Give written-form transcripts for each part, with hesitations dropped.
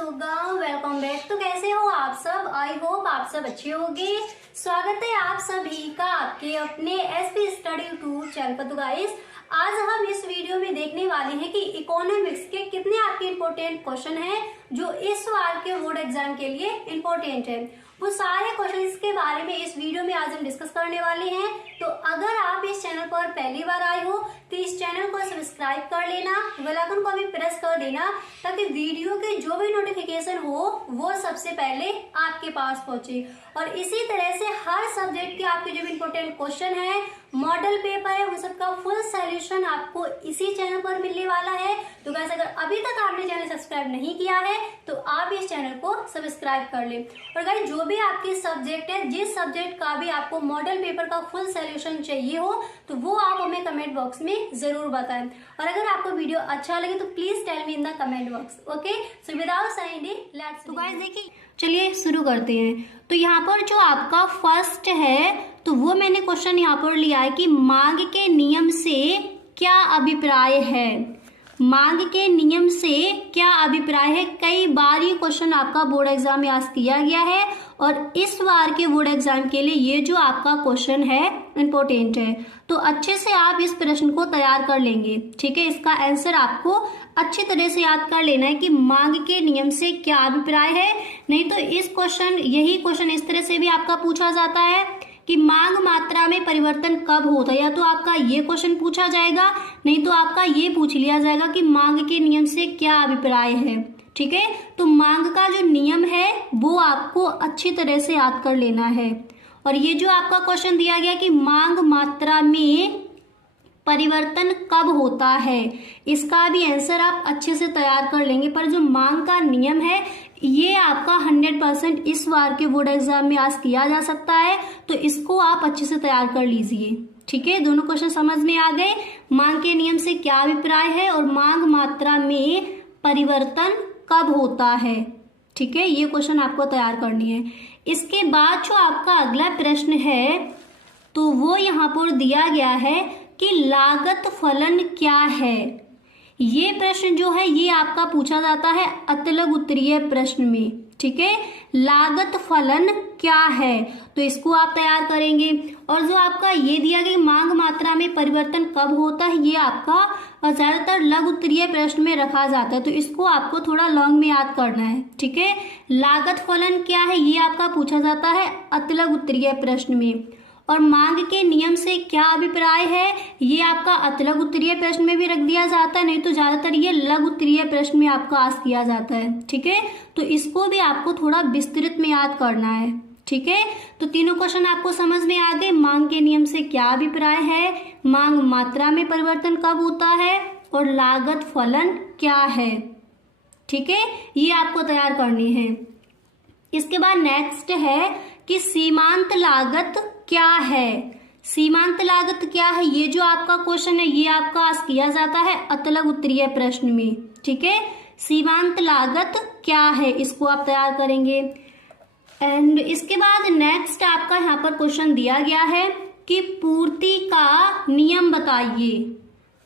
होगा। Welcome back. तो कैसे हो आप सब? आई होप आप सब अच्छे होंगे। स्वागत है आप सभी का आपके अपने एसपी स्टडी यूट्यूब चैनल पर। तो गाइस, आज हम इस वीडियो में देखने वाले हैं कि इकोनॉमिक्स के कितने आपके इम्पोर्टेंट क्वेश्चन हैं जो इस बार के बोर्ड एग्जाम के लिए इम्पोर्टेंट है। वो सारे क्वेश्चंस के बारे में इस वीडियो में आज हम डिस्कस करने वाले हैं। तो अगर आप इस चैनल पर पहली बार आए हो तो इस चैनल को सब्सक्राइब कर लेना, बेल आइकन को भी प्रेस कर देना ताकि वीडियो के जो भी नोटिफिकेशन हो वो सबसे पहले आपके पास पहुंचे। और इसी तरह से हर सब्जेक्ट के आपके जो भी इम्पोर्टेंट क्वेश्चन है, मॉडल पेपर है, उन सबका फुल सॉल्यूशन आपको इसी चैनल पर मिलने वाला है। तो गाइस, अगर अभी तक आपने चैनल सब्सक्राइब नहीं किया है तो आप इस चैनल को सब्सक्राइब कर ले। और गाइस, जो भी आपके सब्जेक्ट है, जिस सब्जेक्ट का भी आपको मॉडल पेपर का फुल सॉल्यूशन चाहिए हो तो वो आप हमें कमेंट बॉक्स में जरूर बताएं। और अगर आपको वीडियो अच्छा लगे तो please tell me in the comment box. Okay, so without saying let's. तो गाइस देखिए, चलिए शुरू करते हैं। तो यहाँ पर जो आपका फर्स्ट है तो वो मैंने क्वेश्चन यहाँ पर लिया है कि मांग के नियम से क्या अभिप्राय है। मांग के नियम से क्या अभिप्राय है। कई बार ये क्वेश्चन आपका बोर्ड एग्जाम में आज किया गया है और इस बार के बोर्ड एग्जाम के लिए ये जो आपका क्वेश्चन है इम्पोर्टेंट है। तो अच्छे से आप इस प्रश्न को तैयार कर लेंगे। ठीक है, इसका आंसर आपको अच्छी तरह से याद कर लेना है कि मांग के नियम से क्या अभिप्राय है। नहीं तो यही क्वेश्चन इस तरह से भी आपका पूछा जाता है कि मांग मात्रा में परिवर्तन कब होता है। या तो आपका ये क्वेश्चन पूछा जाएगा, नहीं तो आपका ये पूछ लिया जाएगा कि मांग के नियम से क्या अभिप्राय है। ठीक है, तो मांग का जो नियम है वो आपको अच्छी तरह से याद कर लेना है। और ये जो आपका क्वेश्चन दिया गया कि मांग मात्रा में परिवर्तन कब होता है, इसका भी आंसर आप अच्छे से तैयार कर लेंगे। पर जो मांग का नियम है ये आपका 100% इस बार के बोर्ड एग्जाम में आज किया जा सकता है, तो इसको आप अच्छे से तैयार कर लीजिए। ठीक है, दोनों क्वेश्चन समझ में आ गए। मांग के नियम से क्या अभिप्राय है और मांग मात्रा में परिवर्तन कब होता है। ठीक है, ये क्वेश्चन आपको तैयार करनी है। इसके बाद जो आपका अगला प्रश्न है तो वो यहाँ पर दिया गया है कि लागत फलन क्या है। ये प्रश्न जो है ये आपका पूछा जाता है अतलग उत्तरीय प्रश्न में। ठीक है, लागत फलन क्या है तो इसको आप तैयार करेंगे। और जो आपका ये दिया गया मांग मात्रा में परिवर्तन कब होता है, ये आपका ज्यादातर लघु उत्तरीय प्रश्न में रखा जाता है, तो इसको आपको थोड़ा लॉन्ग में याद करना है। ठीक है, लागत फलन क्या है ये आपका पूछा जाता है अतलग उत्तरीय प्रश्न में। और मांग के नियम से क्या अभिप्राय है ये आपका अतलग उत्तरीय प्रश्न में भी रख दिया जाता है, नहीं तो ज्यादातर ये लघु उत्तरीय प्रश्न में आपका आज किया जाता है। ठीक है, तो इसको भी आपको थोड़ा विस्तृत में याद करना है। ठीक है, तो तीनों क्वेश्चन आपको समझ में आ गए। मांग के नियम से क्या अभिप्राय है, मांग मात्रा में परिवर्तन कब होता है और लागत फलन क्या है। ठीक है, ये आपको तैयार करनी है। इसके बाद नेक्स्ट है कि सीमांत लागत क्या है। सीमांत लागत क्या है, ये जो आपका क्वेश्चन है ये आपका आज किया जाता है अतलग उत्तरीय प्रश्न में। ठीक है, सीमांत लागत क्या है इसको आप तैयार करेंगे। एंड इसके बाद नेक्स्ट आपका यहाँ पर क्वेश्चन दिया गया है कि पूर्ति का नियम बताइए।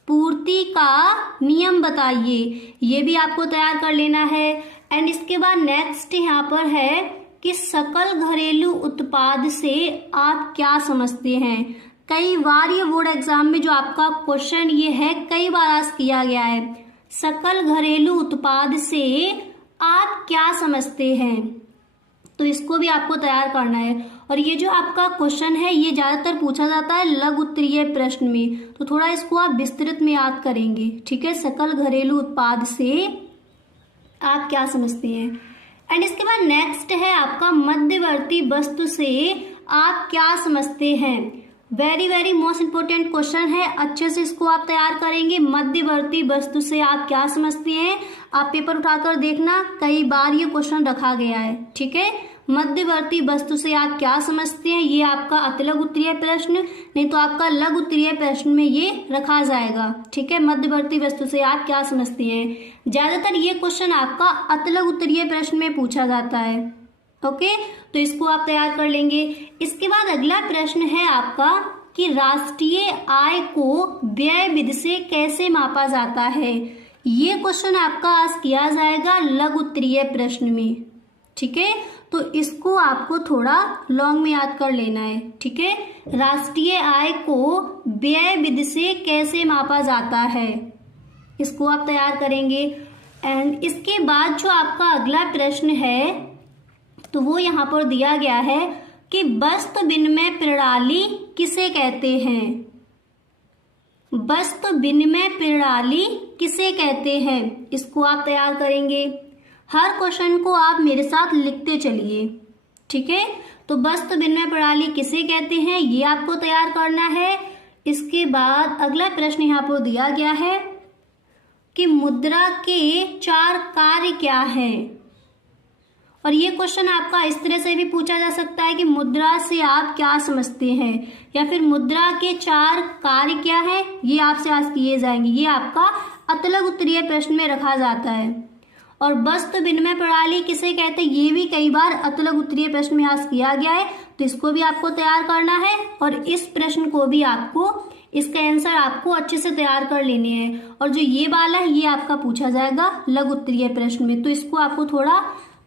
पूर्ति का नियम बताइए, ये भी आपको तैयार कर लेना है। एंड इसके बाद नेक्स्ट यहाँ पर है कि सकल घरेलू उत्पाद से आप क्या समझते हैं। कई बार ये बोर्ड एग्जाम में जो आपका क्वेश्चन ये है कई बार आज किया गया है, सकल घरेलू उत्पाद से आप क्या समझते हैं, तो इसको भी आपको तैयार करना है। और ये जो आपका क्वेश्चन है ये ज्यादातर पूछा जाता है लघु उत्तरीय प्रश्न में, तो थोड़ा इसको आप विस्तृत में याद करेंगे। ठीक है, सकल घरेलू उत्पाद से आप क्या समझते हैं। एंड इसके बाद नेक्स्ट है आपका मध्यवर्ती वस्तु से आप क्या समझते हैं। Very very most important question है, अच्छे से इसको आप तैयार करेंगे। मध्यवर्ती वस्तु से आप क्या समझते हैं, आप पेपर उठाकर देखना, कई बार ये क्वेश्चन रखा गया है। ठीक है, मध्यवर्ती वस्तु से आप क्या समझते हैं, ये आपका अतलग उत्तरीय प्रश्न, नहीं तो आपका लघु उत्तरीय प्रश्न में ये रखा जाएगा। ठीक है, मध्यवर्ती वस्तु से आप क्या समझते हैं, ज्यादातर ये क्वेश्चन आपका अतलग उत्तरीय प्रश्न में पूछा जाता है। ओके, तो इसको आप तैयार कर लेंगे। इसके बाद अगला प्रश्न है आपका कि राष्ट्रीय आय को व्यय विधि से कैसे मापा जाता है। ये क्वेश्चन आपका आज किया जाएगा लघु उत्तरीय प्रश्न में। ठीक है, तो इसको आपको थोड़ा लॉन्ग में याद कर लेना है। ठीक है, राष्ट्रीय आय को व्यय विधि से कैसे मापा जाता है, इसको आप तैयार करेंगे। एंड इसके बाद जो आपका अगला प्रश्न है तो वो यहाँ पर दिया गया है कि वस्तु विनिमय प्रणाली किसे कहते हैं। वस्तु विनिमय प्रणाली किसे कहते हैं, इसको आप तैयार करेंगे। हर क्वेश्चन को आप मेरे साथ लिखते चलिए। ठीक है, तो वस्तु विनिमय प्रणाली किसे कहते हैं ये आपको तैयार करना है। इसके बाद अगला प्रश्न यहाँ पर दिया गया है कि मुद्रा के 4 कार्य क्या हैं। और ये क्वेश्चन आपका इस तरह से भी पूछा जा सकता है कि मुद्रा से आप क्या समझते हैं, या फिर मुद्रा के 4 कार्य क्या है, ये आपसे आज किए जाएंगे। ये आपका अतलग उत्तरीय प्रश्न में रखा जाता है। और वस्तु विनिमय प्रणाली किसे कहते हैं ये भी कई बार अतलग उत्तरीय प्रश्न में आज किया गया है, तो इसको भी आपको तैयार करना है। और इस प्रश्न को भी आपको, इसका आंसर आपको अच्छे से तैयार कर लेने हैं। और जो ये वाला है ये आपका पूछा जाएगा लघु उत्तरीय प्रश्न में, तो इसको आपको थोड़ा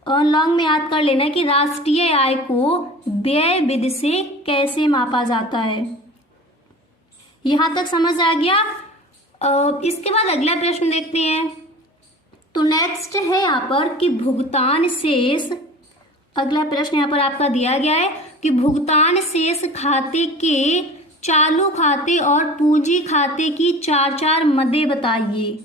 लॉन्ग में याद कर लेना है कि राष्ट्रीय आय को व्यय विधि से कैसे मापा जाता है। यहां तक समझ आ गया। इसके बाद अगला प्रश्न देखते हैं। तो नेक्स्ट है यहाँ पर कि भुगतान शेष, अगला प्रश्न यहाँ पर आपका दिया गया है कि भुगतान शेष खाते के चालू खाते और पूंजी खाते की 4 मदें बताइए।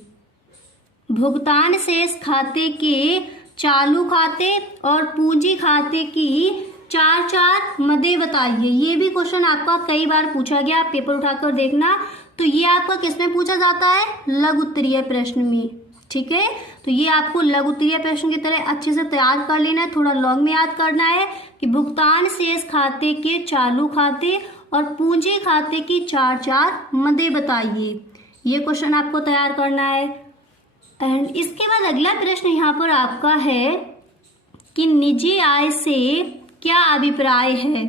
भुगतान शेष खाते के चालू खाते और पूंजी खाते की 4 मदें बताइए। ये भी क्वेश्चन आपका कई बार पूछा गया, आप पेपर उठाकर देखना। तो ये आपका किसमें पूछा जाता है, लघु उत्तरीय प्रश्न में। ठीक है, तो ये आपको लघु उत्तरीय प्रश्न की तरह अच्छे से तैयार कर लेना है, थोड़ा लॉन्ग में याद करना है कि भुगतान शेष खाते के चालू खाते और पूंजी खाते की 4 मदें बताइए। ये क्वेश्चन आपको तैयार करना है। एंड इसके बाद अगला प्रश्न यहाँ पर आपका है कि निजी आय से क्या अभिप्राय है।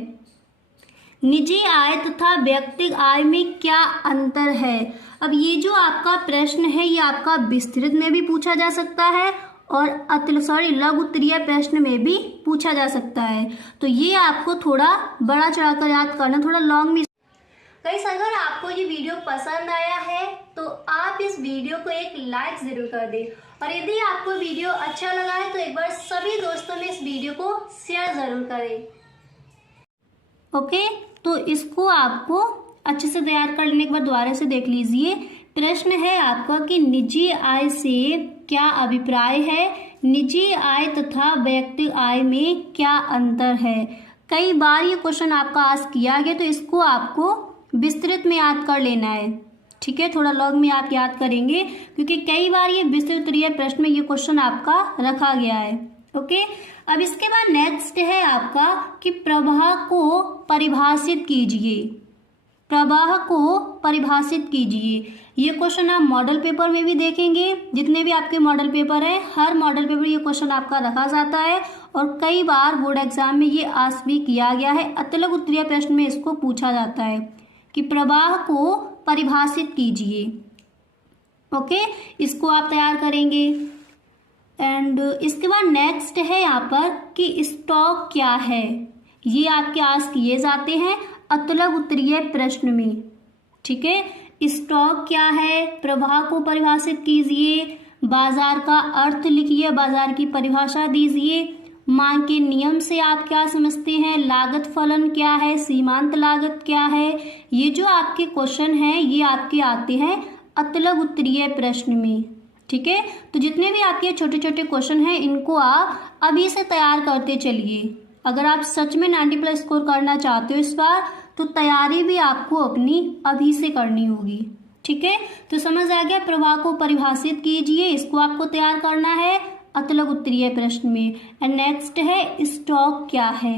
निजी आय तथा व्यक्तिगत आय में क्या अंतर है। अब ये जो आपका प्रश्न है ये आपका विस्तृत में भी पूछा जा सकता है और लघु उत्तरीय प्रश्न में भी पूछा जा सकता है। तो ये आपको थोड़ा बड़ा चढ़ाकर याद करना, थोड़ा लॉन्ग में। गाइस, अगर आपको ये वीडियो पसंद आया है तो आप इस वीडियो को एक लाइक जरूर कर दें, और यदि आपको वीडियो अच्छा लगा है तो एक बार सभी दोस्तों में इस वीडियो को शेयर जरूर करें। ओके, तो इसको आपको अच्छे से तैयार कर लेने के बाद दोबारा से देख लीजिए। प्रश्न है आपका कि निजी आय से क्या अभिप्राय है, निजी आय तथा व्यक्तिगत आय में क्या अंतर है। कई बार ये क्वेश्चन आपका आज किया गया, तो इसको आपको विस्तृत में याद कर लेना है। ठीक है, थोड़ा लॉन्ग में आप याद करेंगे क्योंकि कई बार ये विस्तृत उत्तरीय प्रश्न में ये क्वेश्चन आपका रखा गया है। ओके, अब इसके बाद नेक्स्ट है आपका कि प्रवाह को परिभाषित कीजिए। प्रवाह को परिभाषित कीजिए। ये क्वेश्चन आप मॉडल पेपर में भी देखेंगे, जितने भी आपके मॉडल पेपर है हर मॉडल पेपर ये क्वेश्चन आपका रखा जाता है, और कई बार बोर्ड एग्जाम में ये आज भी किया गया है। अतलग उत्तरीय प्रश्न में इसको पूछा जाता है कि प्रवाह को परिभाषित कीजिए। ओके, इसको आप तैयार करेंगे। एंड इसके बाद नेक्स्ट है यहाँ पर कि स्टॉक क्या है। ये आपके आज किए जाते हैं अतलग उत्तरीय प्रश्न में। ठीक है, स्टॉक क्या है, प्रवाह को परिभाषित कीजिए, बाजार का अर्थ लिखिए, बाजार की परिभाषा दीजिए, मांग के नियम से आप क्या समझते हैं, लागत फलन क्या है, सीमांत लागत क्या है। ये जो आपके क्वेश्चन हैं ये आपके आते हैं अतलग उत्तरीय प्रश्न में। ठीक है, तो जितने भी आपके छोटे छोटे क्वेश्चन हैं इनको आप अभी से तैयार करते चलिए। अगर आप सच में 90+ स्कोर करना चाहते हो इस बार, तो तैयारी भी आपको अपनी अभी से करनी होगी। ठीक है, तो समझ आ गया। प्रवाह को परिभाषित कीजिए, इसको आपको तैयार करना है अतलग उत्तरीय प्रश्न में। एंड नेक्स्ट है स्टॉक क्या है।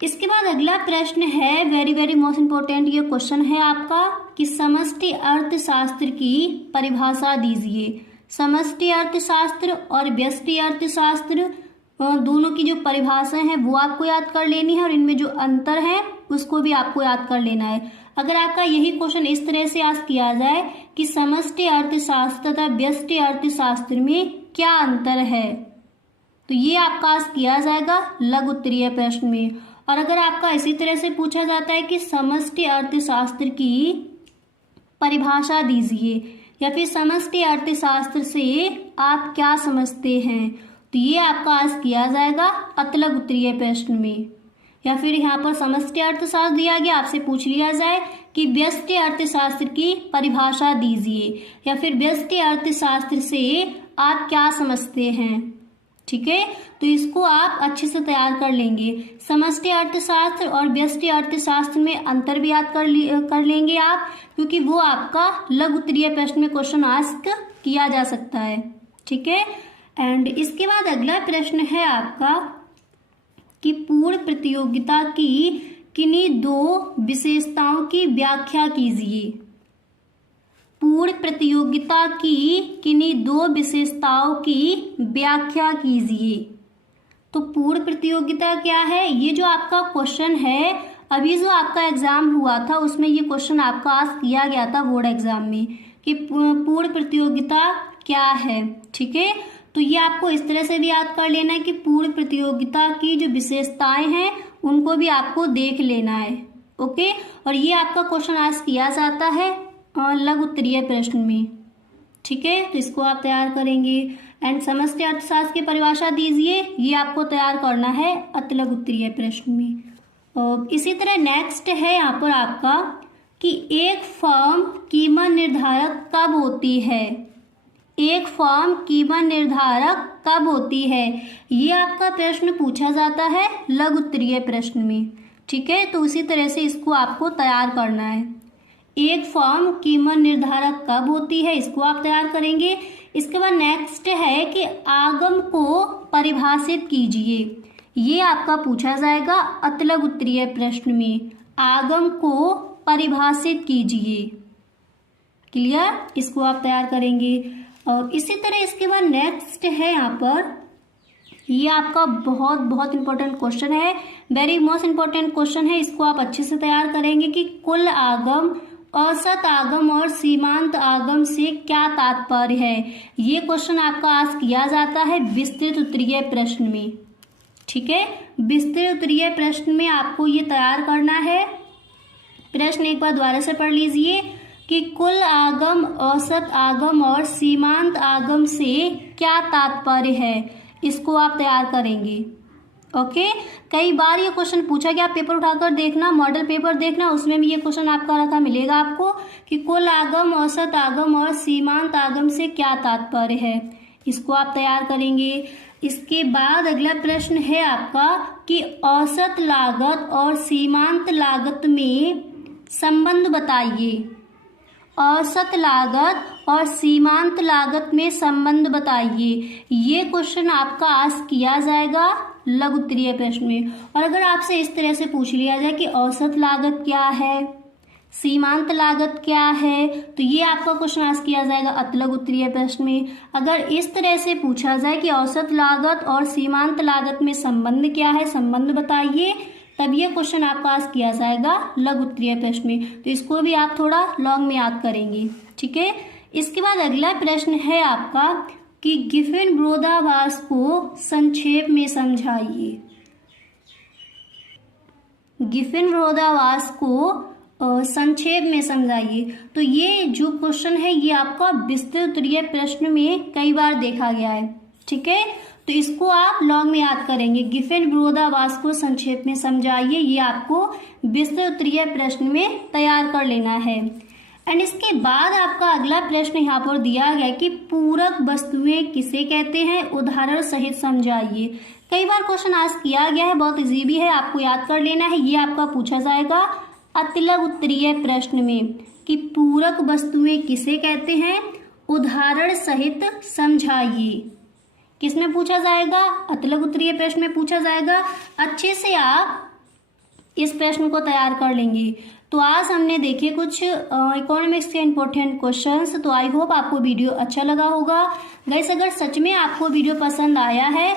इसके बाद अगला प्रश्न है वेरी वेरी मोस्ट इम्पोर्टेंट, ये क्वेश्चन है आपका कि समष्टि अर्थशास्त्र की परिभाषा दीजिए। समष्टि अर्थशास्त्र और व्यष्टि अर्थशास्त्र दोनों की जो परिभाषाएं हैं वो आपको याद कर लेनी है और इनमें जो अंतर है उसको भी आपको याद कर लेना है। अगर आपका यही क्वेश्चन इस तरह से आज किया जाए कि समष्टि अर्थशास्त्र तथा व्यष्टि अर्थशास्त्र में क्या अंतर है, तो ये आपका आज किया जाएगा लघु उत्तरीय प्रश्न में। और अगर आपका इसी तरह से पूछा जाता है कि समष्टि अर्थशास्त्र की परिभाषा दीजिए या फिर समष्टि अर्थशास्त्र से आप क्या समझते हैं, तो ये आपका आज किया जाएगा अतिलघु उत्तरीय प्रश्न में। या फिर यहाँ पर समष्टि अर्थशास्त्र दिया गया, आपसे पूछ लिया जाए कि व्यष्टि अर्थशास्त्र की परिभाषा दीजिए या फिर व्यष्टि अर्थशास्त्र से आप क्या समझते हैं। ठीक है, तो इसको आप अच्छे से तैयार कर लेंगे। समष्टि अर्थशास्त्र और व्यष्टि अर्थशास्त्र में अंतर भी याद कर लेंगे आप, क्योंकि वो आपका लघु उत्तरीय प्रश्न में क्वेश्चन आस्क किया जा सकता है। ठीक है, एंड इसके बाद अगला प्रश्न है आपका कि पूर्ण प्रतियोगिता की किन्हीं दो विशेषताओं की व्याख्या कीजिए। पूर्ण प्रतियोगिता की किन्हीं दो विशेषताओं की व्याख्या कीजिए। तो पूर्ण प्रतियोगिता क्या है, ये जो आपका क्वेश्चन है, अभी जो आपका एग्जाम हुआ था उसमें ये क्वेश्चन आपका आस्क किया गया था बोर्ड एग्जाम में कि पूर्ण प्रतियोगिता क्या है। ठीक है, तो ये आपको इस तरह से भी याद कर लेना है कि पूर्ण प्रतियोगिता की जो विशेषताएं हैं उनको भी आपको देख लेना है। ओके, और ये आपका क्वेश्चन आस्क किया जाता है लघु उत्तरीय प्रश्न में। ठीक है, तो इसको आप तैयार करेंगे। एंड समष्टि अर्थशास्त्र की परिभाषा दीजिए, ये आपको तैयार करना है अतिलघु उत्तरीय प्रश्न में। इसी तरह नेक्स्ट है यहाँ पर आपका कि एक फर्म कीमत निर्धारक कब होती है। एक फर्म कीमत निर्धारक कब होती है, ये आपका प्रश्न पूछा जाता है लघु उत्तरीय प्रश्न में। ठीक है, तो उसी तरह से इसको आपको तैयार करना है। एक फर्म कीमत निर्धारक कब होती है, इसको आप तैयार करेंगे। इसके बाद नेक्स्ट है कि आगम को परिभाषित कीजिए, ये आपका पूछा जाएगा अतिलघु उत्तरीय प्रश्न में। आगम को परिभाषित कीजिए। क्लियर, इसको आप तैयार करेंगे। और इसी तरह इसके बाद नेक्स्ट है यहाँ पर, ये आपका बहुत बहुत इंपॉर्टेंट क्वेश्चन है, वेरी मोस्ट इंपॉर्टेंट क्वेश्चन है। इसको आप अच्छे से तैयार करेंगे कि कुल आगम, औसत आगम और सीमांत आगम से क्या तात्पर्य है। ये क्वेश्चन आपका आज किया जाता है विस्तृत उत्तरीय प्रश्न में। ठीक है, विस्तृत उत्तरीय प्रश्न में आपको ये तैयार करना है। प्रश्न एक बार दोबारा से पढ़ लीजिए कि कुल आगम, औसत आगम और सीमांत आगम से क्या तात्पर्य है, इसको आप तैयार करेंगे। ओके, कई बार ये क्वेश्चन पूछा गया, आप पेपर उठाकर देखना, मॉडल पेपर देखना, उसमें भी ये क्वेश्चन आपका रखा मिलेगा आपको कि कुल आगम, औसत आगम और सीमांत आगम से क्या तात्पर्य है, इसको आप तैयार करेंगे। इसके बाद अगला प्रश्न है आपका कि औसत लागत और सीमांत लागत में संबंध बताइए। औसत लागत और सीमांत लागत में संबंध बताइए, ये क्वेश्चन आपका आस्क किया जाएगा लघु उत्तरीय प्रश्न में। और अगर आपसे इस तरह से पूछ लिया जाए कि औसत लागत क्या है, सीमांत लागत क्या है, तो ये आपका क्वेश्चन आस्क किया जाएगा अतिलघु उत्तरीय प्रश्न में। अगर इस तरह से पूछा जाए कि औसत लागत और सीमांत लागत में संबंध क्या है, संबंध बताइए, तब ये क्वेश्चन आपका आस्क किया जाएगा लघु उत्तरीय प्रश्न में। तो इसको भी आप थोड़ा लॉन्ग में याद करेंगे। ठीक है, इसके बाद अगला प्रश्न है आपका कि गिफिन विरोधाभास को संक्षेप में समझाइए। गिफिन विरोधाभास को संक्षेप में समझाइए। तो ये जो क्वेश्चन है ये आपका विस्तृत उत्तरीय प्रश्न में कई बार देखा गया है। ठीक है, तो इसको आप लॉन्ग में याद करेंगे। गिफिन विरोधाभास को संक्षेप में समझाइए, ये आपको विस्तृत उत्तरीय प्रश्न में तैयार कर लेना है। एंड इसके बाद आपका अगला प्रश्न यहाँ पर दिया गया कि पूरक वस्तुएं किसे कहते हैं, उदाहरण सहित समझाइए। कई बार क्वेश्चन आस्क किया गया है, बहुत इजी भी है, आपको याद कर लेना है। ये आपका पूछा जाएगा अतिलघु उत्तरीय प्रश्न में कि पूरक वस्तुएं किसे कहते हैं, उदाहरण सहित समझाइए। किसमें पूछा जाएगा, अतिलघु उत्तरीय प्रश्न में पूछा जाएगा। अच्छे से आप इस प्रश्न को तैयार कर लेंगे। तो आज हमने देखे कुछ इकोनॉमिक्स के इंपॉर्टेंट क्वेश्चंस। तो आई होप आपको वीडियो अच्छा लगा होगा। गाइस, अगर सच में आपको वीडियो पसंद आया है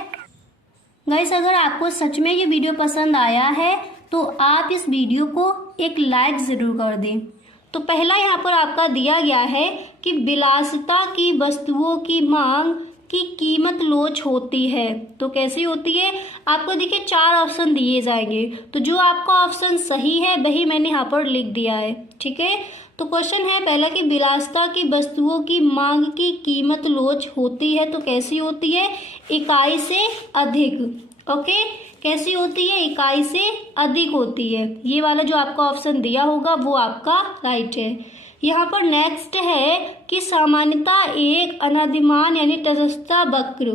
गाइस अगर आपको सच में ये वीडियो पसंद आया है तो आप इस वीडियो को एक लाइक ज़रूर कर दें। तो पहला यहाँ पर आपका दिया गया है कि विलासिता की वस्तुओं की मांग की कीमत लोच होती है। तो कैसी होती है, आपको देखिए 4 ऑप्शन दिए जाएंगे, तो जो आपका ऑप्शन सही है वही मैंने यहाँ पर लिख दिया है। ठीक है, तो क्वेश्चन है पहला कि विलासिता की वस्तुओं की मांग की कीमत लोच होती है। तो कैसी होती है, इकाई से अधिक। ओके, कैसी होती है, इकाई से अधिक होती है। ये वाला जो आपका ऑप्शन दिया होगा वो आपका राइट है। यहाँ पर नेक्स्ट है कि सामान्यता एक अनादिमान यानी तटस्थता वक्र।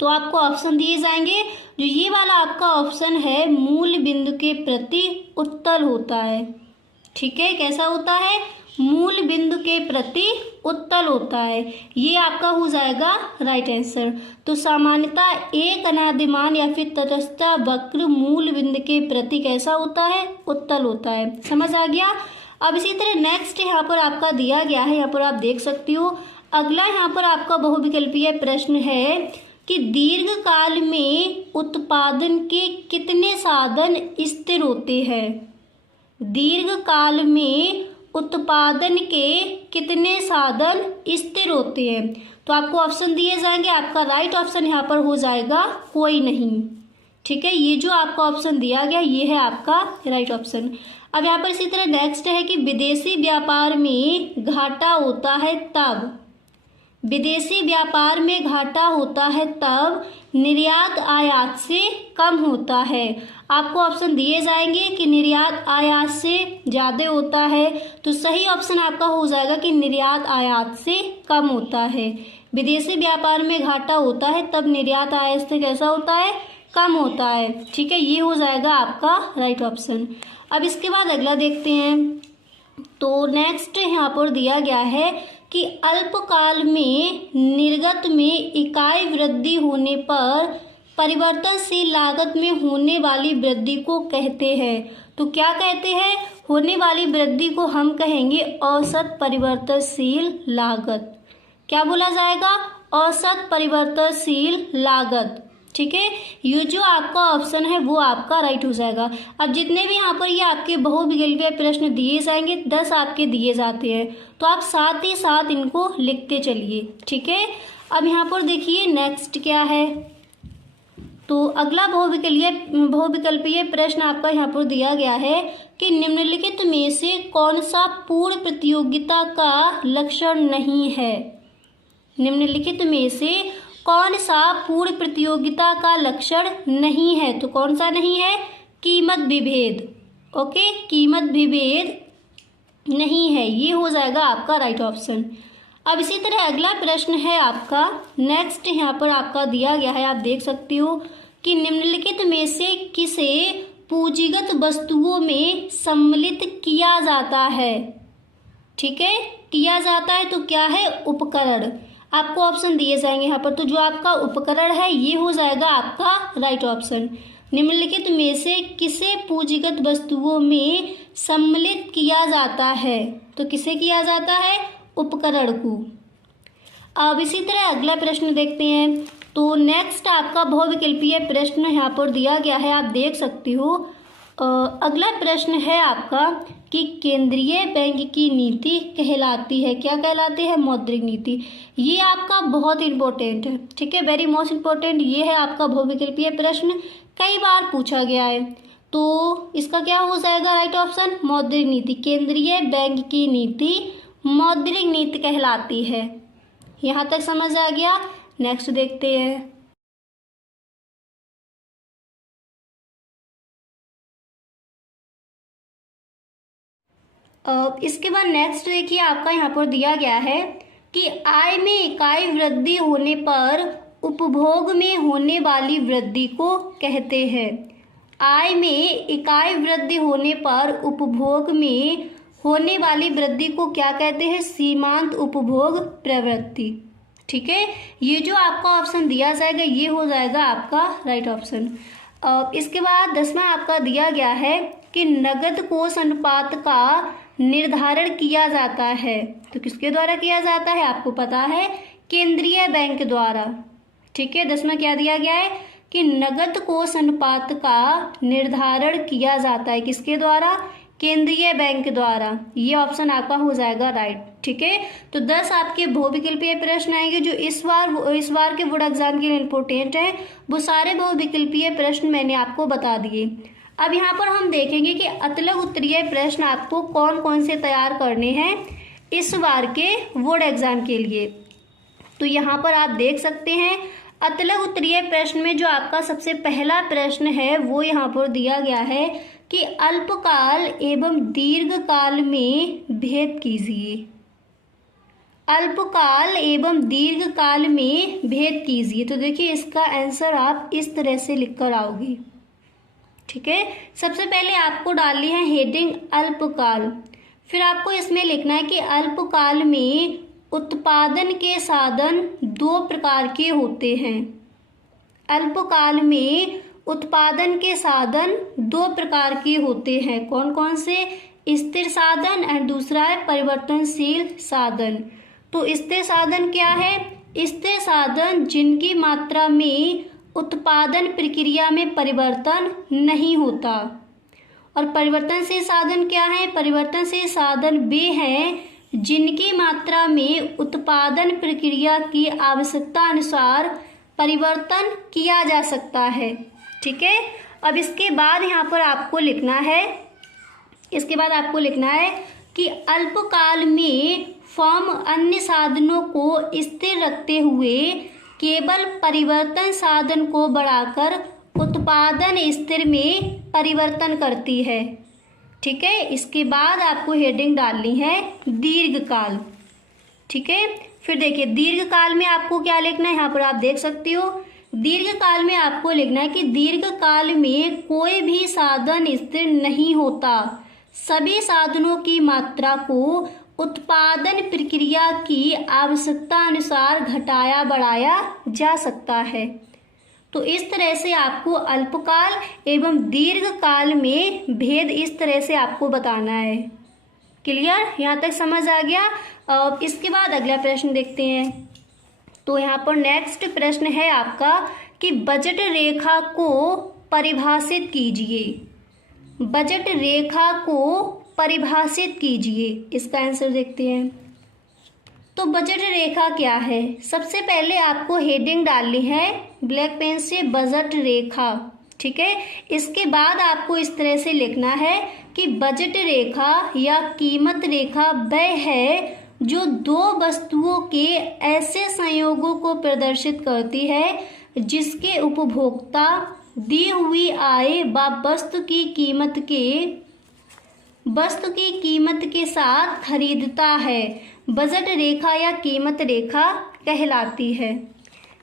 तो आपको ऑप्शन दिए जाएंगे, जो ये वाला आपका ऑप्शन है मूल बिंदु के प्रति उत्तल होता है। ठीक है, कैसा होता है, मूल बिंदु के प्रति उत्तल होता है। ये आपका हो जाएगा राइट आंसर। तो सामान्यता एक अनादिमान या फिर तटस्थता वक्र मूल बिंदु के प्रति कैसा होता है, उत्तल होता है। समझ आ गया। अब इसी तरह नेक्स्ट यहाँ पर आपका दिया गया है, यहाँ पर आप देख सकती हो। अगला यहाँ पर आपका बहुविकल्पीय प्रश्न है कि दीर्घ काल में उत्पादन के कितने साधन स्थिर होते हैं। दीर्घ काल में उत्पादन के कितने साधन स्थिर होते हैं। तो आपको ऑप्शन दिए जाएंगे, आपका राइट ऑप्शन यहाँ पर हो जाएगा कोई नहीं। ठीक है, ये जो आपका ऑप्शन दिया गया ये है आपका राइट ऑप्शन। अब यहाँ पर इसी तरह नेक्स्ट है कि विदेशी व्यापार में घाटा होता है तब, विदेशी व्यापार में घाटा होता है तब निर्यात आयात से कम होता है। आपको ऑप्शन दिए जाएंगे कि निर्यात आयात से ज़्यादा होता है। तो सही ऑप्शन आपका हो जाएगा कि निर्यात आयात से कम होता है। विदेशी व्यापार में घाटा होता है तब निर्यात आयात से कैसा होता है, कम होता है। ठीक है, ये हो जाएगा आपका राइट ऑप्शन। अब इसके बाद अगला देखते हैं। तो नेक्स्ट यहाँ पर दिया गया है कि अल्पकाल में निर्गत में इकाई वृद्धि होने पर परिवर्तनशील लागत में होने वाली वृद्धि को कहते हैं। तो क्या कहते हैं, होने वाली वृद्धि को हम कहेंगे औसत परिवर्तनशील लागत। क्या बोला जाएगा, औसत परिवर्तनशील लागत। ठीक है, ये जो आपका ऑप्शन है वो आपका राइट हो जाएगा। अब जितने भी यहाँ पर ये आपके बहुविकल्पीय प्रश्न दिए जाएंगे 10 आपके दिए जाते हैं, तो आप साथ ही साथ इनको लिखते चलिए। ठीक है, अब यहाँ पर देखिए नेक्स्ट क्या है। तो अगला बहुविकल्पीय प्रश्न आपका यहाँ पर दिया गया है कि निम्नलिखित में से कौन सा पूर्ण प्रतियोगिता का लक्षण नहीं है। निम्नलिखित में से कौन सा पूर्ण प्रतियोगिता का लक्षण नहीं है। तो कौन सा नहीं है, कीमत विभेद। ओके, कीमत विभेद नहीं है, ये हो जाएगा आपका राइट ऑप्शन। अब इसी तरह अगला प्रश्न है आपका नेक्स्ट, यहाँ पर आपका दिया गया है, आप देख सकती हो कि निम्नलिखित में से किसे पूंजीगत वस्तुओं में सम्मिलित किया जाता है। ठीक है, किया जाता है तो क्या है, उपकरण। आपको ऑप्शन दिए जाएंगे यहाँ पर। तो जो आपका उपकरण है ये हो जाएगा आपका राइट ऑप्शन। निम्नलिखित में से किसे पूंजीगत वस्तुओं में सम्मिलित किया जाता है। तो किसे किया जाता है, उपकरण को। अब इसी तरह अगला प्रश्न देखते हैं। तो नेक्स्ट आपका बहुविकल्पीय प्रश्न यहाँ पर दिया गया है, आप देख सकती हो। अगला प्रश्न है आपका कि केंद्रीय बैंक की नीति कहलाती है, क्या कहलाती है, मौद्रिक नीति। ये आपका बहुत इंपॉर्टेंट है। ठीक है, वेरी मोस्ट इंपॉर्टेंट ये है आपका बहुविकल्पीय प्रश्न, कई बार पूछा गया है। तो इसका क्या हो जाएगा राइट ऑप्शन, मौद्रिक नीति। केंद्रीय बैंक की नीति मौद्रिक नीति कहलाती है। यहाँ तक समझ आ गया। नेक्स्ट देखते हैं। इसके बाद नेक्स्ट देखिए आपका यहाँ पर दिया गया है कि आय में इकाई वृद्धि होने पर उपभोग में होने वाली वृद्धि को कहते हैं। आय में इकाई वृद्धि होने पर उपभोग में होने वाली वृद्धि को क्या कहते हैं, सीमांत उपभोग प्रवृत्ति। ठीक है, ये जो आपका ऑप्शन दिया जाएगा ये हो जाएगा आपका राइट ऑप्शन। इसके बाद 10वां आपका दिया गया है कि नगद कोष अनुपात का निर्धारण किया जाता है। तो किसके द्वारा किया जाता है, आपको पता है, केंद्रीय बैंक द्वारा। ठीक है, 10वां क्या दिया गया है कि नकद कोष अनुपात का निर्धारण किया जाता है किसके द्वारा? केंद्रीय बैंक द्वारा। ये ऑप्शन आपका हो जाएगा राइट। ठीक है, तो 10 आपके बहुविकल्पीय प्रश्न आएंगे जो इस बार के बोर्ड एग्जाम के लिए इम्पोर्टेंट है। वो सारे बहुविकल्पीय प्रश्न मैंने आपको बता दिए। अब यहाँ पर हम देखेंगे कि अतलग उत्तरीय प्रश्न आपको कौन कौन से तैयार करने हैं इस बार के बोर्ड एग्जाम के लिए। तो यहाँ पर आप देख सकते हैं अतलग उत्तरीय प्रश्न में जो आपका सबसे पहला प्रश्न है वो यहाँ पर दिया गया है कि अल्पकाल एवं दीर्घकाल में भेद कीजिए। अल्पकाल एवं दीर्घकाल में भेद कीजिए। तो देखिए इसका आंसर आप इस तरह से लिख कर आओगे। ठीक है, सबसे पहले आपको डालनी है हेडिंग अल्पकाल। फिर आपको इसमें लिखना है कि अल्पकाल में उत्पादन के साधन 2 प्रकार के होते हैं। अल्पकाल में उत्पादन के साधन 2 प्रकार के होते हैं। कौन कौन से? स्थिर साधन और दूसरा है परिवर्तनशील साधन। तो स्थिर साधन क्या है? स्थिर साधन जिनकी मात्रा में उत्पादन प्रक्रिया में परिवर्तन नहीं होता। और परिवर्तनशील साधन क्या है? परिवर्तनशील साधन वे हैं जिनकी मात्रा में उत्पादन प्रक्रिया की आवश्यकता अनुसार परिवर्तन किया जा सकता है। ठीक है, अब इसके बाद यहाँ पर आपको लिखना है कि अल्पकाल में फर्म अन्य साधनों को स्थिर रखते हुए केवल परिवर्तन साधन को बढ़ाकर उत्पादन स्थिर में परिवर्तन करती है। ठीक है, इसके बाद आपको हेडिंग डालनी है दीर्घकाल। ठीक है, फिर देखिए दीर्घकाल में आपको क्या लिखना है, यहाँ पर आप देख सकते हो। दीर्घकाल में आपको लिखना है कि दीर्घकाल में कोई भी साधन स्थिर नहीं होता। सभी साधनों की मात्रा को उत्पादन प्रक्रिया की आवश्यकता अनुसार घटाया बढ़ाया जा सकता है। तो इस तरह से आपको अल्पकाल एवं दीर्घकाल में भेद इस तरह से आपको बताना है। क्लियर? यहाँ तक समझ आ गया? इसके बाद अगला प्रश्न देखते हैं। तो यहाँ पर नेक्स्ट प्रश्न है आपका कि बजट रेखा को परिभाषित कीजिए। बजट रेखा को परिभाषित कीजिए, इसका आंसर देखते हैं। तो बजट रेखा क्या है? सबसे पहले आपको हेडिंग डालनी है ब्लैक पेन से बजट रेखा। ठीक है, इसके बाद आपको इस तरह से लिखना है कि बजट रेखा या कीमत रेखा वह है जो 2 वस्तुओं के ऐसे संयोगों को प्रदर्शित करती है जिसके उपभोक्ता दी हुई आय व वस्तु की कीमत के साथ खरीदता है, बजट रेखा या कीमत रेखा कहलाती है।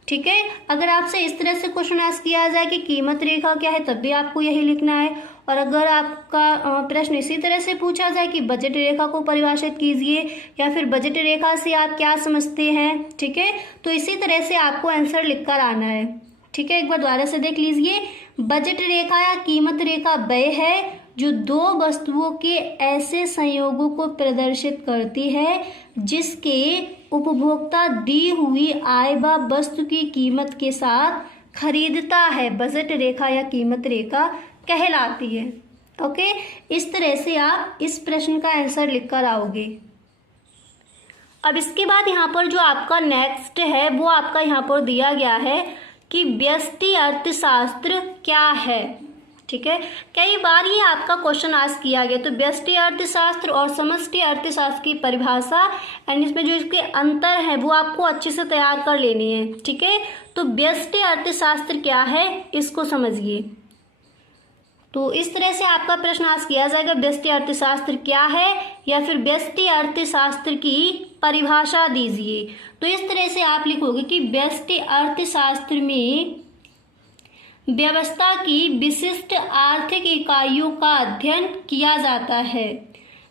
ठीक है, अगर आपसे इस तरह से क्वेश्चन आस्क किया जाए कि कीमत रेखा क्या है तब भी आपको यही लिखना है। और अगर आपका प्रश्न इसी तरह से पूछा जाए कि बजट रेखा को परिभाषित कीजिए या फिर बजट रेखा से आप क्या समझते हैं, ठीक है, तो इसी तरह से आपको आंसर लिखकर आना है। ठीक है, एक बार दोबारा से देख लीजिए। बजट रेखा या कीमत रेखा वह है जो 2 वस्तुओं के ऐसे संयोगों को प्रदर्शित करती है जिसके उपभोक्ता दी हुई आय व वस्तु की कीमत के साथ खरीदता है, बजट रेखा या कीमत रेखा कहलाती है। ओके, इस तरह से आप इस प्रश्न का आंसर लिखकर आओगे। अब इसके बाद यहाँ पर जो आपका नेक्स्ट है वो आपका यहाँ पर दिया गया है कि व्यष्टि अर्थशास्त्र क्या है। ठीक है, कई बार ये आपका क्वेश्चन आस्क किया गया। तो व्यष्टि अर्थशास्त्र और समष्टि अर्थशास्त्र की परिभाषा एंड इसमें जो इसके अंतर है वो आपको अच्छे से तैयार कर लेनी है। ठीक है, तो व्यष्टि अर्थशास्त्र क्या है इसको समझिए। तो इस तरह से आपका प्रश्न आस्क किया जाएगा, व्यष्टि अर्थशास्त्र क्या है या फिर व्यष्टि अर्थशास्त्र की परिभाषा दीजिए। तो इस तरह से आप लिखोगे कि व्यष्टि अर्थशास्त्र में व्यवस्था की विशिष्ट आर्थिक इकाइयों का अध्ययन किया जाता है।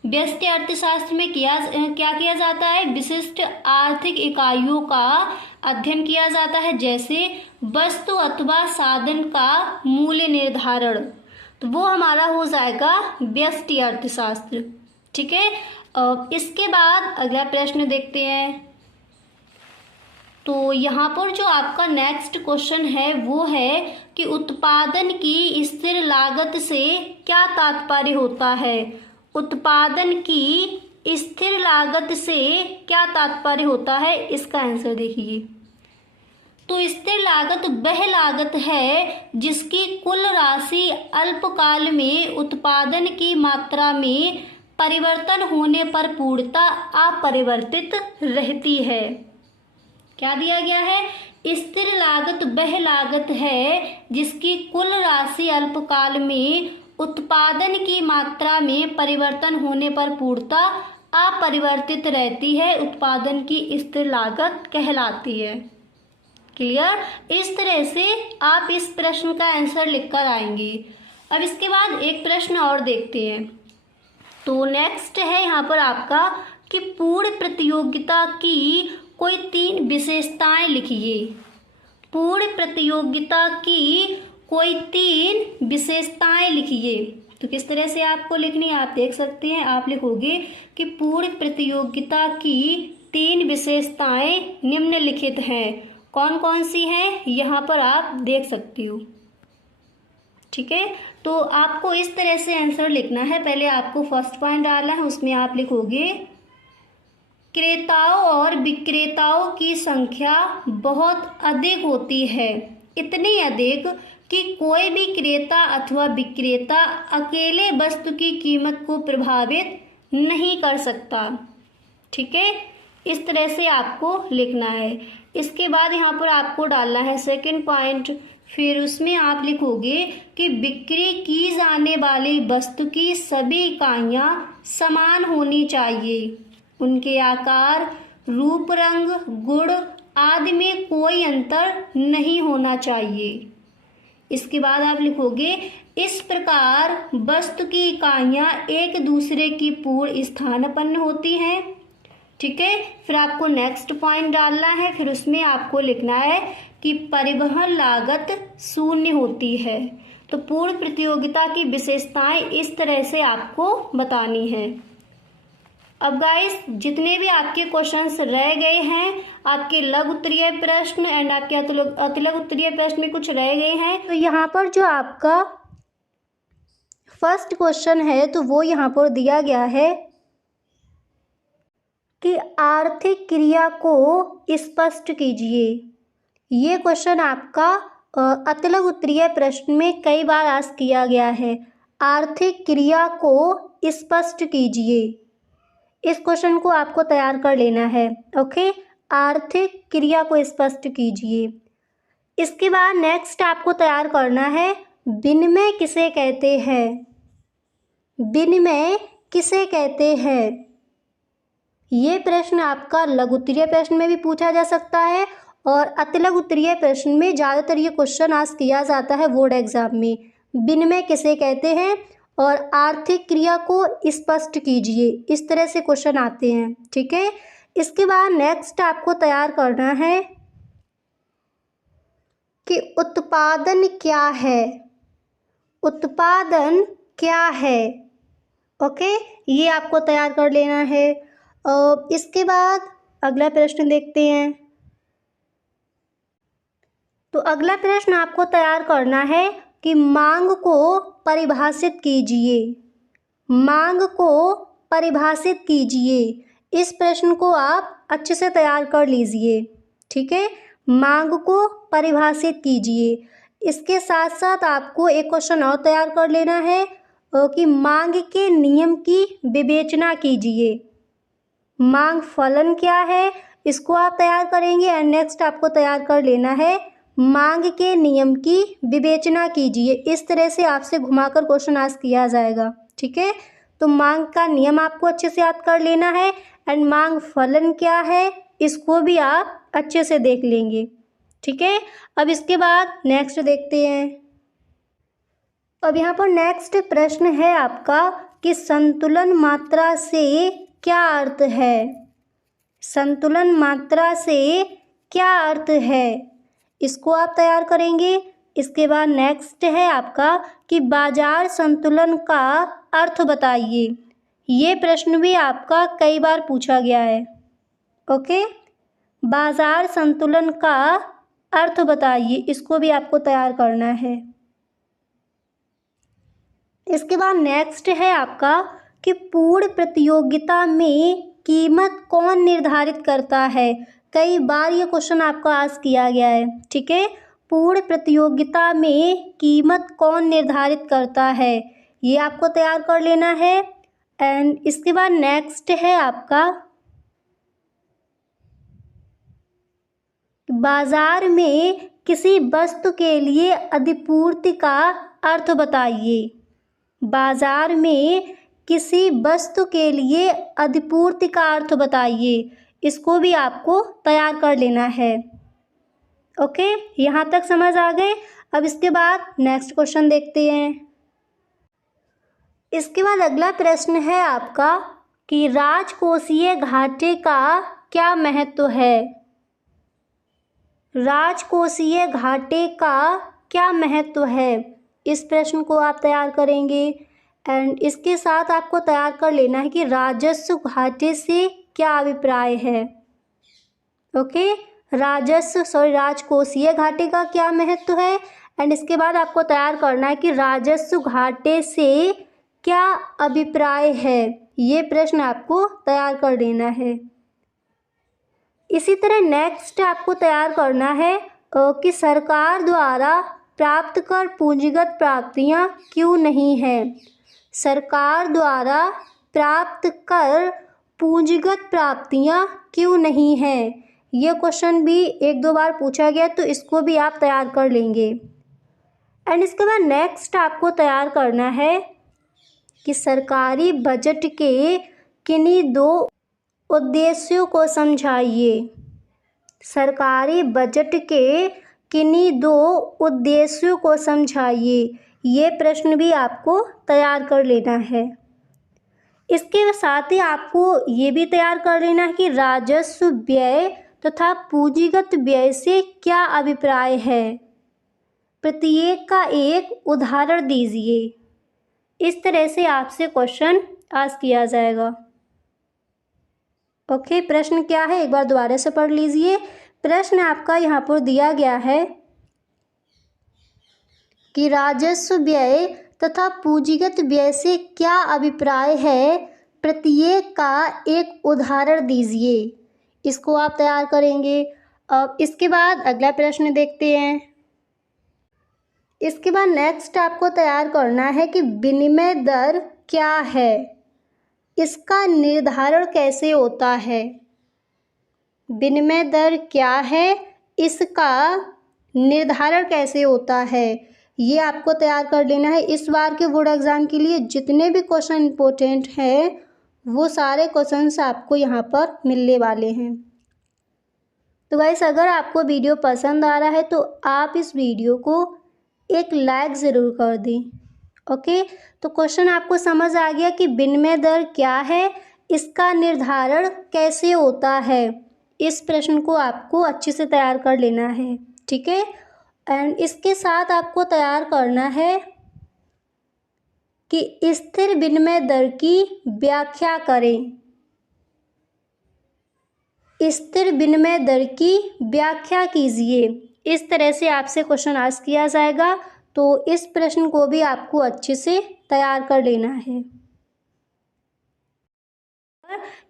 व्यष्टि अर्थशास्त्र में क्या किया जाता है? विशिष्ट आर्थिक इकाइयों का अध्ययन किया जाता है, जैसे वस्तु अथवा साधन का मूल्य निर्धारण। तो वो हमारा हो जाएगा व्यष्टि अर्थशास्त्र। ठीक है, इसके बाद अगला प्रश्न देखते हैं। तो यहाँ पर जो आपका नेक्स्ट क्वेश्चन है वो है कि उत्पादन की स्थिर लागत से क्या तात्पर्य होता है। उत्पादन की स्थिर लागत से क्या तात्पर्य होता है, इसका आंसर देखिए। तो स्थिर लागत वह लागत है जिसकी कुल राशि अल्पकाल में उत्पादन की मात्रा में परिवर्तन होने पर पूर्णतः अपरिवर्तित रहती है। क्या दिया गया है, स्थिर लागत वह लागत है जिसकी कुल राशि अल्पकाल में उत्पादन की मात्रा में परिवर्तन होने पर पूर्णतः अपरिवर्तित रहती है, उत्पादन की स्थिर लागत कहलाती है। क्लियर। इस तरह से आप इस प्रश्न का आंसर लिखकर आएंगे। अब इसके बाद एक प्रश्न और देखते हैं। तो नेक्स्ट है यहाँ पर आपका कि पूर्ण प्रतियोगिता की कोई 3 विशेषताएं लिखिए। पूर्ण प्रतियोगिता की कोई 3 विशेषताएं लिखिए। तो किस तरह से आपको लिखनी है आप देख सकते हैं। आप लिखोगे कि पूर्ण प्रतियोगिता की 3 विशेषताएं निम्नलिखित हैं। कौन कौन सी हैं यहाँ पर आप देख सकती हो। ठीक है, तो आपको इस तरह से आंसर लिखना है। पहले आपको फर्स्ट पॉइंट डालना है, उसमें आप लिखोगे क्रेताओं और विक्रेताओं की संख्या बहुत अधिक होती है, इतनी अधिक कि कोई भी क्रेता अथवा विक्रेता अकेले वस्तु की कीमत को प्रभावित नहीं कर सकता। ठीक है, इस तरह से आपको लिखना है। इसके बाद यहाँ पर आपको डालना है सेकंड पॉइंट। फिर उसमें आप लिखोगे कि बिक्री की जाने वाली वस्तु की सभी इकाइयाँ समान होनी चाहिए, उनके आकार, रूप, रंग, गुण आदि में कोई अंतर नहीं होना चाहिए। इसके बाद आप लिखोगे इस प्रकार वस्तु की इकाइयाँ एक दूसरे की पूर्ण स्थानापन्न होती हैं। ठीक है, फिर आपको नेक्स्ट पॉइंट डालना है। फिर उसमें आपको लिखना है कि परिवहन लागत शून्य होती है। तो पूर्ण प्रतियोगिता की विशेषताएं इस तरह से आपको बतानी है। अब गाइस जितने भी आपके क्वेश्चंस रह गए हैं, आपके लघु उत्तरीय प्रश्न एंड आपके अतिलघु उत्तरीय प्रश्न में कुछ रह गए हैं, तो यहाँ पर जो आपका फर्स्ट क्वेश्चन है तो वो यहाँ पर दिया गया है कि आर्थिक क्रिया को स्पष्ट कीजिए। ये क्वेश्चन आपका अतिलघु उत्तरीय प्रश्न में कई बार आस्क किया गया है। आर्थिक क्रिया को स्पष्ट कीजिए, इस क्वेश्चन को आपको तैयार कर लेना है। ओके, आर्थिक क्रिया को स्पष्ट कीजिए। इसके बाद नेक्स्ट आपको तैयार करना है विनिमय किसे कहते हैं। विनिमय किसे कहते हैं, ये प्रश्न आपका लघु उत्तरीय प्रश्न में भी पूछा जा सकता है और अतिलघु उत्तरीय प्रश्न में ज़्यादातर ये क्वेश्चन आस्क किया जाता है बोर्ड एग्जाम में। विनिमय किसे कहते हैं और आर्थिक क्रिया को स्पष्ट कीजिए, इस तरह से क्वेश्चन आते हैं। ठीक है, इसके बाद नेक्स्ट आपको तैयार करना है कि उत्पादन क्या है। उत्पादन क्या है, ओके, ये आपको तैयार कर लेना है। इसके बाद अगला प्रश्न देखते हैं। तो अगला प्रश्न आपको तैयार करना है कि मांग को परिभाषित कीजिए। मांग को परिभाषित कीजिए, इस प्रश्न को आप अच्छे से तैयार कर लीजिए। ठीक है, मांग को परिभाषित कीजिए। इसके साथ साथ आपको एक क्वेश्चन और तैयार कर लेना है कि मांग के नियम की विवेचना कीजिए। मांग फलन क्या है, इसको आप तैयार करेंगे। एंड नेक्स्ट आपको तैयार कर लेना है मांग के नियम की विवेचना कीजिए। इस तरह से आपसे घुमाकर क्वेश्चन आस्क किया जाएगा। ठीक है, तो मांग का नियम आपको अच्छे से याद कर लेना है एंड मांग फलन क्या है इसको भी आप अच्छे से देख लेंगे। ठीक है, अब इसके बाद नेक्स्ट देखते हैं। अब यहाँ पर नेक्स्ट प्रश्न है आपका कि संतुलन मात्रा से क्या अर्थ है। संतुलन मात्रा से क्या अर्थ है, इसको आप तैयार करेंगे। इसके बाद नेक्स्ट है आपका कि बाजार संतुलन का अर्थ बताइए। ये प्रश्न भी आपका कई बार पूछा गया है। ओके, बाजार संतुलन का अर्थ बताइए, इसको भी आपको तैयार करना है। इसके बाद नेक्स्ट है आपका कि पूर्ण प्रतियोगिता में कीमत कौन निर्धारित करता है। कई बार ये क्वेश्चन आपको आस्क किया गया है, ठीक है। पूर्ण प्रतियोगिता में कीमत कौन निर्धारित करता है, ये आपको तैयार कर लेना है। एंड इसके बाद नेक्स्ट है आपका बाजार में किसी वस्तु के लिए अधिपूर्ति का अर्थ बताइए। बाजार में किसी वस्तु के लिए अधिपूर्ति का अर्थ बताइए, इसको भी आपको तैयार कर लेना है। ओके, यहाँ तक समझ आ गए। अब इसके बाद नेक्स्ट क्वेश्चन देखते हैं। इसके बाद अगला प्रश्न है आपका कि राजकोषीय घाटे का क्या महत्व है। राजकोषीय घाटे का क्या महत्व है, इस प्रश्न को आप तैयार करेंगे। एंड इसके साथ आपको तैयार कर लेना है कि राजस्व घाटे से क्या अभिप्राय है। ओके, राजकोषीय घाटे का क्या महत्व है। एंड इसके बाद आपको तैयार करना है कि राजस्व घाटे से क्या अभिप्राय है, ये प्रश्न आपको तैयार कर लेना है। इसी तरह नेक्स्ट आपको तैयार करना है कि सरकार द्वारा प्राप्त कर पूंजीगत प्राप्तियां क्यों नहीं हैं। सरकार द्वारा प्राप्त कर पूंजीगत प्राप्तियां क्यों नहीं हैं, ये क्वेश्चन भी एक दो बार पूछा गया, तो इसको भी आप तैयार कर लेंगे। एंड इसके बाद नेक्स्ट आपको तैयार करना है कि सरकारी बजट के किन्हीं दो उद्देश्यों को समझाइए। सरकारी बजट के किन्हीं दो उद्देश्यों को समझाइए, ये प्रश्न भी आपको तैयार कर लेना है। इसके साथ ही आपको ये भी तैयार कर लेना है कि राजस्व व्यय तथा पूंजीगत व्यय से क्या अभिप्राय है, प्रत्येक का एक उदाहरण दीजिए। इस तरह से आपसे क्वेश्चन आस्क किया जाएगा। ओके, प्रश्न क्या है एक बार दोबारा से पढ़ लीजिए। प्रश्न आपका यहाँ पर दिया गया है कि राजस्व व्यय तथा पूंजीगत व्यय से क्या अभिप्राय है, प्रत्येक का एक उदाहरण दीजिए। इसको आप तैयार करेंगे। अब इसके बाद अगला प्रश्न देखते हैं। इसके बाद नेक्स्ट आपको तैयार करना है कि विनिमय दर क्या है, इसका निर्धारण कैसे होता है। विनिमय दर क्या है, इसका निर्धारण कैसे होता है, ये आपको तैयार कर लेना है। इस बार के बोर्ड एग्ज़ाम के लिए जितने भी क्वेश्चन इम्पोर्टेंट हैं वो सारे क्वेश्चंस आपको यहाँ पर मिलने वाले हैं। तो गाइस, अगर आपको वीडियो पसंद आ रहा है तो आप इस वीडियो को एक लाइक ज़रूर कर दें। ओके, तो क्वेश्चन आपको समझ आ गया कि विनिमय दर क्या है, इसका निर्धारण कैसे होता है। इस प्रश्न को आपको अच्छे से तैयार कर लेना है, ठीक है। एंड इसके साथ आपको तैयार करना है कि स्थिर विनिमय दर की व्याख्या करें। स्थिर विनिमय दर की व्याख्या कीजिए। इस तरह से आपसे क्वेश्चन आस्क किया जाएगा, तो इस प्रश्न को भी आपको अच्छे से तैयार कर लेना है।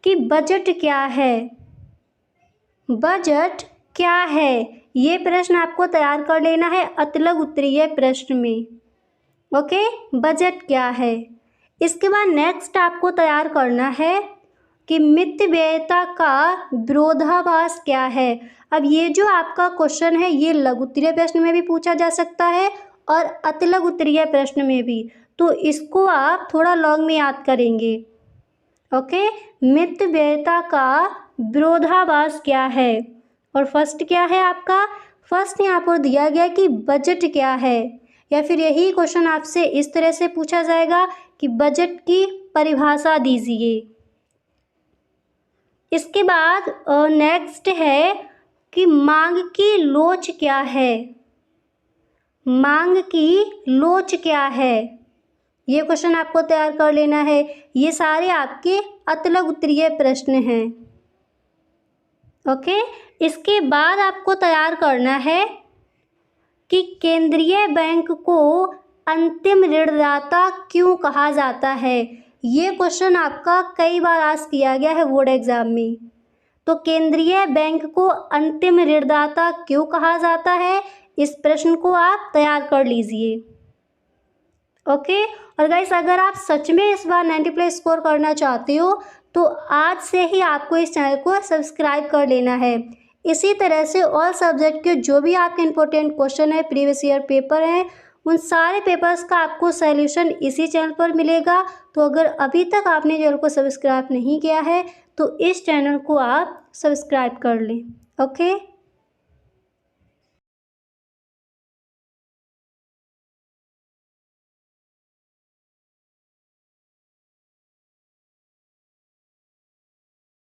कि बजट क्या है, बजट क्या है, ये प्रश्न आपको तैयार कर लेना है अतलग उत्तरीय प्रश्न में। ओके, बजट क्या है। इसके बाद नेक्स्ट आपको तैयार करना है कि मितव्ययिता का विरोधाभास क्या है। अब ये जो आपका क्वेश्चन है ये लघु उत्तरीय प्रश्न में भी पूछा जा सकता है और अतिलघु उत्तरीय प्रश्न में भी, तो इसको आप थोड़ा लॉन्ग में याद करेंगे। ओके, मितव्ययिता का विरोधाभास क्या है। और फर्स्ट क्या है आपका, फर्स्ट यहाँ पर दिया गया कि बजट क्या है, या फिर यही क्वेश्चन आपसे इस तरह से पूछा जाएगा कि बजट की परिभाषा दीजिए। इसके बाद नेक्स्ट है कि मांग की लोच क्या है, मांग की लोच क्या है, ये क्वेश्चन आपको तैयार कर लेना है। ये सारे आपके अतलग उत्तरीय प्रश्न हैं। ओके, इसके बाद आपको तैयार करना है कि केंद्रीय बैंक को अंतिम ऋणदाता क्यों कहा जाता है। ये क्वेश्चन आपका कई बार आज किया गया है बोर्ड एग्जाम में। तो केंद्रीय बैंक को अंतिम ऋणदाता क्यों कहा जाता है, इस प्रश्न को आप तैयार कर लीजिए। ओके। और गाइस, अगर आप सच में इस बार 90+ स्कोर करना चाहते हो तो आज से ही आपको इस चैनल को सब्सक्राइब कर लेना है। इसी तरह से ऑल सब्जेक्ट के जो भी आपके इंपॉर्टेंट क्वेश्चन है, प्रीवियस ईयर पेपर हैं, उन सारे पेपर्स का आपको सॉल्यूशन इसी चैनल पर मिलेगा। तो अगर अभी तक आपने चैनल को सब्सक्राइब नहीं किया है तो इस चैनल को आप सब्सक्राइब कर लें। ओके।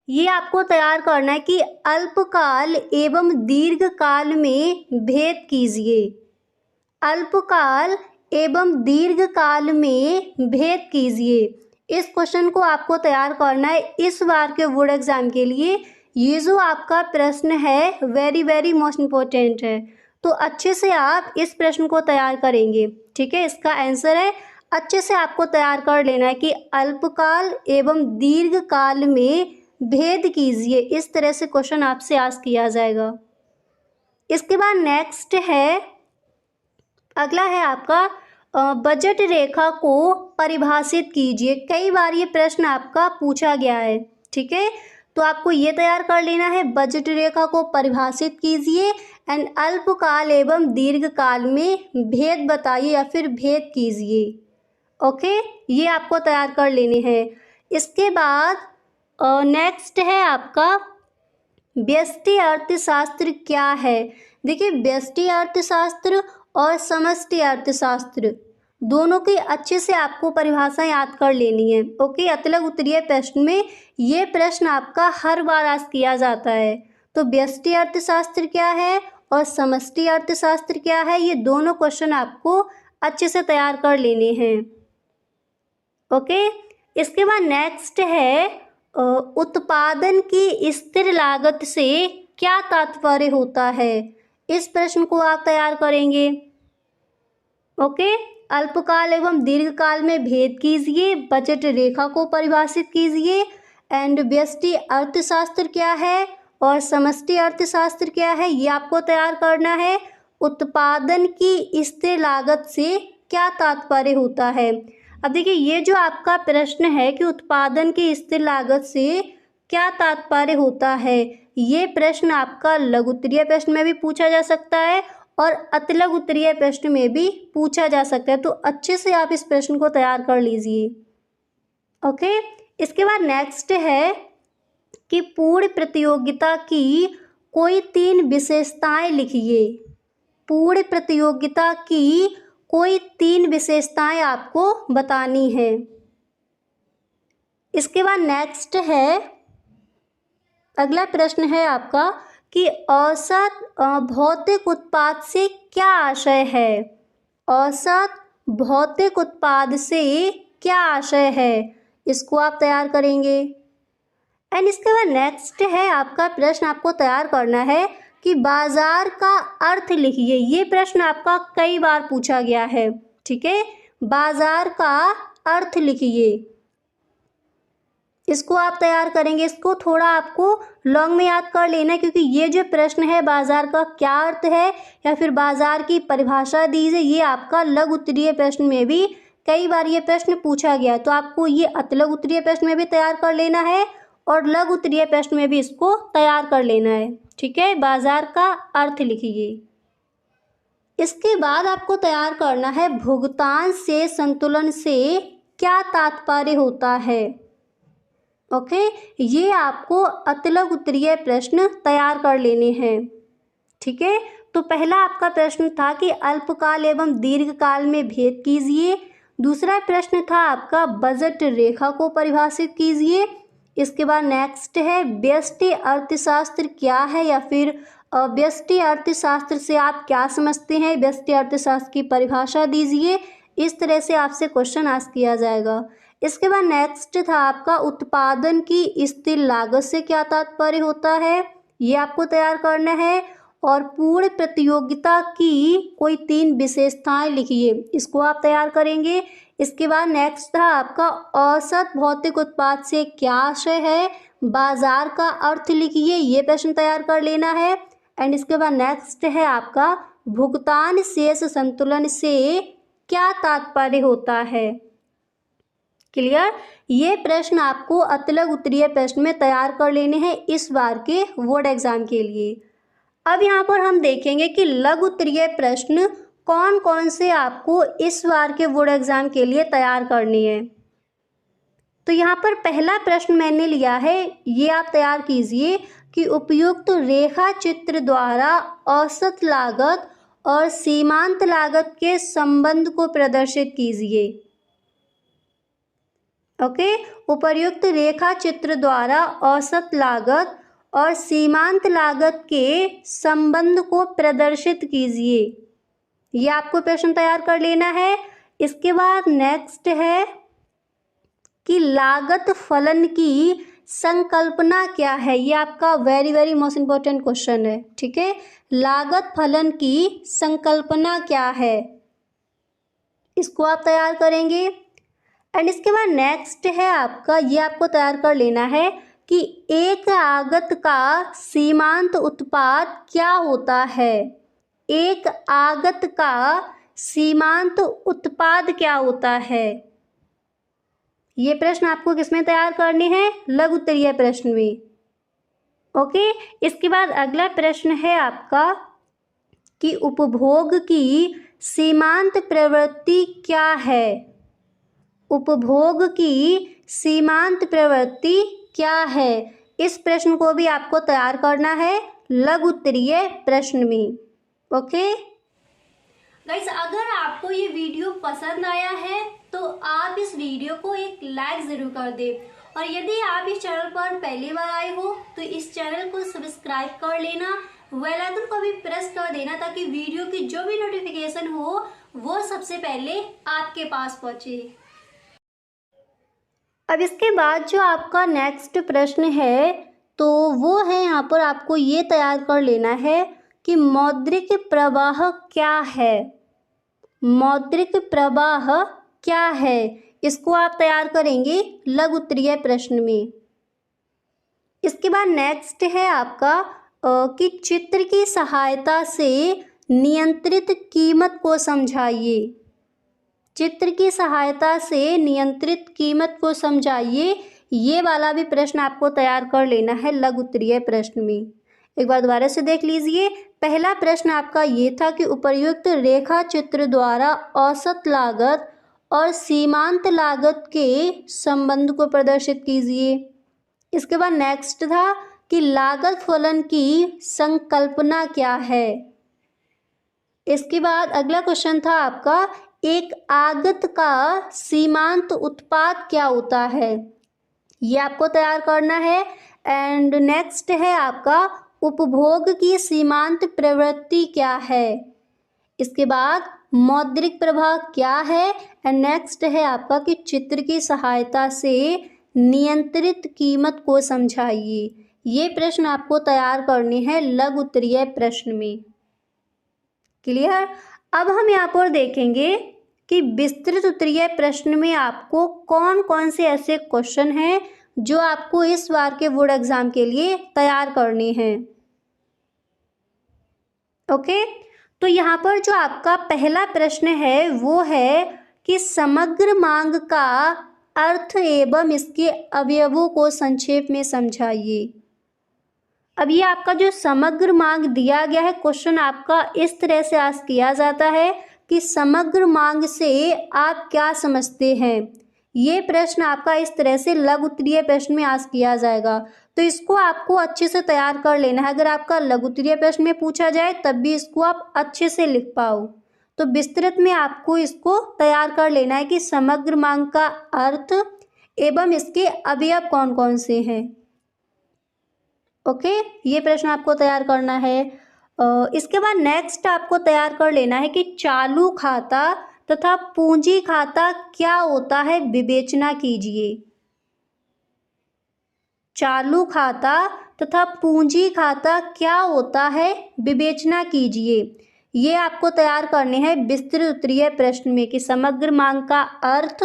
ये आपको तैयार करना है कि अल्पकाल एवं दीर्घकाल में भेद कीजिए। अल्पकाल एवं दीर्घकाल में भेद कीजिए। इस क्वेश्चन को आपको तैयार करना है इस बार के बोर्ड एग्जाम के लिए। ये जो आपका प्रश्न है वेरी वेरी मोस्ट इम्पोर्टेंट है, तो अच्छे से आप इस प्रश्न को तैयार करेंगे। ठीक है, इसका आंसर है, अच्छे से आपको तैयार कर लेना है कि अल्पकाल एवं दीर्घकाल में भेद कीजिए। इस तरह से क्वेश्चन आपसे आज किया जाएगा। इसके बाद नेक्स्ट है, अगला है आपका बजट रेखा को परिभाषित कीजिए। कई बार ये प्रश्न आपका पूछा गया है। ठीक है, तो आपको ये तैयार कर लेना है, बजट रेखा को परिभाषित कीजिए एंड अल्पकाल एवं दीर्घकाल में भेद बताइए या फिर भेद कीजिए। ओके, ये आपको तैयार कर लेने हैं। इसके बाद नेक्स्ट है आपका व्यष्टि अर्थशास्त्र क्या है। देखिए, व्यष्टि अर्थशास्त्र और समष्टि अर्थशास्त्र दोनों की अच्छे से आपको परिभाषा याद कर लेनी है। ओके, अतलग उत्तरीय प्रश्न में ये प्रश्न आपका हर बार आज किया जाता है। तो व्यष्टि अर्थशास्त्र क्या है और समष्टि अर्थशास्त्र क्या है, ये दोनों क्वेश्चन आपको अच्छे से तैयार कर लेने हैं। ओके। इसके बाद नेक्स्ट है उत्पादन की स्थिर लागत से क्या तात्पर्य होता है। इस प्रश्न को आप तैयार करेंगे। ओके, अल्पकाल एवं दीर्घकाल में भेद कीजिए, बजट रेखा को परिभाषित कीजिए एंड व्यष्टि अर्थशास्त्र क्या है और समष्टि अर्थशास्त्र क्या है, ये आपको तैयार करना है। उत्पादन की स्थिर लागत से क्या तात्पर्य होता है। अब देखिए, ये जो आपका प्रश्न है कि उत्पादन की स्थिर लागत से क्या तात्पर्य होता है, ये प्रश्न आपका लघु उत्तरीय प्रश्न में भी पूछा जा सकता है और अतिलघु उत्तरीय प्रश्न में भी पूछा जा सकता है। तो अच्छे से आप इस प्रश्न को तैयार कर लीजिए। ओके। इसके बाद नेक्स्ट है कि पूर्ण प्रतियोगिता की कोई 3 विशेषताएं लिखिए। पूर्ण प्रतियोगिता की कोई 3 विशेषताएं आपको बतानी है। इसके बाद नेक्स्ट है, अगला प्रश्न है आपका कि औसत भौतिक उत्पाद से क्या आशय है। औसत भौतिक उत्पाद से क्या आशय है, इसको आप तैयार करेंगे। एंड इसके बाद नेक्स्ट है आपका प्रश्न, आपको तैयार करना है कि बाजार का अर्थ लिखिए। ये प्रश्न आपका कई बार पूछा गया है। ठीक है, बाजार का अर्थ लिखिए, इसको आप तैयार करेंगे। इसको थोड़ा आपको लॉन्ग में याद कर लेना है, क्योंकि ये जो प्रश्न है बाजार का क्या अर्थ है या फिर बाजार की परिभाषा दीजिए, ये आपका लघु उत्तरीय प्रश्न में भी कई बार ये प्रश्न पूछा गया है। तो आपको ये अतिलघु उत्तरीय प्रश्न में भी तैयार कर लेना है और लघु उत्तरीय प्रश्न में भी इसको तैयार कर लेना है। ठीक है, बाजार का अर्थ लिखिए। इसके बाद आपको तैयार करना है भुगतान से संतुलन से क्या तात्पर्य होता है। ओके, ये आपको अतिलघु उत्तरीय प्रश्न तैयार कर लेने हैं। ठीक है, तो पहला आपका प्रश्न था कि अल्पकाल एवं दीर्घकाल में भेद कीजिए। दूसरा प्रश्न था आपका बजट रेखा को परिभाषित कीजिए। इसके बाद नेक्स्ट है व्यष्टि अर्थशास्त्र क्या है या फिर व्यष्टि अर्थशास्त्र से आप क्या समझते हैं, व्यष्टि अर्थशास्त्र की परिभाषा दीजिए। इस तरह से आपसे क्वेश्चन आस्क किया जाएगा। इसके बाद नेक्स्ट था आपका उत्पादन की स्थिर लागत से क्या तात्पर्य होता है। ये आपको तैयार करना है। और पूर्ण प्रतियोगिता की कोई 3 विशेषताएं लिखिए, इसको आप तैयार करेंगे। इसके बाद नेक्स्ट था आपका औसत भौतिक उत्पाद से क्या आशय है, बाजार का अर्थ लिखिए, ये प्रश्न तैयार कर लेना है। एंड इसके बाद नेक्स्ट है आपका भुगतान शेष संतुलन से क्या तात्पर्य होता है। क्लियर। ये प्रश्न आपको अतलग उत्तरीय प्रश्न में तैयार कर लेने हैं इस बार के बोर्ड एग्जाम के लिए। अब यहाँ पर हम देखेंगे कि लघु उत्तरीय प्रश्न कौन कौन से आपको इस बार के बोर्ड एग्जाम के लिए तैयार करनी है। तो यहाँ पर पहला प्रश्न मैंने लिया है, ये आप तैयार कीजिए कि उपयुक्त रेखा चित्र द्वारा औसत लागत और सीमांत लागत के संबंध को प्रदर्शित कीजिए। ओके, उपर्युक्त रेखा चित्र द्वारा औसत लागत और सीमांत लागत के संबंध को प्रदर्शित कीजिए, ये आपको प्रश्न तैयार कर लेना है। इसके बाद नेक्स्ट है कि लागत फलन की संकल्पना क्या है, ये आपका वेरी मोस्ट इम्पोर्टेंट क्वेश्चन है। ठीक है, लागत फलन की संकल्पना क्या है, इसको आप तैयार करेंगे। एंड इसके बाद नेक्स्ट है आपका, ये आपको तैयार कर लेना है कि एक आगत का सीमांत उत्पाद क्या होता है। एक आगत का सीमांत उत्पाद क्या होता है, ये प्रश्न आपको किसमें तैयार करने हैं, लघु उत्तरीय प्रश्न में। ओके, इसके बाद अगला प्रश्न है आपका कि उपभोग की सीमांत प्रवृत्ति क्या है। उपभोग की सीमांत प्रवृत्ति क्या है, इस प्रश्न को भी आपको तैयार करना है लघु उत्तरीय प्रश्न में। ओके गाइस, अगर आपको ये वीडियो पसंद आया है तो आप इस वीडियो को एक लाइक जरूर कर दें। और यदि आप इस चैनल पर पहली बार आए हो तो इस चैनल को सब्सक्राइब कर लेना, बेल आइकन को भी प्रेस कर देना ताकि वीडियो की जो भी नोटिफिकेशन हो वो सबसे पहले आपके पास पहुंचे। अब इसके बाद जो आपका नेक्स्ट प्रश्न है तो वो है, यहाँ पर आपको ये तैयार कर लेना है कि मौद्रिक प्रवाह क्या है। मौद्रिक प्रवाह क्या है, इसको आप तैयार करेंगे लघु उत्तरीय प्रश्न में। इसके बाद नेक्स्ट है आपका कि चित्र की सहायता से नियंत्रित कीमत को समझाइए। चित्र की सहायता से नियंत्रित कीमत को समझाइए, ये वाला भी प्रश्न आपको तैयार कर लेना है लघु उत्तरीय प्रश्न में। एक बार दोबारा से देख लीजिए, पहला प्रश्न आपका ये था कि उपर्युक्त रेखा चित्र द्वारा औसत लागत और सीमांत लागत के संबंध को प्रदर्शित कीजिए। इसके बाद नेक्स्ट था कि लागत फलन की संकल्पना क्या है। इसके बाद अगला क्वेश्चन था आपका एक आगत का सीमांत उत्पाद क्या होता है, ये आपको तैयार करना है। एंड नेक्स्ट है आपका उपभोग की सीमांत प्रवृत्ति क्या है। इसके बाद मौद्रिक प्रवाह क्या है। एंड नेक्स्ट है आपका कि चित्र की सहायता से नियंत्रित कीमत को समझाइए। ये प्रश्न आपको तैयार करने हैं लघु उत्तरीय प्रश्न में। क्लियर। अब हम यहाँ पर देखेंगे कि विस्तृत उत्तरीय प्रश्न में आपको कौन कौन से ऐसे क्वेश्चन हैं जो आपको इस बार के बोर्ड एग्जाम के लिए तैयार करने हैं। ओके, तो यहाँ पर जो आपका पहला प्रश्न है वो है कि समग्र मांग का अर्थ एवं इसके अवयवों को संक्षेप में समझाइए। अब ये आपका जो समग्र मांग दिया गया है, क्वेश्चन आपका इस तरह से आस्क किया जाता है कि समग्र मांग से आप क्या समझते हैं। ये प्रश्न आपका इस तरह से लघु उत्तरीय प्रश्न में आस्क किया जाएगा, तो इसको आपको अच्छे से तैयार कर लेना है। अगर आपका लघु उत्तरीय प्रश्न में पूछा जाए तब भी इसको आप अच्छे से लिख पाओ, तो विस्तृत में आपको इसको तैयार कर लेना है कि समग्र मांग का अर्थ एवं इसके अवयव कौन कौन से हैं। ओके, ये प्रश्न आपको तैयार करना है। इसके बाद नेक्स्ट आपको तैयार कर लेना है कि चालू खाता तथा पूंजी खाता क्या होता है, विवेचना कीजिए। चालू खाता तथा पूंजी खाता क्या होता है, विवेचना कीजिए। ये आपको तैयार करने हैं विस्तृत उत्तरीय प्रश्न में कि समग्र मांग का अर्थ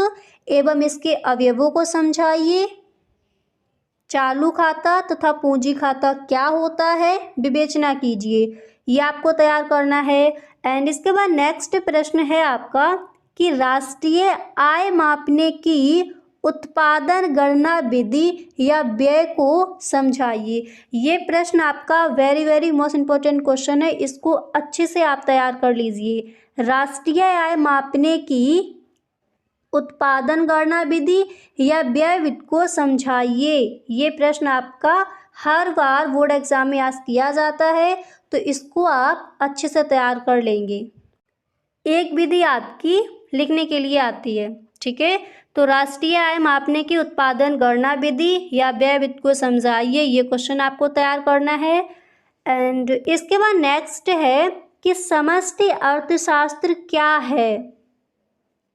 एवं इसके अवयवों को समझाइए, चालू खाता तथा पूंजी खाता क्या होता है, विवेचना कीजिए। ये आपको तैयार करना है। एंड इसके बाद नेक्स्ट प्रश्न है आपका कि राष्ट्रीय आय मापने की उत्पादन गणना विधि या व्यय को समझाइए। ये प्रश्न आपका वेरी मोस्ट इम्पोर्टेंट क्वेश्चन है, इसको अच्छे से आप तैयार कर लीजिए। राष्ट्रीय आय मापने की उत्पादन गणना विधि या व्यय विधि को समझाइए। ये प्रश्न आपका हर बार बोर्ड एग्जाम में आज किया जाता है, तो इसको आप अच्छे से तैयार कर लेंगे। एक विधि आपकी लिखने के लिए आती है, ठीक है। तो राष्ट्रीय आय मापने की उत्पादन गणना विधि या व्यय विधि को समझाइए, ये क्वेश्चन आपको तैयार करना है। एंड इसके बाद नेक्स्ट है कि समष्टि अर्थशास्त्र क्या है,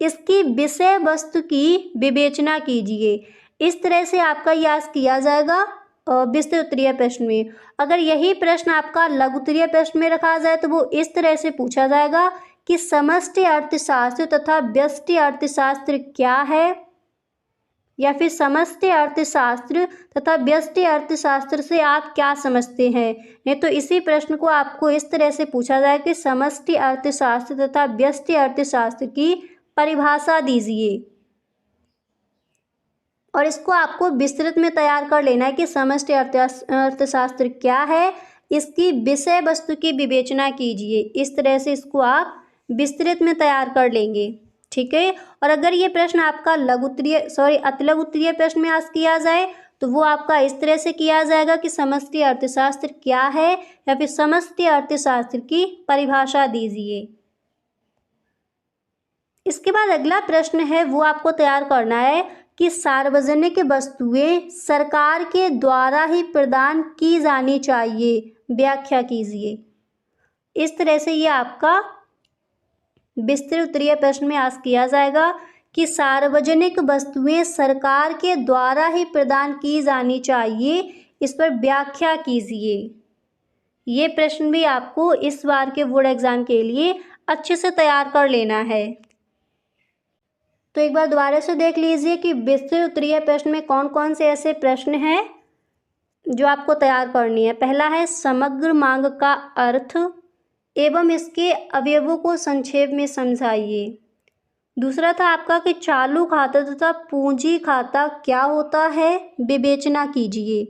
इसकी विषय वस्तु की विवेचना कीजिए। इस तरह से आपका याद किया जाएगा विस्तृत उत्तरीय प्रश्न में। अगर यही प्रश्न आपका लघु उत्तरीय प्रश्न में रखा जाए तो वो इस तरह से पूछा जाएगा कि समष्टि अर्थशास्त्र तथा व्यष्टि अर्थशास्त्र क्या है, या फिर समष्टि अर्थशास्त्र तथा व्यष्टि अर्थशास्त्र से आप क्या समझते हैं। नहीं तो इसी प्रश्न को आपको इस तरह से पूछा जाए कि समष्टि अर्थशास्त्र तथा व्यष्टि अर्थशास्त्र की परिभाषा दीजिए, और इसको आपको विस्तृत में तैयार कर लेना है कि समष्टि अर्थशास्त्र क्या है, इसकी विषय वस्तु की विवेचना कीजिए। इस तरह से इसको आप विस्तृत में तैयार कर लेंगे, ठीक है। और अगर ये प्रश्न आपका अतिलघु उत्तरीय प्रश्न में आज किया जाए तो वो आपका इस तरह से किया जाएगा कि समष्टि अर्थशास्त्र क्या है, या फिर समष्टि अर्थशास्त्र की परिभाषा दीजिए। इसके बाद अगला प्रश्न है वो आपको तैयार करना है कि सार्वजनिक वस्तुएं सरकार के द्वारा ही प्रदान की जानी चाहिए, व्याख्या कीजिए। इस तरह से ये आपका विस्तृत उत्तरीय प्रश्न में आज किया जाएगा कि सार्वजनिक वस्तुएं सरकार के द्वारा ही प्रदान की जानी चाहिए, इस पर व्याख्या कीजिए। ये प्रश्न भी आपको इस बार के बोर्ड एग्जाम के लिए अच्छे से तैयार कर लेना है। तो एक बार दोबारा से देख लीजिए कि विस्तृत उत्तरीय प्रश्न में कौन कौन से ऐसे प्रश्न हैं जो आपको तैयार करनी है। पहला है समग्र मांग का अर्थ एवं इसके अवयवों को संक्षेप में समझाइए। दूसरा था आपका कि चालू खाता तथा पूंजी खाता क्या होता है, विवेचना कीजिए।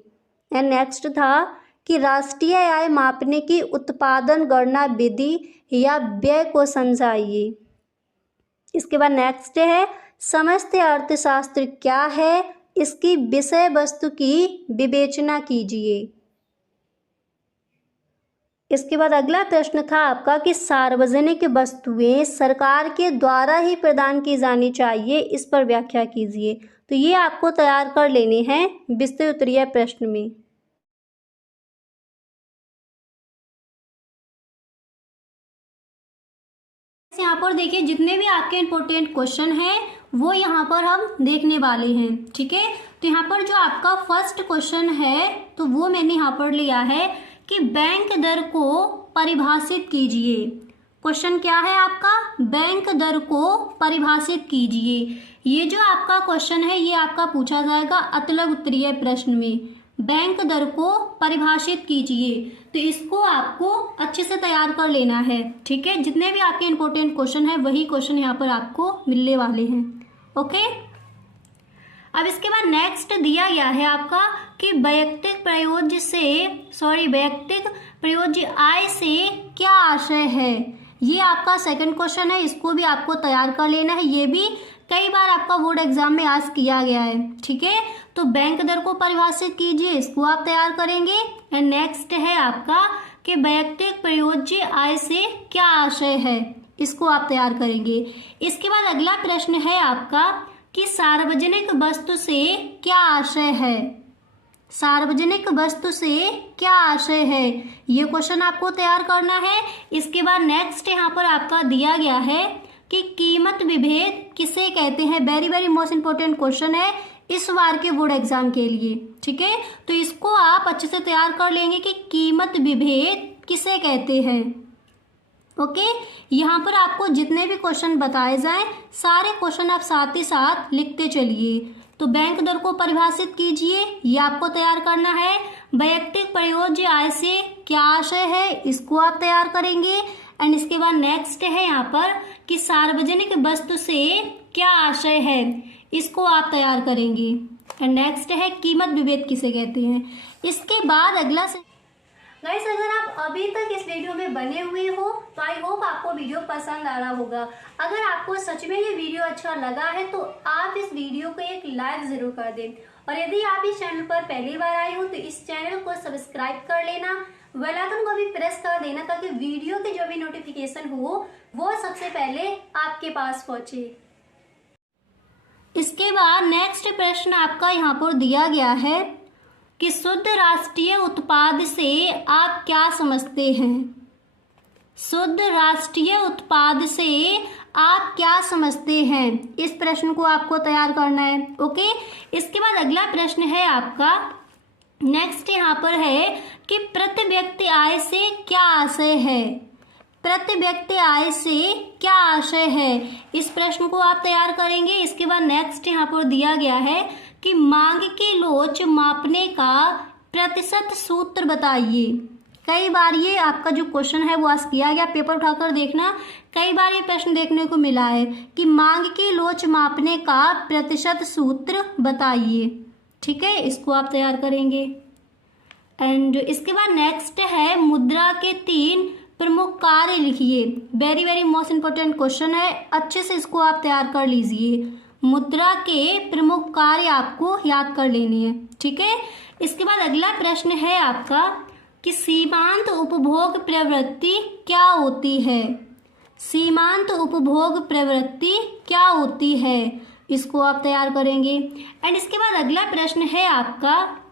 एंड नेक्स्ट था कि राष्ट्रीय आय मापने की उत्पादन गणना विधि या व्यय को समझाइए। इसके बाद नेक्स्ट है समष्टि अर्थशास्त्र क्या है, इसकी विषय वस्तु की विवेचना कीजिए। इसके बाद अगला प्रश्न था आपका कि सार्वजनिक वस्तुएं सरकार के द्वारा ही प्रदान की जानी चाहिए, इस पर व्याख्या कीजिए। तो ये आपको तैयार कर लेने हैं विस्तृत उत्तरीय प्रश्न में। यहाँ पर देखिए जितने भी आपके इम्पोर्टेंट क्वेश्चन हैं वो यहाँ पर हम देखने वाले हैं, ठीक है। तो यहाँ पर जो आपका फर्स्ट क्वेश्चन है तो वो मैंने यहाँ पर लिया है कि बैंक दर को परिभाषित कीजिए। क्वेश्चन क्या है आपका, बैंक दर को परिभाषित कीजिए। ये जो आपका क्वेश्चन है ये आपका पूछा जाएगा अतिलघु उत्तरीय प्रश्न में, बैंक दर को परिभाषित कीजिए। तो इसको आपको अच्छे से तैयार कर लेना है, ठीक है। जितने भी आपके इम्पोर्टेंट क्वेश्चन है वही क्वेश्चन यहाँ पर आपको मिलने वाले हैं, ओके। अब इसके बाद नेक्स्ट दिया गया है आपका कि वैयक्तिक प्रयोज्य आय से क्या आशय है। ये आपका सेकंड क्वेश्चन है, इसको भी आपको तैयार कर लेना है। ये भी कई बार आपका बोर्ड एग्जाम में आज किया गया है, ठीक है। तो बैंक दर को परिभाषित कीजिए, इसको आप तैयार करेंगे। एंड नेक्स्ट है आपका कि वैयक्तिक प्रयोज्य आय से क्या आशय है, इसको आप तैयार करेंगे। इसके बाद अगला प्रश्न है आपका कि सार्वजनिक वस्तु से क्या आशय है, सार्वजनिक वस्तु से क्या आशय है, ये क्वेश्चन आपको तैयार करना है। इसके बाद नेक्स्ट यहाँ पर आपका दिया गया है कि कीमत विभेद किसे कहते हैं। वेरी मोस्ट इम्पोर्टेंट क्वेश्चन है, इस बार के बोर्ड एग्जाम के लिए। ठीक है, तो इसको आप अच्छे से तैयार कर लेंगे कि कीमत विभेद किसे कहते हैं। ओके, यहाँ पर आपको जितने भी क्वेश्चन बताए जाएं सारे क्वेश्चन आप साथ ही साथ लिखते चलिए। तो बैंक दर को परिभाषित कीजिए, ये आपको तैयार करना है। वैयक्तिक प्रयोज्य आय से क्या आशय है, इसको आप तैयार करेंगे। एंड इसके बाद नेक्स्ट है यहाँ पर कि सार्वजनिक वस्तु से क्या आशय है, इसको आप तैयार करेंगे। एंड नेक्स्ट है कीमत विभेद किसे कहते हैं। इसके बाद अगला गाइस, अगर आप अभी तक इस वीडियो में बने हुए हो तो आई होप आपको वीडियो पसंद आ रहा होगा। अगर आपको सच में ये वीडियो अच्छा लगा है तो आप इस वीडियो को एक लाइक जरूर कर दें। और यदि आप इस चैनल पर पहली बार आए हो तो इस चैनल को सब्सक्राइब कर लेना, बेल आइकन को भी प्रेस कर देना ताकि वीडियो की जो भी नोटिफिकेशन हो वो सबसे पहले आपके पास पहुंचे। इसके बाद नेक्स्ट प्रश्न आपका यहाँ पर दिया गया है कि शुद्ध राष्ट्रीय उत्पाद से आप क्या समझते हैं। शुद्ध राष्ट्रीय उत्पाद से आप क्या समझते हैं, इस प्रश्न को आपको तैयार करना है। ओके, इसके बाद अगला प्रश्न है आपका नेक्स्ट यहाँ पर है कि प्रति व्यक्ति आय से क्या आशय है। प्रति व्यक्ति आय से क्या आशय है, इस प्रश्न को आप तैयार करेंगे। इसके बाद नेक्स्ट यहाँ पर दिया गया है कि मांग की लोच मापने का प्रतिशत सूत्र बताइए। कई बार ये आपका जो क्वेश्चन है वो आज किया गया, पेपर उठाकर देखना, कई बार ये प्रश्न देखने को मिला है कि मांग की लोच मापने का प्रतिशत सूत्र बताइए। ठीक है, इसको आप तैयार करेंगे। एंड इसके बाद नेक्स्ट है मुद्रा के 3 प्रमुख कार्य लिखिए। Very very most important question है, अच्छे से इसको आप तैयार कर लीजिए। मुद्रा के प्रमुख कार्य आपको याद कर लेनी है। ठीक है, इसके बाद अगला प्रश्न है आपका कि सीमांत उपभोग प्रवृत्ति क्या होती है। सीमांत उपभोग प्रवृत्ति क्या होती है, इसको आप तैयार करेंगे। एंड इसके बाद अगला प्रश्न है आपका,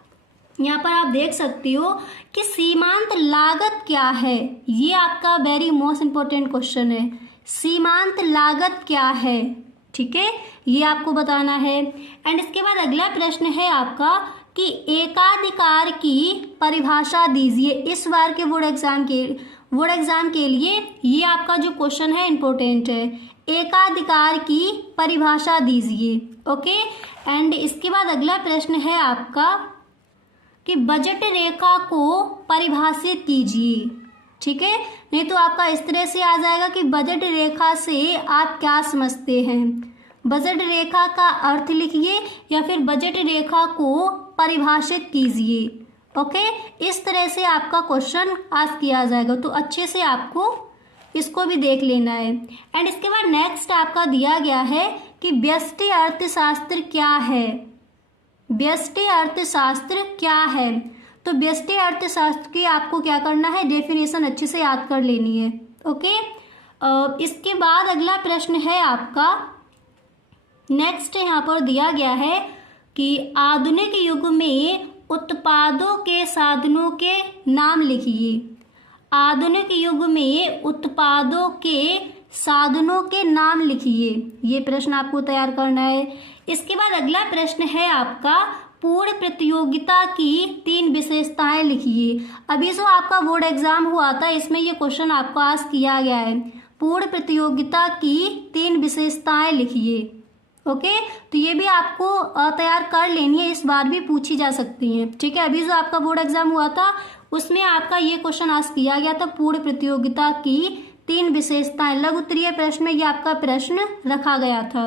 यहाँ पर आप देख सकती हो कि सीमांत लागत क्या है। ये आपका वेरी मोस्ट इंपॉर्टेंट क्वेश्चन है, सीमांत लागत क्या है। ठीक है, ये आपको बताना है। एंड इसके बाद अगला प्रश्न है आपका कि एकाधिकार की परिभाषा दीजिए। इस बार के बोर्ड एग्जाम के लिए ये आपका जो क्वेश्चन है इम्पोर्टेंट है, एकाधिकार की परिभाषा दीजिए। ओके, एंड इसके बाद अगला प्रश्न है आपका कि बजट रेखा को परिभाषित कीजिए। ठीक है, नहीं तो आपका इस तरह से आ जाएगा कि बजट रेखा से आप क्या समझते हैं। बजट रेखा का अर्थ लिखिए या फिर बजट रेखा को परिभाषित कीजिए। ओके, इस तरह से आपका क्वेश्चन आज किया जाएगा, तो अच्छे से आपको इसको भी देख लेना है। एंड इसके बाद नेक्स्ट आपका दिया गया है कि व्यष्टि अर्थशास्त्र क्या है। व्यष्टि अर्थशास्त्र क्या है, तो व्यष्टि अर्थशास्त्र की आपको क्या करना है, डेफिनेशन अच्छे से याद कर लेनी है। ओके, इसके बाद अगला प्रश्न है आपका नेक्स्ट यहाँ पर दिया गया है कि आधुनिक युग में उत्पादों के साधनों के नाम लिखिए। आधुनिक युग में उत्पादों के साधनों के नाम लिखिए, ये प्रश्न आपको तैयार करना है। इसके बाद अगला प्रश्न है आपका पूर्ण प्रतियोगिता की 3 विशेषताएं लिखिए। अभी जो आपका बोर्ड एग्जाम हुआ था इसमें ये क्वेश्चन आपको आज किया गया है, पूर्ण प्रतियोगिता की 3 विशेषताएं लिखिए। ओके, तो ये भी आपको तैयार कर लेनी है, इस बार भी पूछी जा सकती हैं। ठीक है, अभी जो आपका बोर्ड एग्जाम हुआ था उसमें आपका ये क्वेश्चन आज किया गया था, पूर्ण प्रतियोगिता की 3 विशेषताएं। लघु उत्तरीय प्रश्न में ये आपका प्रश्न रखा गया था।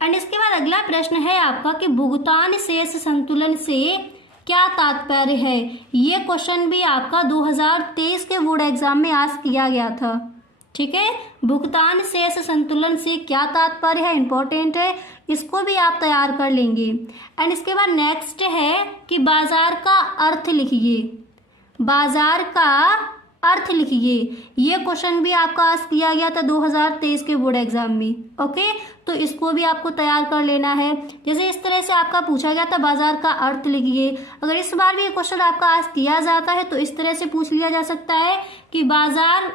एंड इसके बाद अगला प्रश्न है आपका कि भुगतान शेष संतुलन से क्या तात्पर्य है। ये क्वेश्चन भी आपका 2023 के बोर्ड एग्जाम में आज किया गया था। ठीक है, भुगतान शेष संतुलन से क्या तात्पर्य है, इंपॉर्टेंट है, इसको भी आप तैयार कर लेंगे। एंड इसके बाद नेक्स्ट है कि बाजार का अर्थ लिखिए। बाजार का अर्थ लिखिए, ये क्वेश्चन भी आपका आज किया गया था 2023 के बोर्ड एग्जाम में। ओके, तो इसको भी आपको तैयार कर लेना है। जैसे इस तरह से आपका पूछा गया था बाजार का अर्थ लिखिए, अगर इस बार भी ये क्वेश्चन आपका आज किया जाता है तो इस तरह से पूछ लिया जा सकता है कि बाजार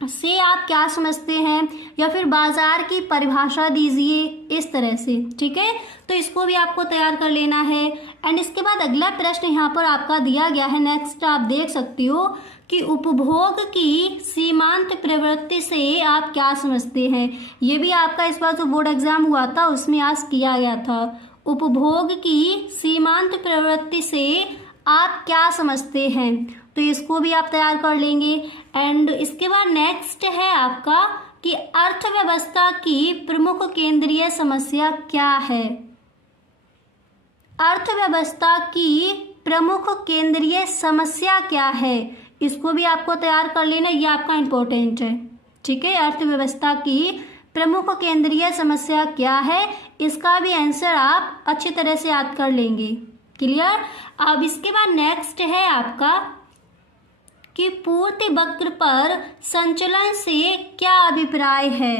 से आप क्या समझते हैं, या फिर बाजार की परिभाषा दीजिए, इस तरह से। ठीक है, तो इसको भी आपको तैयार कर लेना है। एंड इसके बाद अगला प्रश्न यहाँ पर आपका दिया गया है, नेक्स्ट आप देख सकते हो कि उपभोग की सीमांत प्रवृत्ति से आप क्या समझते हैं। ये भी आपका इस बार जो बोर्ड एग्जाम हुआ था उसमें आज किया गया था। उपभोग की सीमांत प्रवृत्ति से आप क्या समझते हैं, तो इसको भी आप तैयार कर लेंगे। एंड इसके बाद नेक्स्ट है आपका कि अर्थव्यवस्था की प्रमुख केंद्रीय समस्या क्या है। अर्थव्यवस्था की प्रमुख केंद्रीय समस्या क्या है, इसको भी आपको तैयार कर लेना, ये आपका इम्पोर्टेंट है। ठीक है, अर्थव्यवस्था की प्रमुख केंद्रीय समस्या क्या है, इसका भी आंसर आप अच्छी तरह से याद कर लेंगे। क्लियर। अब इसके बाद नेक्स्ट है आपका कि पूर्ति वक्र पर संचलन से क्या अभिप्राय है।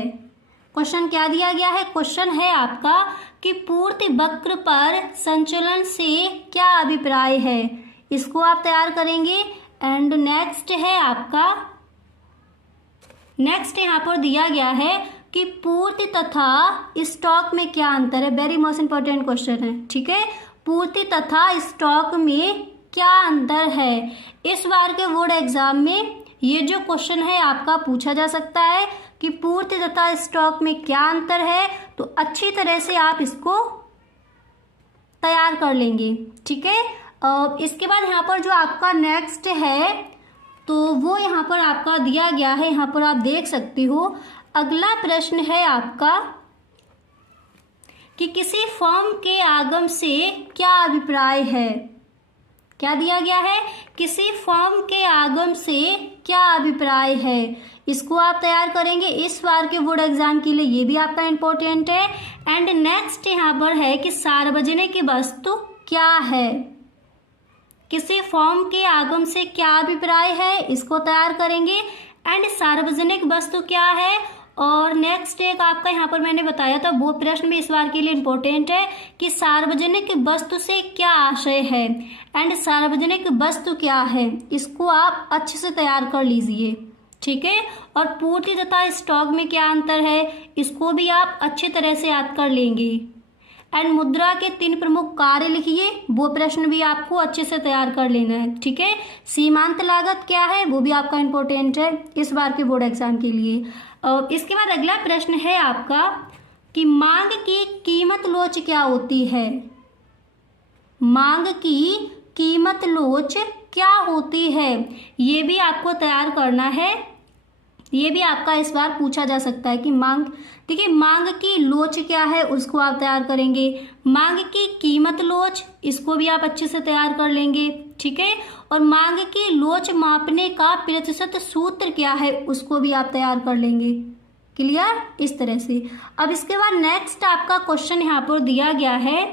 क्वेश्चन क्या दिया गया है, क्वेश्चन है आपका कि पूर्ति वक्र पर संचलन से क्या अभिप्राय है, इसको आप तैयार करेंगे। एंड नेक्स्ट है आपका, नेक्स्ट यहाँ पर दिया गया है कि पूर्ति तथा स्टॉक में क्या अंतर है। वेरी मोस्ट इंपॉर्टेंट क्वेश्चन है। ठीक है, पूर्ति तथा स्टॉक में क्या अंतर है। इस बार के बोर्ड एग्जाम में ये जो क्वेश्चन है आपका पूछा जा सकता है कि पूर्ति तथा स्टॉक में क्या अंतर है, तो अच्छी तरह से आप इसको तैयार कर लेंगे। ठीक है, इसके बाद यहाँ पर जो आपका नेक्स्ट है तो वो यहाँ पर आपका दिया गया है, यहाँ पर आप देख सकते हो। अगला प्रश्न है आपका कि किसी फर्म के आगम से क्या अभिप्राय है। क्या दिया गया है, किसी फर्म के आगम से क्या अभिप्राय है, इसको आप तैयार करेंगे इस बार के बोर्ड एग्जाम के लिए, ये भी आपका इम्पोर्टेंट है। एंड नेक्स्ट यहाँ पर है कि सार्वजनिक वस्तु क्या है। किसी फर्म के आगम से क्या अभिप्राय है, इसको तैयार करेंगे। एंड सार्वजनिक वस्तु क्या है, और नेक्स्ट एक आपका यहाँ पर मैंने बताया था वो प्रश्न भी इस बार के लिए इम्पोर्टेंट है कि सार्वजनिक वस्तु से क्या आशय है। एंड सार्वजनिक वस्तु क्या है, इसको आप अच्छे से तैयार कर लीजिए। ठीक है, और पूर्ति तथा स्टॉक में क्या अंतर है, इसको भी आप अच्छी तरह से याद कर लेंगे। एंड मुद्रा के 3 प्रमुख कार्य लिखिए, वो प्रश्न भी आपको अच्छे से तैयार कर लेना है। ठीक है, सीमांत लागत क्या है, वो भी आपका इम्पोर्टेंट है इस बार के बोर्ड एग्जाम के लिए। और इसके बाद अगला प्रश्न है आपका कि मांग की कीमत लोच क्या होती है। मांग की कीमत लोच क्या होती है, ये भी आपको तैयार करना है। ये भी आपका इस बार पूछा जा सकता है कि मांग, देखिए मांग की लोच क्या है उसको आप तैयार करेंगे। मांग की कीमत लोच, इसको भी आप अच्छे से तैयार कर लेंगे। ठीक है, और मांग की लोच मापने का प्रतिशत सूत्र क्या है, उसको भी आप तैयार कर लेंगे। क्लियर, इस तरह से। अब इसके बाद नेक्स्ट आपका क्वेश्चन यहाँ पर दिया गया है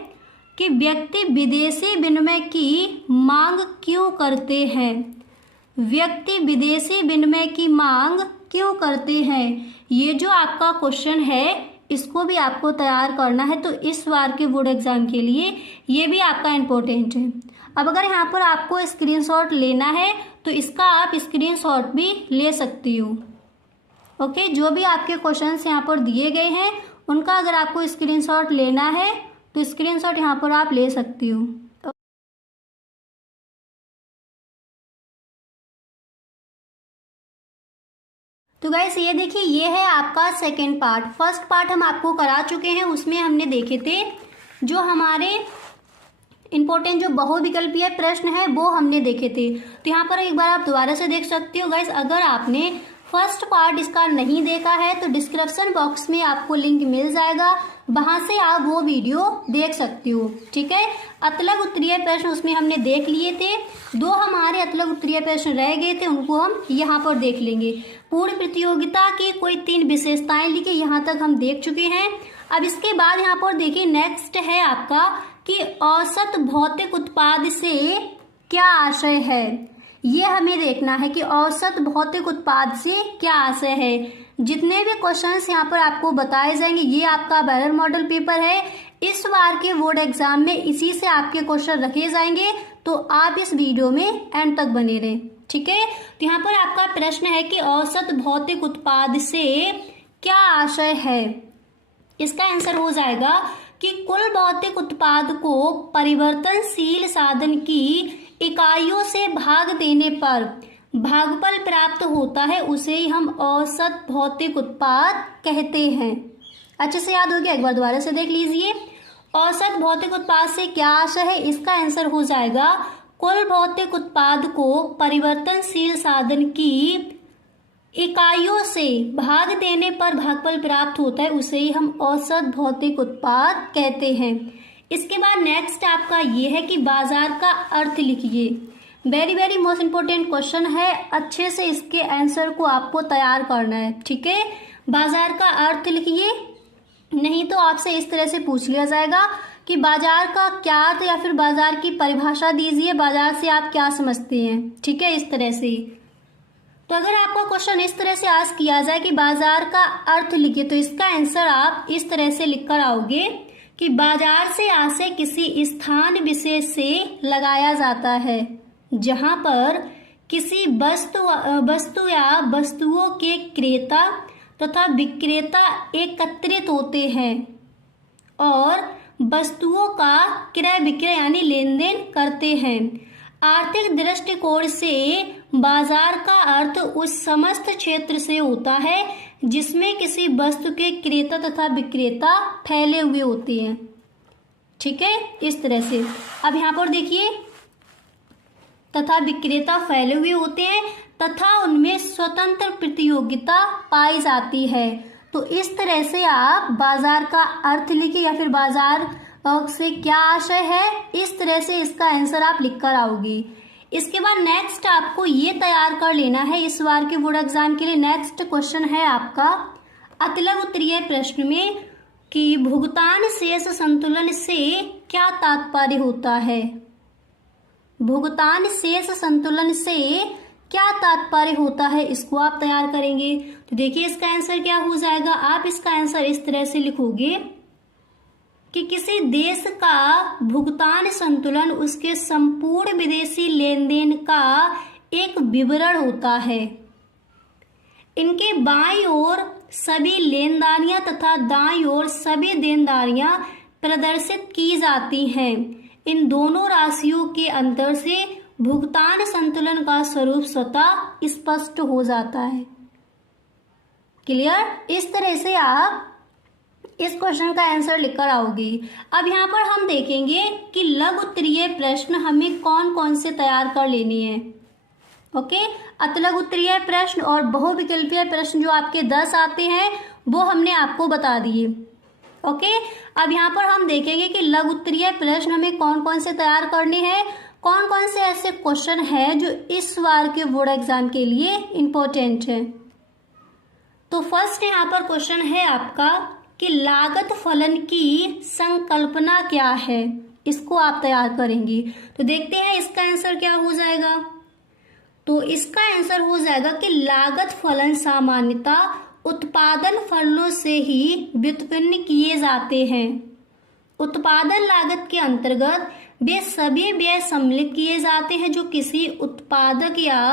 कि व्यक्ति विदेशी विनिमय की मांग क्यों करते हैं। व्यक्ति विदेशी विनिमय की मांग क्यों करते हैं, ये जो आपका क्वेश्चन है इसको भी आपको तैयार करना है। तो इस बार के बोर्ड एग्जाम के लिए ये भी आपका इम्पोर्टेंट है। अब अगर यहाँ पर आपको स्क्रीनशॉट लेना है तो इसका आप स्क्रीनशॉट भी ले सकती हो। ओके, जो भी आपके क्वेश्चंस यहाँ पर दिए गए हैं उनका अगर आपको स्क्रीनशॉट लेना है तो स्क्रीनशॉट यहाँ पर आप ले सकती हो। तो गाइस ये देखिए, ये है आपका सेकेंड पार्ट। फर्स्ट पार्ट हम आपको करा चुके हैं, उसमें हमने देखे थे जो हमारे इंपॉर्टेंट जो बहुविकल्पीय प्रश्न है वो हमने देखे थे। तो यहाँ पर एक बार आप दोबारा से देख सकते हो गाइस। अगर आपने फर्स्ट पार्ट इसका नहीं देखा है तो डिस्क्रिप्शन बॉक्स में आपको लिंक मिल जाएगा, वहां से आप वो वीडियो देख सकते हो। ठीक है, अतलग उत्तरीय प्रश्न उसमें हमने देख लिए थे। 2 हमारे अतलग उत्तरीय प्रश्न रह गए थे, उनको हम यहाँ पर देख लेंगे। पूर्ण प्रतियोगिता की कोई 3 विशेषताएं लिखी, यहाँ तक हम देख चुके हैं। अब इसके बाद यहाँ पर देखिए नेक्स्ट है आपका कि औसत भौतिक उत्पाद से क्या आशय है। ये हमें देखना है कि औसत भौतिक उत्पाद से क्या आशय है। जितने भी क्वेश्चंस यहाँ पर आपको बताए जाएंगे ये आपका बैरर मॉडल पेपर है। इस बार के बोर्ड एग्जाम में इसी से आपके क्वेश्चन रखे जाएंगे, तो आप इस वीडियो में एंड तक बने रहें। ठीक है। तो यहाँ पर आपका प्रश्न है कि औसत भौतिक उत्पाद से क्या आशय है। इसका आंसर हो जाएगा कि कुल भौतिक उत्पाद को परिवर्तनशील साधन की इकाइयों से भाग देने पर भागफल प्राप्त होता है, उसे ही हम औसत भौतिक उत्पाद कहते हैं। अच्छे से याद हो गया, एक बार दोबारा से देख लीजिए। औसत भौतिक उत्पाद से क्या आशय है, इसका आंसर हो जाएगा कुल भौतिक उत्पाद को परिवर्तनशील साधन की इकाइयों से भाग देने पर भागफल प्राप्त होता है, उसे ही हम औसत भौतिक उत्पाद कहते हैं। इसके बाद नेक्स्ट आपका ये है कि बाजार का अर्थ लिखिए। Very very most important question है, अच्छे से इसके आंसर को आपको तैयार करना है, ठीक है। बाजार का अर्थ लिखिए, नहीं तो आपसे इस तरह से पूछ लिया जाएगा कि बाजार का क्या अर्थ, या फिर बाजार की परिभाषा दीजिए, बाजार से आप क्या समझते हैं, ठीक है, इस तरह से। तो अगर आपका क्वेश्चन इस तरह से आस्क किया जाए कि बाजार का अर्थ लिखिए, तो इसका आंसर आप इस तरह से लिखकर आओगे कि बाजार से आशय किसी स्थान विशेष से लगाया जाता है जहां पर किसी वस्तु या वस्तुओं के क्रेता तथा विक्रेता एकत्रित होते हैं और वस्तुओं का क्रय विक्रय यानी लेन देन करते हैं। आर्थिक दृष्टिकोण से बाजार का अर्थ उस समस्त क्षेत्र से होता है जिसमें किसी वस्तु के क्रेता तथा विक्रेता फैले हुए होते हैं, ठीक है, इस तरह से। अब यहाँ पर देखिए, तथा विक्रेता फैले हुए होते हैं तथा उनमें स्वतंत्र प्रतियोगिता पाई जाती है। तो इस तरह से आप बाजार का अर्थ लिखिए, या फिर बाजार से क्या आशय है, इस तरह से इसका आंसर आप लिख कर आओगी। इसके बाद नेक्स्ट आपको ये तैयार कर लेना है इस बार के बोर्ड एग्जाम के लिए। नेक्स्ट क्वेश्चन है आपका अतलब उत्तरीय प्रश्न में कि भुगतान शेष संतुलन से क्या तात्पर्य होता है। भुगतान शेष संतुलन से क्या तात्पर्य होता है, इसको आप तैयार करेंगे। तो देखिए इसका आंसर क्या हो जाएगा, आप इसका आंसर इस तरह से लिखोगे कि किसी देश का भुगतान संतुलन उसके संपूर्ण विदेशी लेन देन का एक विवरण होता है। इनके बाईं ओर सभी लेनदारियां तथा दाईं ओर सभी देनदारियां प्रदर्शित की जाती हैं। इन दोनों राशियों के अंतर से भुगतान संतुलन का स्वरूप स्वतः स्पष्ट हो जाता है। क्लियर? इस तरह से आप इस क्वेश्चन का आंसर लिखकर आओगे। अब यहाँ पर हम देखेंगे कि लघु उत्तरीय प्रश्न हमें कौन कौन से तैयार कर लेने हैं। ओके, अतलघु उत्तरीय प्रश्न और बहुविकल्पीय प्रश्न जो आपके 10 आते हैं वो हमने आपको बता दिए। ओके, अब यहाँ पर हम देखेंगे कि लघु उत्तरीय प्रश्न हमें कौन कौन से तैयार करने हैं, कौन कौन से ऐसे क्वेश्चन हैं जो इस बार के बोर्ड एग्जाम के लिए इम्पोर्टेंट है। तो फर्स्ट यहाँ पर क्वेश्चन है आपका कि लागत फलन की संकल्पना क्या है, इसको आप तैयार करेंगे। तो देखते हैं इसका आंसर क्या हो जाएगा। तो इसका आंसर हो जाएगा कि लागत फलन सामान्यतः उत्पादन फलनों से ही व्युत्पन्न किए जाते हैं। उत्पादन लागत के अंतर्गत वे सभी व्यय सम्मिलित किए जाते हैं जो किसी उत्पादक या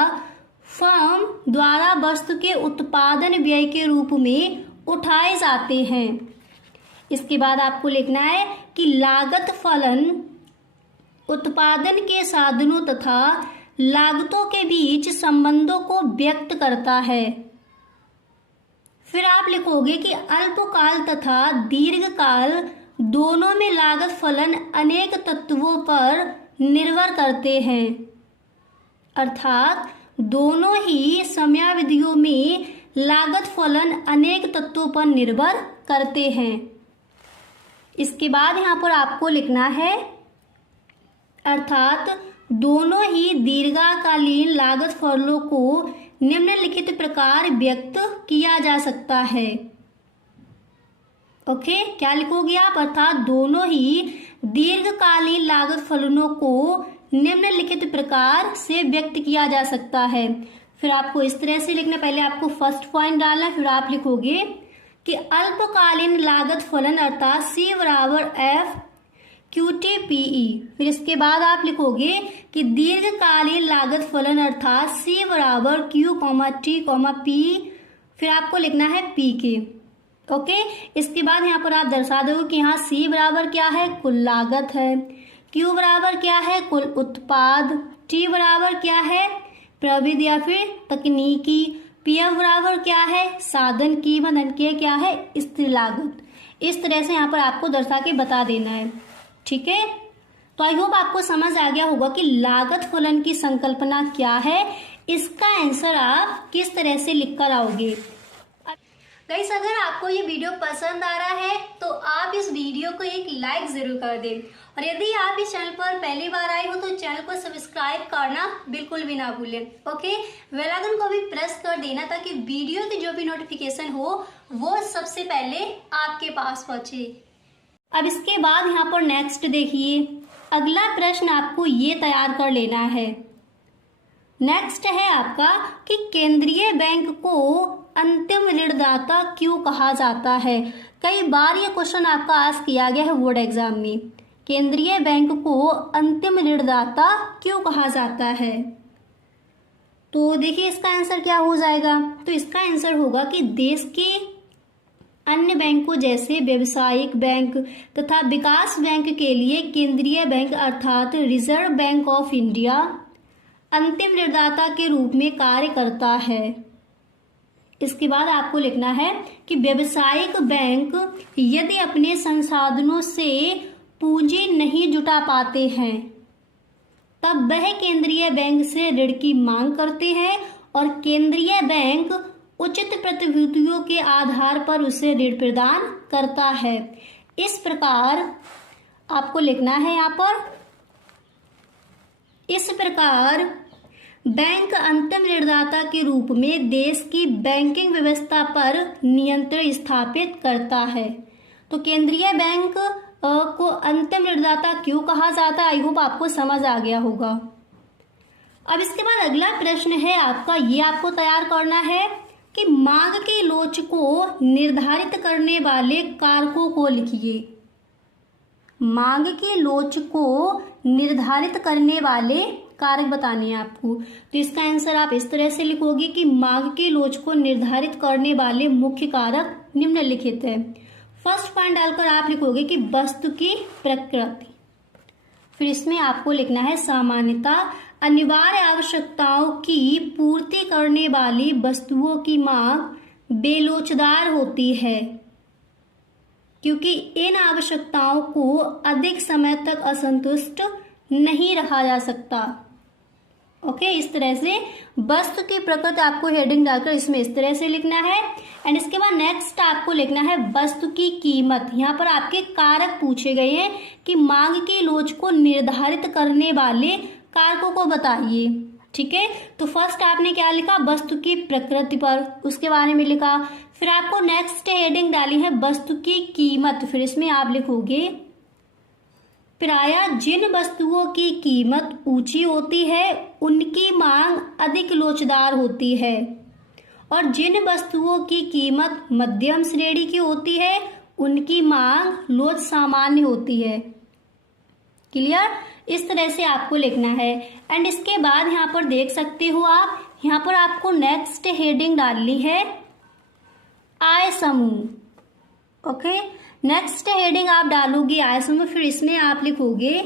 फर्म द्वारा वस्तु के उत्पादन व्यय के रूप में उठाए जाते हैं। इसके बाद आपको लिखना है कि लागत फलन उत्पादन के साधनों तथा लागतों के बीच संबंधों को व्यक्त करता है। फिर आप लिखोगे कि अल्पकाल तथा दीर्घकाल दोनों में लागत फलन अनेक तत्वों पर निर्भर करते हैं, अर्थात दोनों ही समयावधियों में लागत फलन अनेक तत्वों पर निर्भर करते हैं। इसके बाद यहाँ पर आपको लिखना है अर्थात दोनों ही दीर्घकालीन लागत फलनों को निम्नलिखित प्रकार व्यक्त किया जा सकता है। ओके, क्या लिखोगे आप, अर्थात दोनों ही दीर्घकालीन लागत फलनों को निम्नलिखित प्रकार से व्यक्त किया जा सकता है। फिर आपको इस तरह से लिखना, पहले आपको फर्स्ट पॉइंट डालना, फिर आप लिखोगे कि अल्पकालीन लागत फलन अर्थात C = F QTPE। फिर इसके बाद आप लिखोगे कि दीर्घकालीन लागत फलन अर्थात C बराबर Q, T, P, फिर आपको लिखना है PK। ओके, इसके बाद यहाँ पर आप दर्शा दो कि यहाँ C बराबर क्या है, कुल लागत है, Q बराबर क्या है, कुल उत्पाद, T बराबर क्या है, प्रविधि या फिर तकनीकी, PF बराबर क्या है, साधन कीमत, अंकीय क्या है, स्थिर लागत। इस तरह से यहाँ पर आपको दर्शा के बता देना है। ठीक है, तो आई होप आपको समझ आ गया होगा कि लागत फलन की संकल्पना क्या है। इसका आंसर आप किस तरह से लिख कर आओगे। गाइस, अगर आपको ये वीडियो पसंद आ रहा है तो आप इस वीडियो को एक लाइक जरूर कर दें, और यदि आप इस चैनल पर पहली बार आए हो तो चैनल को सब्सक्राइब करना बिल्कुल भी ना भूलें। ओके, बेल आइकन को भी प्रेस कर देना ताकि वीडियो की जो भी नोटिफिकेशन हो वो सबसे पहले आपके पास पहुंचे। अब इसके बाद यहाँ पर नेक्स्ट देखिए, अगला प्रश्न आपको ये तैयार कर लेना है। नेक्स्ट है आपका कि केंद्रीय बैंक को अंतिम ऋणदाता क्यों कहा जाता है। कई बार ये क्वेश्चन आपका आस्क किया गया है बोर्ड एग्जाम में, केंद्रीय बैंक को अंतिम ऋणदाता क्यों कहा जाता है। तो देखिए इसका आंसर क्या हो जाएगा। तो इसका आंसर होगा कि देश के अन्य बैंकों जैसे व्यावसायिक बैंक तथा विकास बैंक के लिए केंद्रीय बैंक अर्थात रिजर्व बैंक ऑफ इंडिया अंतिम ऋणदाता के रूप में कार्य करता है। इसके बाद आपको लिखना है कि व्यावसायिक बैंक यदि अपने संसाधनों से पूंजी नहीं जुटा पाते हैं तब वह केंद्रीय बैंक से ऋण की मांग करते हैं और केंद्रीय बैंक उचित प्रतिभूतियों के आधार पर उसे ऋण प्रदान करता है। इस प्रकार आपको लिखना है यहाँ पर, इस प्रकार बैंक अंतिम ऋणदाता के रूप में देश की बैंकिंग व्यवस्था पर नियंत्रण स्थापित करता है। तो केंद्रीय बैंक को अंतिम ऋणदाता क्यों कहा जाता है, आई होप आपको समझ आ गया होगा। अब इसके बाद अगला प्रश्न है आपका, ये आपको तैयार करना है कि मांग के लोच को निर्धारित करने वाले कारकों को लिखिए। मांग के लोच को निर्धारित करने वाले कारक बताने हैं आपको। तो इसका आंसर आप इस तरह से लिखोगे कि मांग के लोच को निर्धारित करने वाले मुख्य कारक निम्नलिखित है। फर्स्ट पॉइंट डालकर आप लिखोगे कि वस्तु की प्रकृति, फिर इसमें आपको लिखना है सामान्यता अनिवार्य आवश्यकताओं की पूर्ति करने वाली वस्तुओं की मांग बेलोचदार होती है क्योंकि इन आवश्यकताओं को अधिक समय तक असंतुष्ट नहीं रखा जा सकता। ओके, इस तरह से वस्तु की प्रकृति आपको हेडिंग डालकर इसमें इस तरह से लिखना है। एंड इसके बाद नेक्स्ट आपको लिखना है वस्तु की कीमत। यहाँ पर आपके कारक पूछे गए हैं कि मांग की लोच को निर्धारित करने वाले कारकों को बताइए। ठीक है, तो फर्स्ट आपने क्या लिखा, वस्तु की प्रकृति पर उसके बारे में लिखा। फिर आपको नेक्स्ट हेडिंग डाली है वस्तु की कीमत, फिर इसमें आप लिखोगे प्रायः जिन वस्तुओं की कीमत ऊंची होती है उनकी मांग अधिक लोचदार होती है और जिन वस्तुओं की कीमत मध्यम श्रेणी की होती है उनकी मांग लोच सामान्य होती है। क्लियर, इस तरह से आपको लिखना है। एंड इसके बाद यहाँ पर देख सकते हो आप, यहाँ पर आपको नेक्स्ट हेडिंग डालनी है आय समूह। ओके, नेक्स्ट हेडिंग आप डालोगे आय समूह, फिर इसमें आप लिखोगे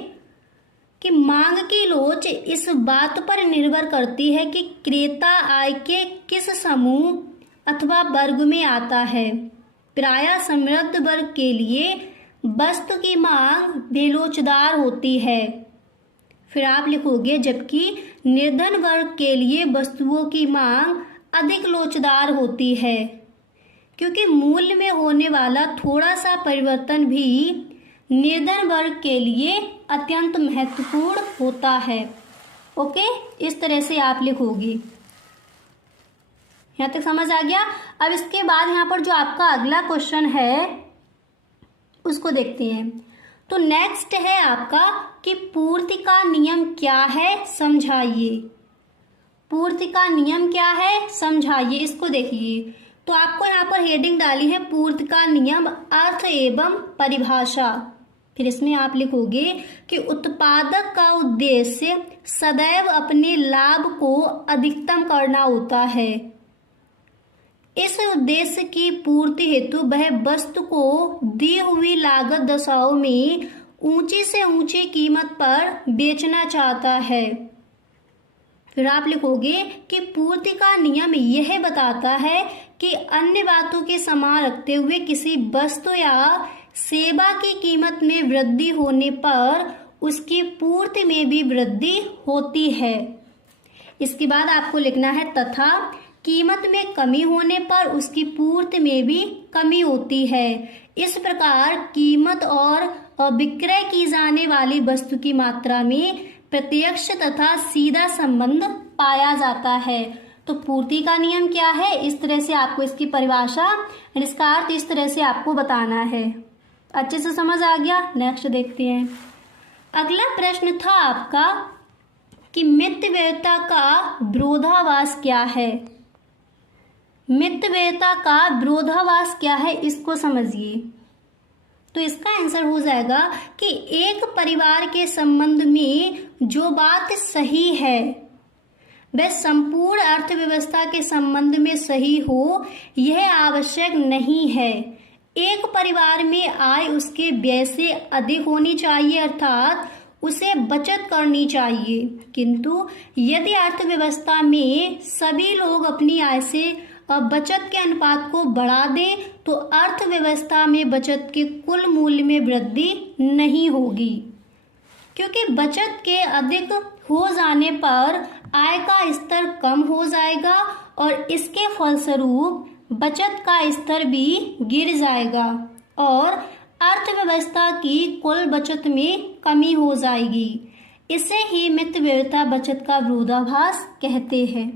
कि मांग की लोच इस बात पर निर्भर करती है कि क्रेता आय के किस समूह अथवा वर्ग में आता है। प्रायः समृद्ध वर्ग के लिए वस्तु की मांग बेलोचदार होती है। फिर आप लिखोगे जबकि निर्धन वर्ग के लिए वस्तुओं की मांग अधिक लोचदार होती है क्योंकि मूल्य में होने वाला थोड़ा सा परिवर्तन भी निर्धन वर्ग के लिए अत्यंत महत्वपूर्ण होता है। ओके, इस तरह से आप लिखोगे। यहाँ तक समझ आ गया। अब इसके बाद यहाँ पर जो आपका अगला क्वेश्चन है उसको देखते हैं। तो नेक्स्ट है आपका कि पूर्ति का नियम क्या है, समझाइए। पूर्ति का नियम क्या है, समझाइए, इसको देखिए। तो आपको यहाँ पर हेडिंग डाली है पूर्ति का नियम, अर्थ एवं परिभाषा। फिर इसमें आप लिखोगे कि उत्पादक का उद्देश्य सदैव अपने लाभ को अधिकतम करना होता है। इस उद्देश्य की पूर्ति हेतु वह वस्तु को दी हुई लागत दशाओं में ऊंची से ऊंची कीमत पर बेचना चाहता है। फिर आप लिखोगे कि पूर्ति का नियम यह बताता है कि अन्य बातों के समान रखते हुए किसी वस्तु या सेवा की कीमत में वृद्धि होने पर उसकी पूर्ति में भी वृद्धि होती है। इसके बाद आपको लिखना है तथा कीमत में कमी होने पर उसकी पूर्ति में भी कमी होती है। इस प्रकार कीमत और विक्रय की जाने वाली वस्तु की मात्रा में प्रत्यक्ष तथा सीधा संबंध पाया जाता है। तो पूर्ति का नियम क्या है, इस तरह से आपको इसकी परिभाषा, इसका अर्थ इस तरह से आपको बताना है। अच्छे से समझ आ गया। नेक्स्ट देखते हैं। अगला प्रश्न था आपका कि मितव्ययिता का विरोधाभास क्या है। मितव्ययिता का विरोधाभास क्या है, इसको समझिए। तो इसका आंसर हो जाएगा कि एक परिवार के संबंध में जो बात सही है वह संपूर्ण अर्थव्यवस्था के संबंध में सही हो, यह आवश्यक नहीं है। एक परिवार में आय उसके व्यय से अधिक होनी चाहिए, अर्थात उसे बचत करनी चाहिए। किंतु यदि अर्थव्यवस्था में सभी लोग अपनी आय से बचत के अनुपात को बढ़ा दे तो अर्थव्यवस्था में बचत के कुल मूल्य में वृद्धि नहीं होगी, क्योंकि बचत के अधिक हो जाने पर आय का स्तर कम हो जाएगा और इसके फलस्वरूप बचत का स्तर भी गिर जाएगा और अर्थव्यवस्था की कुल बचत में कमी हो जाएगी। इसे ही मितव्ययिता बचत का विरोधाभास कहते हैं।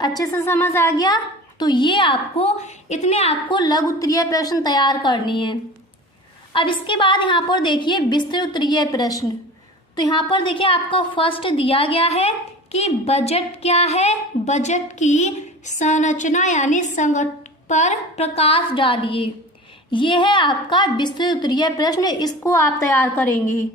अच्छे से समझ आ गया। तो ये आपको लघु उत्तरीय प्रश्न तैयार करनी है। अब इसके बाद यहाँ पर देखिए विस्तृत उत्तरीय प्रश्न। तो यहाँ पर देखिए आपका फर्स्ट दिया गया है कि बजट क्या है, बजट की संरचना यानी संगठन पर प्रकाश डालिए। ये है आपका विस्तृत उत्तरीय प्रश्न, इसको आप तैयार करेंगे।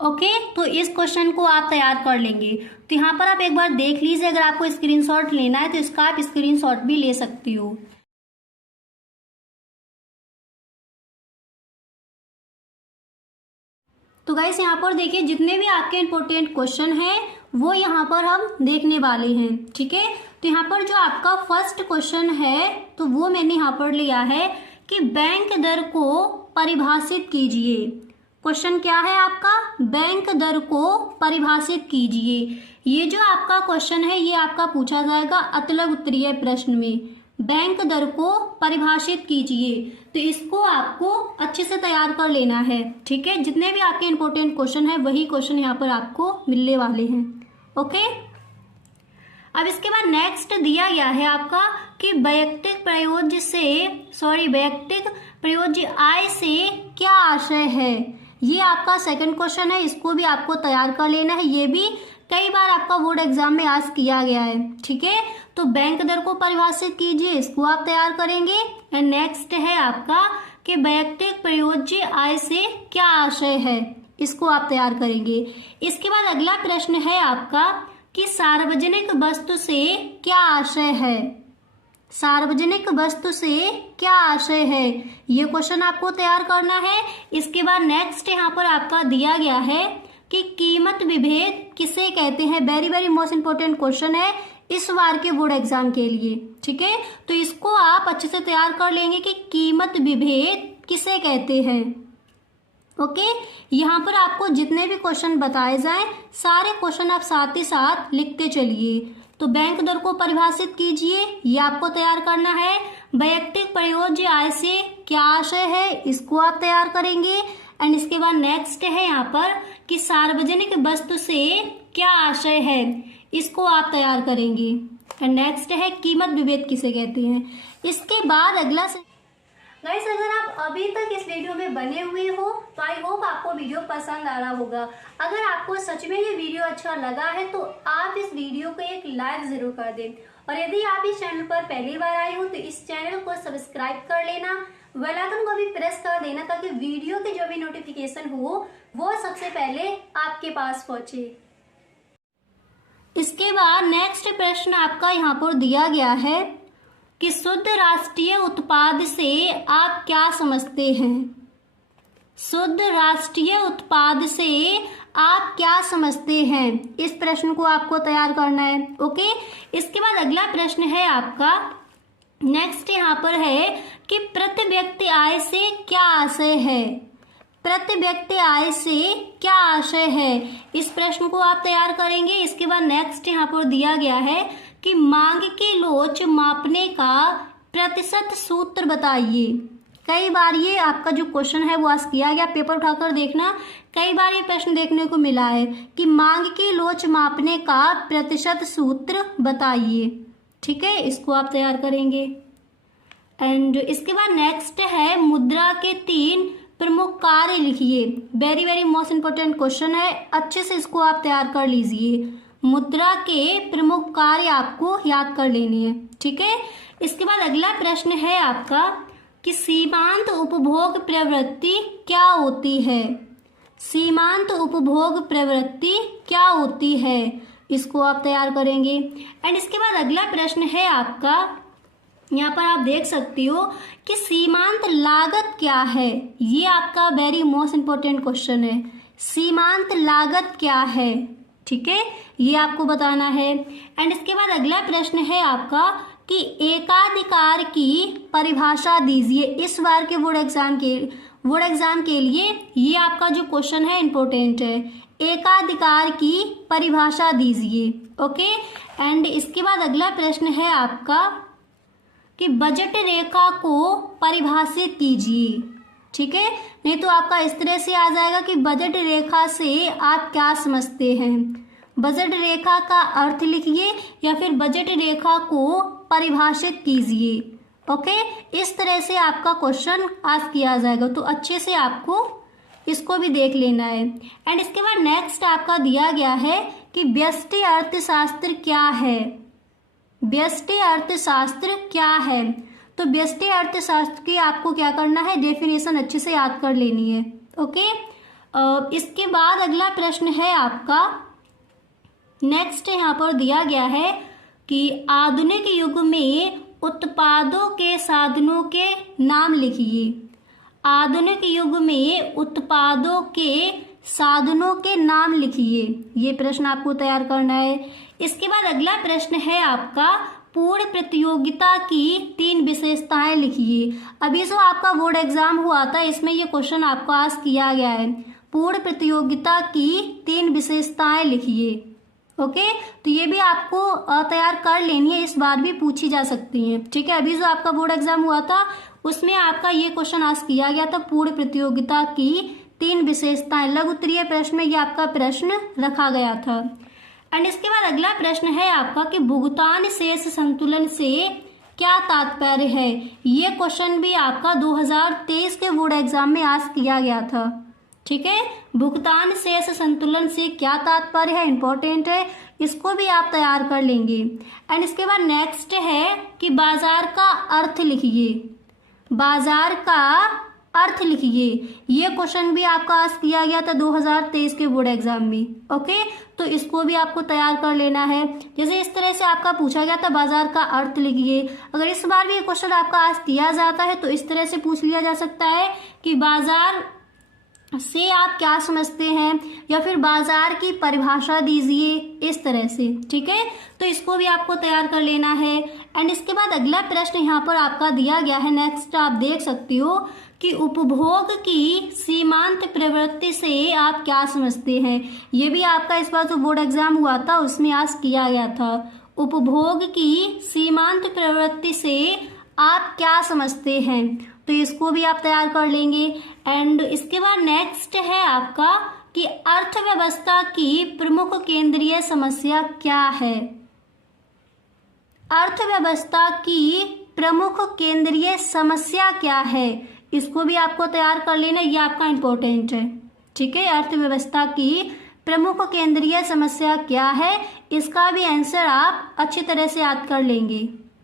ओके, तो इस क्वेश्चन को आप तैयार कर लेंगे। तो यहाँ पर आप एक बार देख लीजिए, अगर आपको स्क्रीनशॉट लेना है तो इसका आप स्क्रीनशॉट भी ले सकती हो। तो गाइस यहाँ पर देखिए जितने भी आपके इंपॉर्टेंट क्वेश्चन हैं वो यहाँ पर हम देखने वाले हैं। ठीक है, तो यहाँ पर जो आपका फर्स्ट क्वेश्चन है तो वो मैंने यहाँ पर लिया है कि बैंक दर को परिभाषित कीजिए। क्वेश्चन क्या है आपका, बैंक दर को परिभाषित कीजिए। ये जो आपका क्वेश्चन है ये आपका पूछा जाएगा अतिलघु उत्तरीय प्रश्न में। बैंक दर को परिभाषित कीजिए, तो इसको आपको अच्छे से तैयार कर लेना है। ठीक है, जितने भी आपके इंपॉर्टेंट क्वेश्चन है वही क्वेश्चन यहाँ पर आपको मिलने वाले हैं। ओके, अब इसके बाद नेक्स्ट दिया गया है आपका कि वैयक्तिक प्रयोज्य आय से क्या आशय है। ये आपका सेकंड क्वेश्चन है, इसको भी आपको तैयार कर लेना है। ये भी कई बार आपका बोर्ड एग्जाम में आज किया गया है। ठीक है, तो बैंक दर को परिभाषित कीजिए, इसको आप तैयार करेंगे। एंड नेक्स्ट है आपका कि वैयक्तिक प्रयोज्य आय से क्या आशय है, इसको आप तैयार करेंगे। इसके बाद अगला प्रश्न है आपका कि सार्वजनिक वस्तु से क्या आशय है। सार्वजनिक वस्तु से क्या आशय है, ये क्वेश्चन आपको तैयार करना है। इसके बाद नेक्स्ट यहाँ पर आपका दिया गया है कि कीमत विभेद किसे कहते हैं। Very very most important question है इस बार के बोर्ड एग्जाम के लिए। ठीक है, तो इसको आप अच्छे से तैयार कर लेंगे कि कीमत विभेद किसे कहते हैं। ओके, यहाँ पर आपको जितने भी क्वेश्चन बताए जाएं सारे क्वेश्चन आप साथ ही साथ लिखते चलिए। तो बैंक दर को परिभाषित कीजिए, ये आपको तैयार करना है। वैयक्तिक प्रयोज्य आय से क्या आशय है, इसको आप तैयार करेंगे। एंड इसके बाद नेक्स्ट है यहाँ पर कि सार्वजनिक वस्तु से क्या आशय है, इसको आप तैयार करेंगे। एंड नेक्स्ट है कीमत विभेद किसे कहते हैं। इसके बाद अगला गाइस, अगर आप अभी तक इस वीडियो में बने हुए हो तो आई होप आपको वीडियो पसंद आ रहा होगा। अगर आपको सच में ये वीडियो अच्छा लगा है तो आप इस वीडियो को एक लाइक जरूर कर दें और यदि आप इस चैनल पर पहली बार आए हो तो इस चैनल को सब्सक्राइब कर लेना, बेल आइकन को भी प्रेस कर देना ताकि वीडियो की जो भी नोटिफिकेशन हो वो सबसे पहले आपके पास पहुंचे। इसके बाद नेक्स्ट प्रश्न आपका यहाँ पर दिया गया है कि शुद्ध राष्ट्रीय उत्पाद से आप क्या समझते हैं। शुद्ध राष्ट्रीय उत्पाद से आप क्या समझते हैं, इस प्रश्न को आपको तैयार करना है। ओके, इसके बाद अगला प्रश्न है आपका नेक्स्ट यहाँ पर है कि प्रति व्यक्ति आय से क्या आशय है। प्रति व्यक्ति आय से क्या आशय है, इस प्रश्न को आप तैयार करेंगे। इसके बाद नेक्स्ट यहाँ पर दिया गया है कि मांग की लोच मापने का प्रतिशत सूत्र बताइए। कई बार ये आपका जो क्वेश्चन है वो आज किया गया, पेपर उठाकर देखना, कई बार ये प्रश्न देखने को मिला है कि मांग की लोच मापने का प्रतिशत सूत्र बताइए। ठीक है, इसको आप तैयार करेंगे। एंड इसके बाद नेक्स्ट है मुद्रा के 3 प्रमुख कार्य लिखिए। Very very most important question है, अच्छे से इसको आप तैयार कर लीजिए। मुद्रा के प्रमुख कार्य आपको याद कर लेनी है। ठीक है, इसके बाद अगला प्रश्न है आपका कि सीमांत उपभोग प्रवृत्ति क्या होती है। सीमांत उपभोग प्रवृत्ति क्या होती है, इसको आप तैयार करेंगे। एंड इसके बाद अगला प्रश्न है आपका, यहाँ पर आप देख सकती हो कि सीमांत लागत क्या है। ये आपका वेरी मोस्ट इंपोर्टेंट क्वेश्चन है, सीमांत लागत क्या है। ठीक है, ये आपको बताना है। एंड इसके बाद अगला प्रश्न है आपका कि एकाधिकार की परिभाषा दीजिए। इस बार के बोर्ड एग्जाम के लिए ये आपका जो क्वेश्चन है इंपॉर्टेंट है, एकाधिकार की परिभाषा दीजिए। ओके, एंड इसके बाद अगला प्रश्न है आपका कि बजट रेखा को परिभाषित कीजिए। ठीक है, नहीं तो आपका इस तरह से आ जाएगा कि बजट रेखा से आप क्या समझते हैं। बजट रेखा का अर्थ लिखिए या फिर बजट रेखा को परिभाषित कीजिए। ओके, इस तरह से आपका क्वेश्चन आज किया जाएगा, तो अच्छे से आपको इसको भी देख लेना है। एंड इसके बाद नेक्स्ट आपका दिया गया है कि व्यष्टि अर्थशास्त्र क्या है। व्यष्टि अर्थशास्त्र क्या है, तो व्यष्टि अर्थशास्त्र की आपको क्या करना है, डेफिनेशन अच्छे से याद कर लेनी है। ओके, इसके बाद अगला प्रश्न है आपका नेक्स्ट यहाँ पर दिया गया है कि आधुनिक युग में उत्पादों के साधनों के नाम लिखिए। आधुनिक युग में उत्पादों के साधनों के नाम लिखिए, ये प्रश्न आपको तैयार करना है। इसके बाद अगला प्रश्न है आपका पूर्ण प्रतियोगिता की 3 विशेषताएं लिखिए। अभी जो आपका बोर्ड एग्जाम हुआ था इसमें ये क्वेश्चन आपको आज किया गया है, पूर्ण प्रतियोगिता की 3 विशेषताएं लिखिए। ओके, तो ये भी आपको तैयार कर लेनी है, इस बार भी पूछी जा सकती है। ठीक है, अभी जो आपका बोर्ड एग्जाम हुआ था उसमें आपका ये क्वेश्चन आज किया गया था, पूर्ण प्रतियोगिता की 3 विशेषताएं। लघु उत्तरीय प्रश्न में ये आपका प्रश्न रखा गया था। एंड इसके बाद अगला प्रश्न है आपका कि भुगतान शेष संतुलन से क्या तात्पर्य है। ये क्वेश्चन भी आपका 2023 के बोर्ड एग्जाम में आज किया गया था। ठीक है, भुगतान शेष संतुलन से क्या तात्पर्य है, इंपॉर्टेंट है, इसको भी आप तैयार कर लेंगे। एंड इसके बाद नेक्स्ट है कि बाजार का अर्थ लिखिए। बाजार का अर्थ लिखिए, ये क्वेश्चन भी आपका आज किया गया था 2023 के बोर्ड एग्जाम में। ओके, तो इसको भी आपको तैयार कर लेना है। जैसे इस तरह से आपका पूछा गया था बाजार का अर्थ लिखिए, अगर इस बार भी ये क्वेश्चन आपका आज किया जाता है तो इस तरह से पूछ लिया जा सकता है कि बाजार से आप क्या समझते हैं, या फिर बाजार की परिभाषा दीजिए, इस तरह से। ठीक है, तो इसको भी आपको तैयार कर लेना है। एंड इसके बाद अगला प्रश्न यहाँ पर आपका दिया गया है, नेक्स्ट आप देख सकती हो कि उपभोग की सीमांत प्रवृत्ति से आप क्या समझते हैं। ये भी आपका इस बार जो बोर्ड एग्जाम हुआ था उसमें आज किया गया था, उपभोग की सीमांत प्रवृत्ति से आप क्या समझते हैं, तो इसको भी आप तैयार कर लेंगे। एंड इसके बाद नेक्स्ट है आपका कि अर्थव्यवस्था की प्रमुख केंद्रीय समस्या क्या है। अर्थव्यवस्था की प्रमुख केंद्रीय समस्या क्या है, इसको भी आपको तैयार कर लेना, ये आपका इम्पोर्टेंट है। ठीक है, अर्थव्यवस्था की प्रमुख केंद्रीय समस्या क्या है, इसका भी आंसर आप अच्छी तरह से याद कर लेंगे।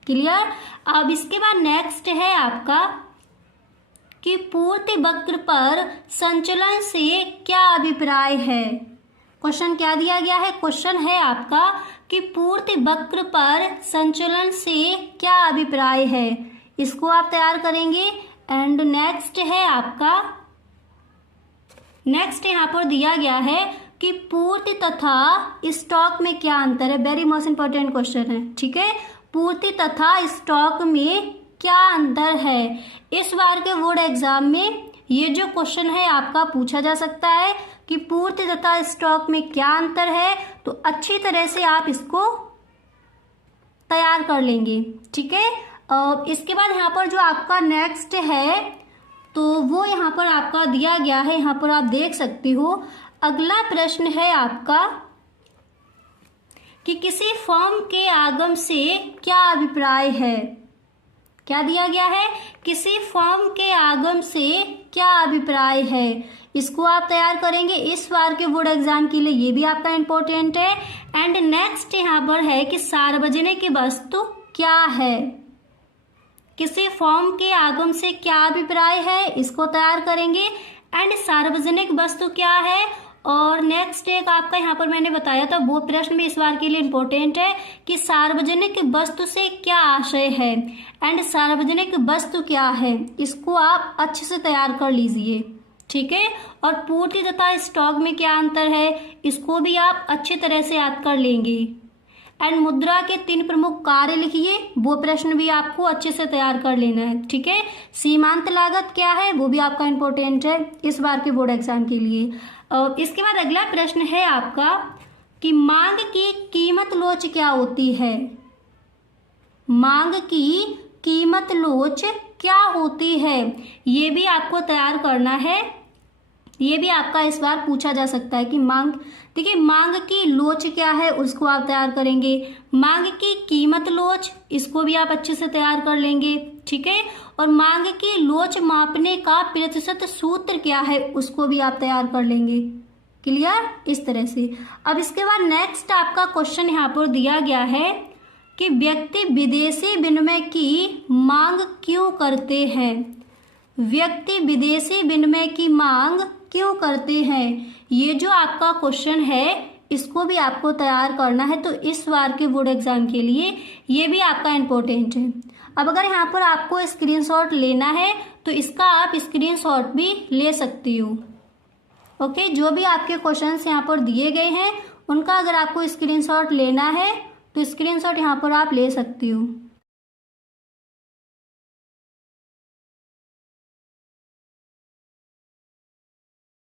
क्लियर। अब इसके बाद नेक्स्ट है आपका कि पूर्ति वक्र पर संचलन से क्या अभिप्राय है। क्वेश्चन क्या दिया गया है, क्वेश्चन है आपका कि पूर्ति वक्र पर संचलन से क्या अभिप्राय है, इसको आप तैयार करेंगे। एंड नेक्स्ट है आपका, नेक्स्ट यहाँ पर दिया गया है कि पूर्ति तथा स्टॉक में क्या अंतर है। वेरी मोस्ट इंपॉर्टेंट क्वेश्चन है, ठीक है। पूर्ति तथा स्टॉक में क्या अंतर है, इस बार के बोर्ड एग्जाम में ये जो क्वेश्चन है आपका पूछा जा सकता है कि पूर्ति तथा स्टॉक में क्या अंतर है, तो अच्छी तरह से आप इसको तैयार कर लेंगे, ठीक है। इसके बाद यहाँ पर जो आपका नेक्स्ट है तो वो यहाँ पर आपका दिया गया है, यहाँ पर आप देख सकते हो। अगला प्रश्न है आपका कि किसी फॉर्म के आगम से क्या अभिप्राय है। क्या दिया गया है, किसी फॉर्म के आगम से क्या अभिप्राय है, इसको आप तैयार करेंगे। इस बार के बोर्ड एग्जाम के लिए ये भी आपका इंपॉर्टेंट है। एंड नेक्स्ट यहाँ पर है कि सार्वजनिक वस्तु क्या है, किसी फॉर्म के आगम से क्या अभिप्राय है, इसको तैयार करेंगे। एंड सार्वजनिक वस्तु क्या है, और नेक्स्ट एक आपका यहाँ पर मैंने बताया था वो प्रश्न भी इस बार के लिए इंपॉर्टेंट है कि सार्वजनिक वस्तु से क्या आशय है। एंड सार्वजनिक वस्तु क्या है, इसको आप अच्छे से तैयार कर लीजिए, ठीक है। और पूर्ति तथा स्टॉक में क्या अंतर है, इसको भी आप अच्छी तरह से याद कर लेंगे। एंड मुद्रा के 3 प्रमुख कार्य लिखिए, वो प्रश्न भी आपको अच्छे से तैयार कर लेना है, ठीक है। सीमांत लागत क्या है, वो भी आपका इंपॉर्टेंट है इस बार के बोर्ड एग्जाम के लिए। इसके बाद अगला प्रश्न है आपका कि मांग की कीमत लोच क्या होती है। मांग की कीमत लोच क्या होती है, ये भी आपको तैयार करना है। ये भी आपका इस बार पूछा जा सकता है कि मांग, देखिए मांग की लोच क्या है उसको आप तैयार करेंगे। मांग की कीमत लोच, इसको भी आप अच्छे से तैयार कर लेंगे, ठीक है। और मांग की लोच मापने का प्रतिशत सूत्र क्या है, उसको भी आप तैयार कर लेंगे। क्लियर, इस तरह से। अब इसके बाद नेक्स्ट आपका क्वेश्चन यहाँ पर दिया गया है कि व्यक्ति विदेशी विनिमय की मांग क्यों करते हैं। व्यक्ति विदेशी विनिमय की मांग क्यों करते हैं, ये जो आपका क्वेश्चन है इसको भी आपको तैयार करना है। तो इस बार के बोर्ड एग्जाम के लिए ये भी आपका इम्पोर्टेंट है। अब अगर यहाँ पर आपको स्क्रीनशॉट लेना है तो इसका आप स्क्रीनशॉट भी ले सकती हो, ओके। जो भी आपके क्वेश्चंस यहाँ पर दिए गए हैं उनका अगर आपको स्क्रीनशॉट लेना है तो स्क्रीनशॉट यहाँ पर आप ले सकती हो।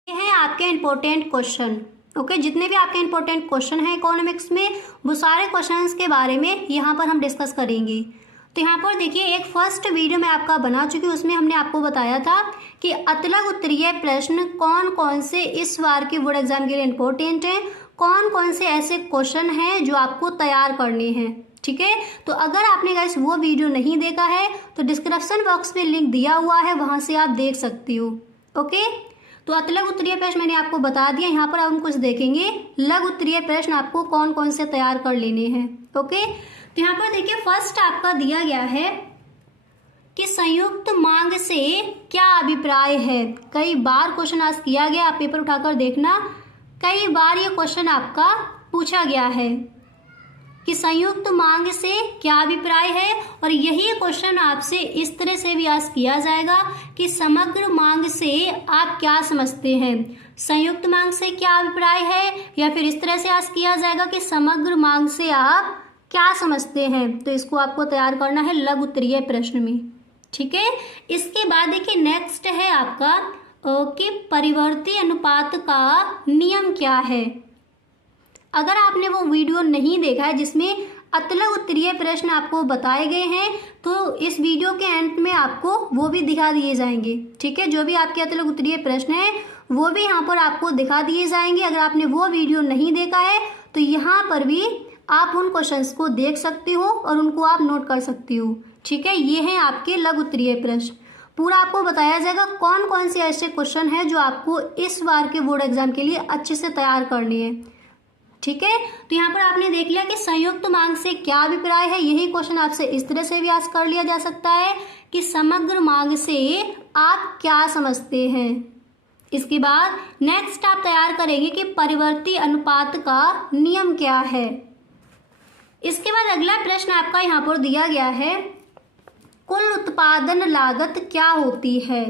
ये हैं आपके इम्पोर्टेंट क्वेश्चन, ओके। जितने भी आपके इम्पोर्टेंट क्वेश्चन हैं इकोनॉमिक्स में वो सारे क्वेश्चंस के बारे में यहाँ पर हम डिस्कस करेंगे। तो यहाँ पर देखिए एक फर्स्ट वीडियो मैं आपका बना चुकी हूँ, उसमें हमने आपको बताया था कि अतलग उत्तरीय प्रश्न कौन कौन से इस बार के बोर्ड एग्जाम के लिए इम्पोर्टेंट हैं, कौन कौन से ऐसे क्वेश्चन हैं जो आपको तैयार करने हैं, ठीक है। तो अगर आपने गाइस वो वीडियो नहीं देखा है तो डिस्क्रिप्शन बॉक्स में लिंक दिया हुआ है, वहां से आप देख सकती हो, ओके। तो अतलग उत्तरीय प्रश्न मैंने आपको बता दिया, यहाँ पर हम कुछ देखेंगे लघु उत्तरीय प्रश्न आपको कौन कौन से तैयार कर लेने हैं, ओके। तो यहाँ पर देखिए फर्स्ट आपका दिया गया है कि संयुक्त मांग से क्या अभिप्राय है। कई बार क्वेश्चन आज किया गया, आप पेपर उठाकर देखना, कई बार ये क्वेश्चन आपका पूछा गया है कि संयुक्त मांग से क्या अभिप्राय है। और यही क्वेश्चन आपसे इस तरह से भी आज किया जाएगा कि समग्र मांग से आप क्या समझते हैं, संयुक्त मांग से क्या अभिप्राय है, या फिर इस तरह से आज किया जाएगा कि समग्र मांग से आप क्या समझते हैं। तो इसको आपको तैयार करना है लघु उत्तरीय प्रश्न में, ठीक है। इसके बाद देखिए नेक्स्ट है आपका कि परिवर्ती अनुपात का नियम क्या है। अगर आपने वो वीडियो नहीं देखा है जिसमें अतलग उत्तरीय प्रश्न आपको बताए गए हैं तो इस वीडियो के एंड में आपको वो भी दिखा दिए जाएंगे, ठीक है। जो भी आपके अतलग उत्तरीय प्रश्न है वो भी यहाँ पर आपको दिखा दिए जाएंगे। अगर आपने वो वीडियो नहीं देखा है तो यहाँ पर भी आप उन क्वेश्चंस को देख सकती हो और उनको आप नोट कर सकती हो, ठीक है। ये हैं आपके लघु उत्तरीय प्रश्न। पूरा आपको बताया जाएगा कौन कौन से ऐसे क्वेश्चन हैं जो आपको इस बार के बोर्ड एग्जाम के लिए अच्छे से तैयार करनी है। ठीक है, तो यहाँ पर आपने देख लिया कि संयुक्त मांग से क्या अभिप्राय है। यही क्वेश्चन आपसे इस तरह से भी आस्क कर लिया जा सकता है कि समग्र मांग से आप क्या समझते हैं। इसके बाद नेक्स्ट आप तैयार करेंगे कि परिवर्ती अनुपात का नियम क्या है। इसके बाद अगला प्रश्न आपका यहाँ पर दिया गया है, कुल उत्पादन लागत क्या होती है।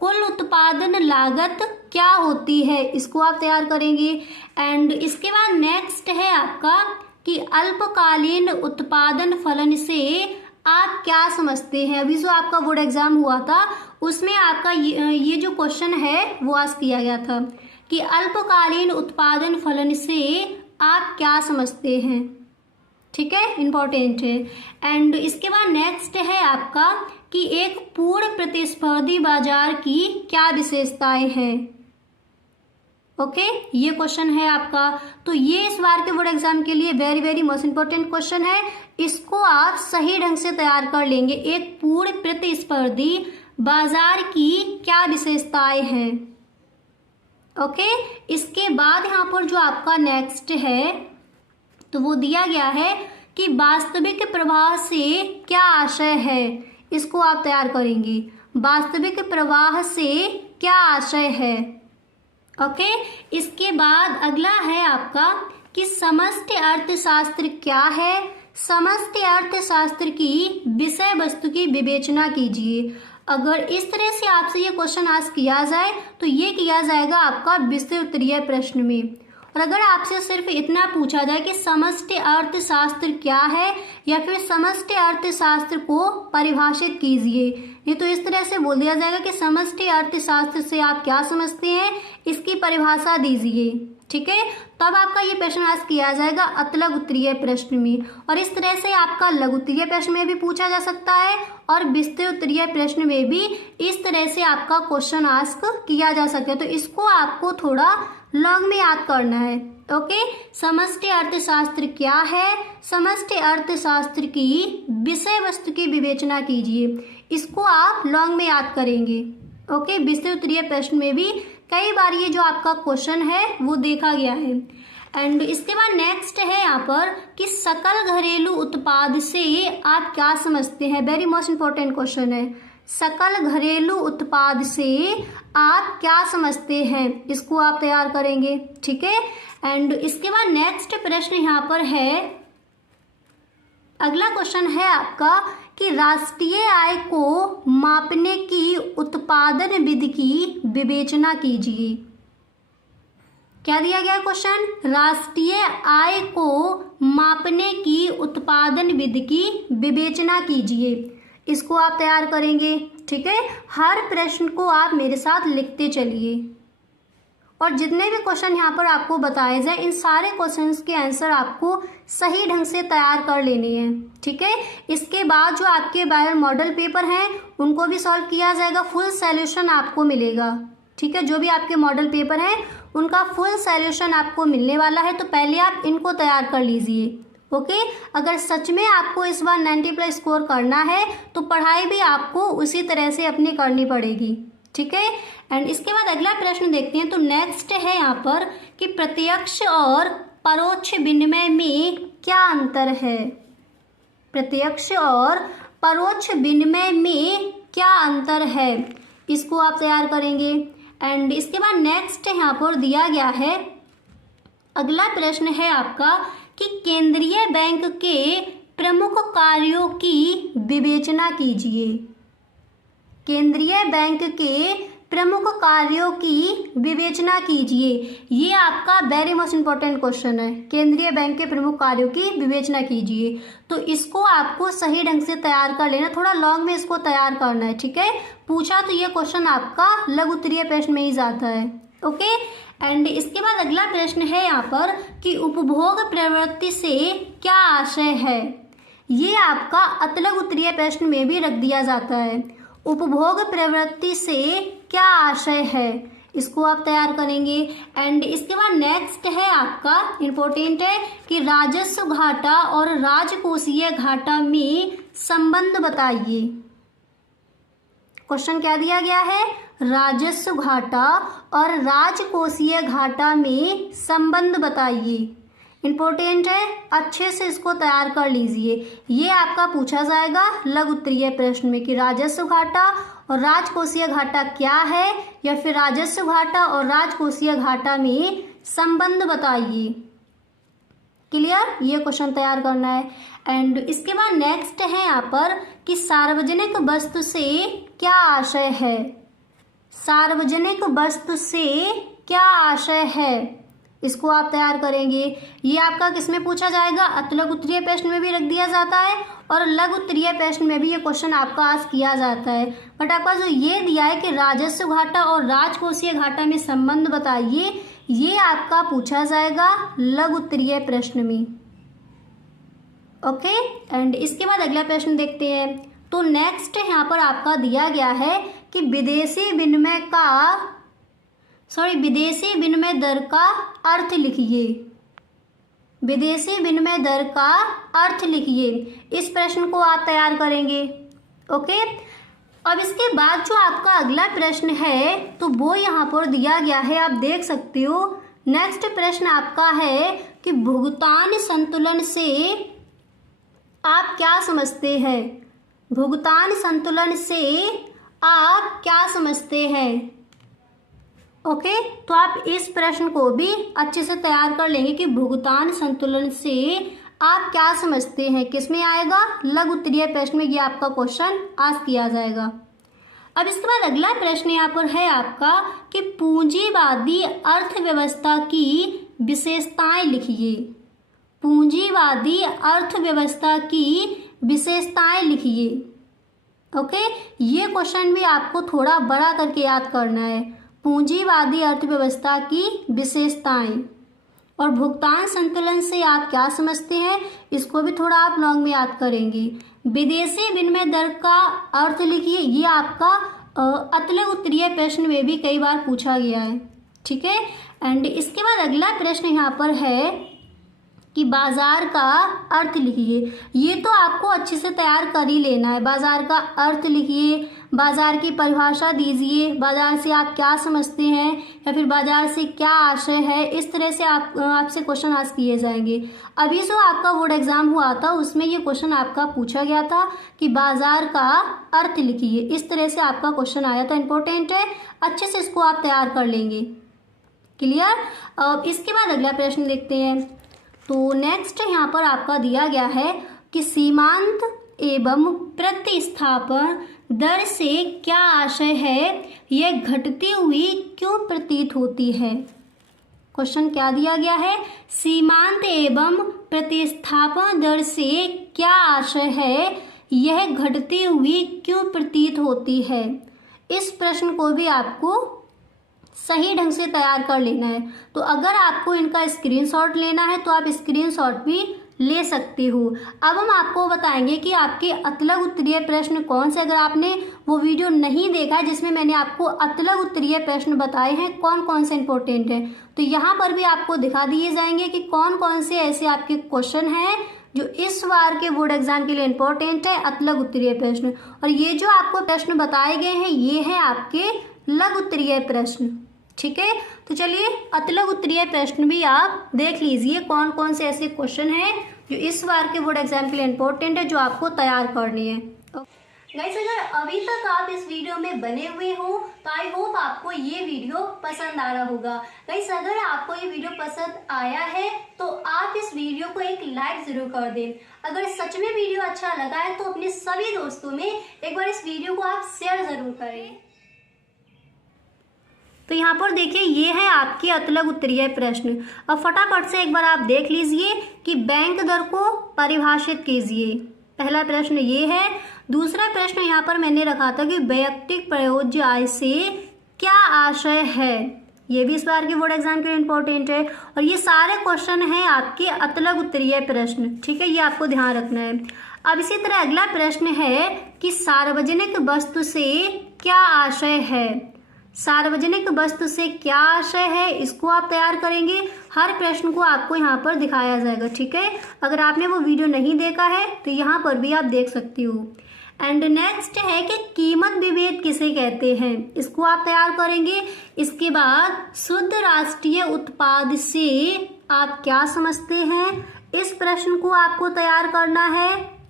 कुल उत्पादन लागत क्या होती है, इसको आप तैयार करेंगे। एंड इसके बाद नेक्स्ट है आपका कि अल्पकालीन उत्पादन फलन से आप क्या समझते हैं। अभी जो आपका बोर्ड एग्जाम हुआ था उसमें आपका ये जो क्वेश्चन है वो आस्क किया गया था कि अल्पकालीन उत्पादन फलन से आप क्या समझते हैं। ठीक है, इंपॉर्टेंट है। एंड इसके बाद नेक्स्ट है आपका कि एक पूर्ण प्रतिस्पर्धी बाजार की क्या विशेषताएं हैं। ओके, ये क्वेश्चन है आपका। तो ये इस बार के बोर्ड एग्जाम के लिए very very most important question है। इसको आप सही ढंग से तैयार कर लेंगे। एक पूर्ण प्रतिस्पर्धी बाजार की क्या विशेषताएं हैं। ओके, इसके बाद यहाँ पर जो आपका नेक्स्ट है तो वो दिया गया है कि वास्तविक प्रवाह से क्या आशय है। इसको आप तैयार करेंगे, वास्तविक प्रवाह से क्या आशय है। ओके, इसके बाद अगला है आपका कि समष्टि अर्थशास्त्र क्या है। समष्टि अर्थशास्त्र की विषय वस्तु की विवेचना कीजिए। अगर इस तरह से आपसे ये क्वेश्चन आस्क किया जाए तो ये किया जाएगा आपका विषय उत्तरीय प्रश्न में। और अगर आपसे सिर्फ इतना पूछा जाए कि समष्टि अर्थशास्त्र क्या है या फिर समष्टि अर्थशास्त्र को परिभाषित कीजिए, नहीं तो इस तरह से बोल दिया जाएगा कि समष्टि अर्थशास्त्र से आप क्या समझते हैं, इसकी परिभाषा दीजिए। ठीक है, तब आपका ये प्रश्न आस्क किया जाएगा अतलग उत्तरीय प्रश्न में। और इस तरह से आपका लघु उत्तरीय प्रश्न में भी पूछा जा सकता है और विस्तृत उत्तरीय प्रश्न में भी इस तरह से आपका क्वेश्चन आस्क किया जा सकता है। तो इसको आपको थोड़ा लॉन्ग में याद करना है। ओके, समष्टि अर्थशास्त्र क्या है, समष्टि अर्थशास्त्र की विषय वस्तु की विवेचना कीजिए। इसको आप लॉन्ग में याद करेंगे। ओके, विस्तृत उत्तरीय प्रश्न में भी कई बार ये जो आपका क्वेश्चन है वो देखा गया है। एंड इसके बाद नेक्स्ट है यहाँ पर कि सकल घरेलू उत्पाद से आप क्या समझते हैं। वेरी मोस्ट इंपॉर्टेंट क्वेश्चन है, सकल घरेलू उत्पाद से आप क्या समझते हैं। इसको आप तैयार करेंगे। ठीक है, एंड इसके बाद नेक्स्ट प्रश्न यहाँ पर है, अगला क्वेश्चन है आपका कि राष्ट्रीय आय को मापने की उत्पादन विधि की विवेचना कीजिए। क्या दिया गया क्वेश्चन, राष्ट्रीय आय को मापने की उत्पादन विधि की विवेचना कीजिए। इसको आप तैयार करेंगे। ठीक है, हर प्रश्न को आप मेरे साथ लिखते चलिए और जितने भी क्वेश्चन यहाँ पर आपको बताए जाए इन सारे क्वेश्चंस के आंसर आपको सही ढंग से तैयार कर लेने हैं। ठीक है, इसके बाद जो आपके बायो मॉडल पेपर हैं उनको भी सॉल्व किया जाएगा, फुल सॉल्यूशन आपको मिलेगा। ठीक है, जो भी आपके मॉडल पेपर हैं उनका फुल सॉल्यूशन आपको मिलने वाला है, तो पहले आप इनको तैयार कर लीजिए। ओके, अगर सच में आपको इस बार 90+ स्कोर करना है तो पढ़ाई भी आपको उसी तरह से अपनी करनी पड़ेगी। ठीक है, एंड इसके बाद अगला प्रश्न देखते हैं। तो नेक्स्ट है यहाँ पर कि प्रत्यक्ष और परोक्ष विनिमय में क्या अंतर है। प्रत्यक्ष और परोक्ष विनिमय में क्या अंतर है, इसको आप तैयार करेंगे। एंड इसके बाद नेक्स्ट यहाँ पर दिया गया है, अगला प्रश्न है आपका कि केंद्रीय बैंक के प्रमुख कार्यों की विवेचना कीजिए। केंद्रीय बैंक के प्रमुख कार्यों की विवेचना कीजिए। ये आपका वेरी मोस्ट इंपॉर्टेंट क्वेश्चन है, केंद्रीय बैंक के प्रमुख कार्यों की विवेचना कीजिए। तो इसको आपको सही ढंग से तैयार कर लेना, थोड़ा लॉन्ग में इसको तैयार करना है। ठीक है, पूछा तो ये क्वेश्चन आपका लघु उत्तरीय प्रश्न में ही जाता है। ओके, एंड इसके बाद अगला प्रश्न है यहाँ पर कि उपभोग प्रवृत्ति से क्या आशय है। ये आपका अतलग उत्तरीय प्रश्न में भी रख दिया जाता है, उपभोग प्रवृत्ति से क्या आशय है, इसको आप तैयार करेंगे। एंड इसके बाद नेक्स्ट है आपका इम्पोर्टेंट है कि राजस्व घाटा और राजकोषीय घाटा में संबंध बताइए। क्वेश्चन क्या दिया गया है, राजस्व घाटा और राजकोषीय घाटा में संबंध बताइए। इंपॉर्टेंट है, अच्छे से इसको तैयार कर लीजिए। ये आपका पूछा जाएगा लघु उत्तरीय प्रश्न में कि राजस्व घाटा और राजकोषीय घाटा क्या है, या फिर राजस्व घाटा और राजकोषीय घाटा में संबंध बताइए। क्लियर, ये क्वेश्चन तैयार करना है। एंड इसके बाद नेक्स्ट है यहाँ पर कि सार्वजनिक वस्तु से क्या आशय है। सार्वजनिक वस्तु से क्या आशय है, इसको आप तैयार करेंगे। ये आपका किसमें पूछा जाएगा, लघु उत्तरीय प्रश्न में भी रख दिया जाता है और लघु उत्तरीय प्रश्न में भी ये क्वेश्चन आपका आज किया जाता है। बट आपका जो ये दिया है कि राजस्व घाटा और राजकोषीय घाटा में संबंध बताइए, ये आपका पूछा जाएगा लघु उत्तरीय प्रश्न में। ओके, एंड इसके बाद अगला प्रश्न देखते हैं। तो नेक्स्ट यहाँ पर आपका दिया गया है कि विदेशी विनिमय दर का अर्थ लिखिए। विदेशी विनिमय दर का अर्थ लिखिए, इस प्रश्न को आप तैयार करेंगे। ओके, अब इसके बाद जो आपका अगला प्रश्न है तो वो यहाँ पर दिया गया है, आप देख सकते हो। नेक्स्ट प्रश्न आपका है कि भुगतान संतुलन से आप क्या समझते हैं। भुगतान संतुलन से आप क्या समझते हैं। ओके, तो आप इस प्रश्न को भी अच्छे से तैयार कर लेंगे कि भुगतान संतुलन से आप क्या समझते हैं, किसमें आएगा, लघु उत्तरीय प्रश्न में ये आपका क्वेश्चन आज किया जाएगा। अब इसके बाद अगला प्रश्न यहाँ पर है आपका कि पूंजीवादी अर्थव्यवस्था की विशेषताएं लिखिए। पूंजीवादी अर्थव्यवस्था की विशेषताएं लिखिए। ओके, ये क्वेश्चन भी आपको थोड़ा बड़ा करके याद करना है। पूंजीवादी अर्थव्यवस्था की विशेषताएं और भुगतान संतुलन से आप क्या समझते हैं, इसको भी थोड़ा आप लॉन्ग में याद करेंगे। विदेशी विनिमय दर का अर्थ लिखिए, ये आपका लघु उत्तरीय प्रश्न में भी कई बार पूछा गया है। ठीक है, एंड इसके बाद अगला प्रश्न यहाँ पर है कि बाजार का अर्थ लिखिए। ये तो आपको अच्छे से तैयार कर ही लेना है। बाजार का अर्थ लिखिए, बाजार की परिभाषा दीजिए, बाजार से आप क्या समझते हैं या फिर बाजार से क्या आशय है, इस तरह से आपसे क्वेश्चन आज किए जाएंगे। अभी जो आपका बोर्ड एग्जाम हुआ था उसमें ये क्वेश्चन आपका पूछा गया था कि बाजार का अर्थ लिखिए, इस तरह से आपका क्वेश्चन आया था। इंपॉर्टेंट है, अच्छे से इसको आप तैयार कर लेंगे। क्लियर, अब इसके बाद अगला प्रश्न देखते हैं। तो नेक्स्ट यहाँ पर आपका दिया गया है कि सीमांत एवं प्रतिस्थापन दर से क्या आशय है, यह घटती हुई क्यों प्रतीत होती है। क्वेश्चन क्या दिया गया है, सीमांत एवं प्रतिस्थापन दर से क्या आशय है, यह घटती हुई क्यों प्रतीत होती है। इस प्रश्न को भी आपको सही ढंग से तैयार कर लेना है। तो अगर आपको इनका स्क्रीनशॉट लेना है तो आप स्क्रीनशॉट भी ले सकते हो। अब हम आपको बताएंगे कि आपके लघु उत्तरीय प्रश्न कौन से, अगर आपने वो वीडियो नहीं देखा है जिसमें मैंने आपको लघु उत्तरीय प्रश्न बताए हैं कौन कौन से इंपॉर्टेंट हैं, तो यहाँ पर भी आपको दिखा दिए जाएंगे कि कौन कौन से ऐसे आपके क्वेश्चन हैं जो इस बार के बोर्ड एग्जाम के लिए इंपॉर्टेंट है, लघु उत्तरीय प्रश्न। और ये जो आपको प्रश्न बताए गए हैं ये हैं आपके लघु उत्तरीय प्रश्न। ठीक है, तो चलिए लघु उत्तरीय प्रश्न भी आप देख लीजिए कौन कौन से ऐसे क्वेश्चन हैं जो इस बार के बोर्ड एग्जाम के लिए इंपॉर्टेंट है, जो आपको तैयार करनी है। गाइस, अगर अभी तक आप इस वीडियो में बने हुए हो तो आई होप आपको ये वीडियो पसंद आ रहा होगा। गाइस, अगर आपको ये वीडियो पसंद आया है तो आप इस वीडियो को एक लाइक जरूर कर दें। अगर सच में वीडियो अच्छा लगा है तो अपने सभी दोस्तों में एक बार इस वीडियो को आप शेयर जरूर करें। तो यहाँ पर देखिए ये है आपके लघु उत्तरीय प्रश्न। अब फटाफट से एक बार आप देख लीजिए कि बैंक दर को परिभाषित कीजिए। पहला प्रश्न ये है। दूसरा प्रश्न यहाँ पर मैंने रखा था कि वैयक्तिक प्रयोज्य आय से क्या आशय है, ये भी इस बार के बोर्ड एग्जाम के लिए इंपॉर्टेंट है। और ये सारे क्वेश्चन हैं आपके लघु उत्तरीय प्रश्न। ठीक है, ये आपको ध्यान रखना है। अब इसी तरह अगला प्रश्न है कि सार्वजनिक वस्तु से क्या आशय है। सार्वजनिक वस्तु से क्या आशय है, इसको आप तैयार करेंगे। हर प्रश्न को आपको यहाँ पर दिखाया जाएगा। ठीक है, अगर आपने वो वीडियो नहीं देखा है तो यहाँ पर भी आप देख सकती हो। एंड नेक्स्ट है कि कीमत विभेद किसे कहते हैं, इसको आप तैयार करेंगे। इसके बाद शुद्ध राष्ट्रीय उत्पाद से आप क्या समझते हैं, इस प्रश्न को आपको तैयार करना है।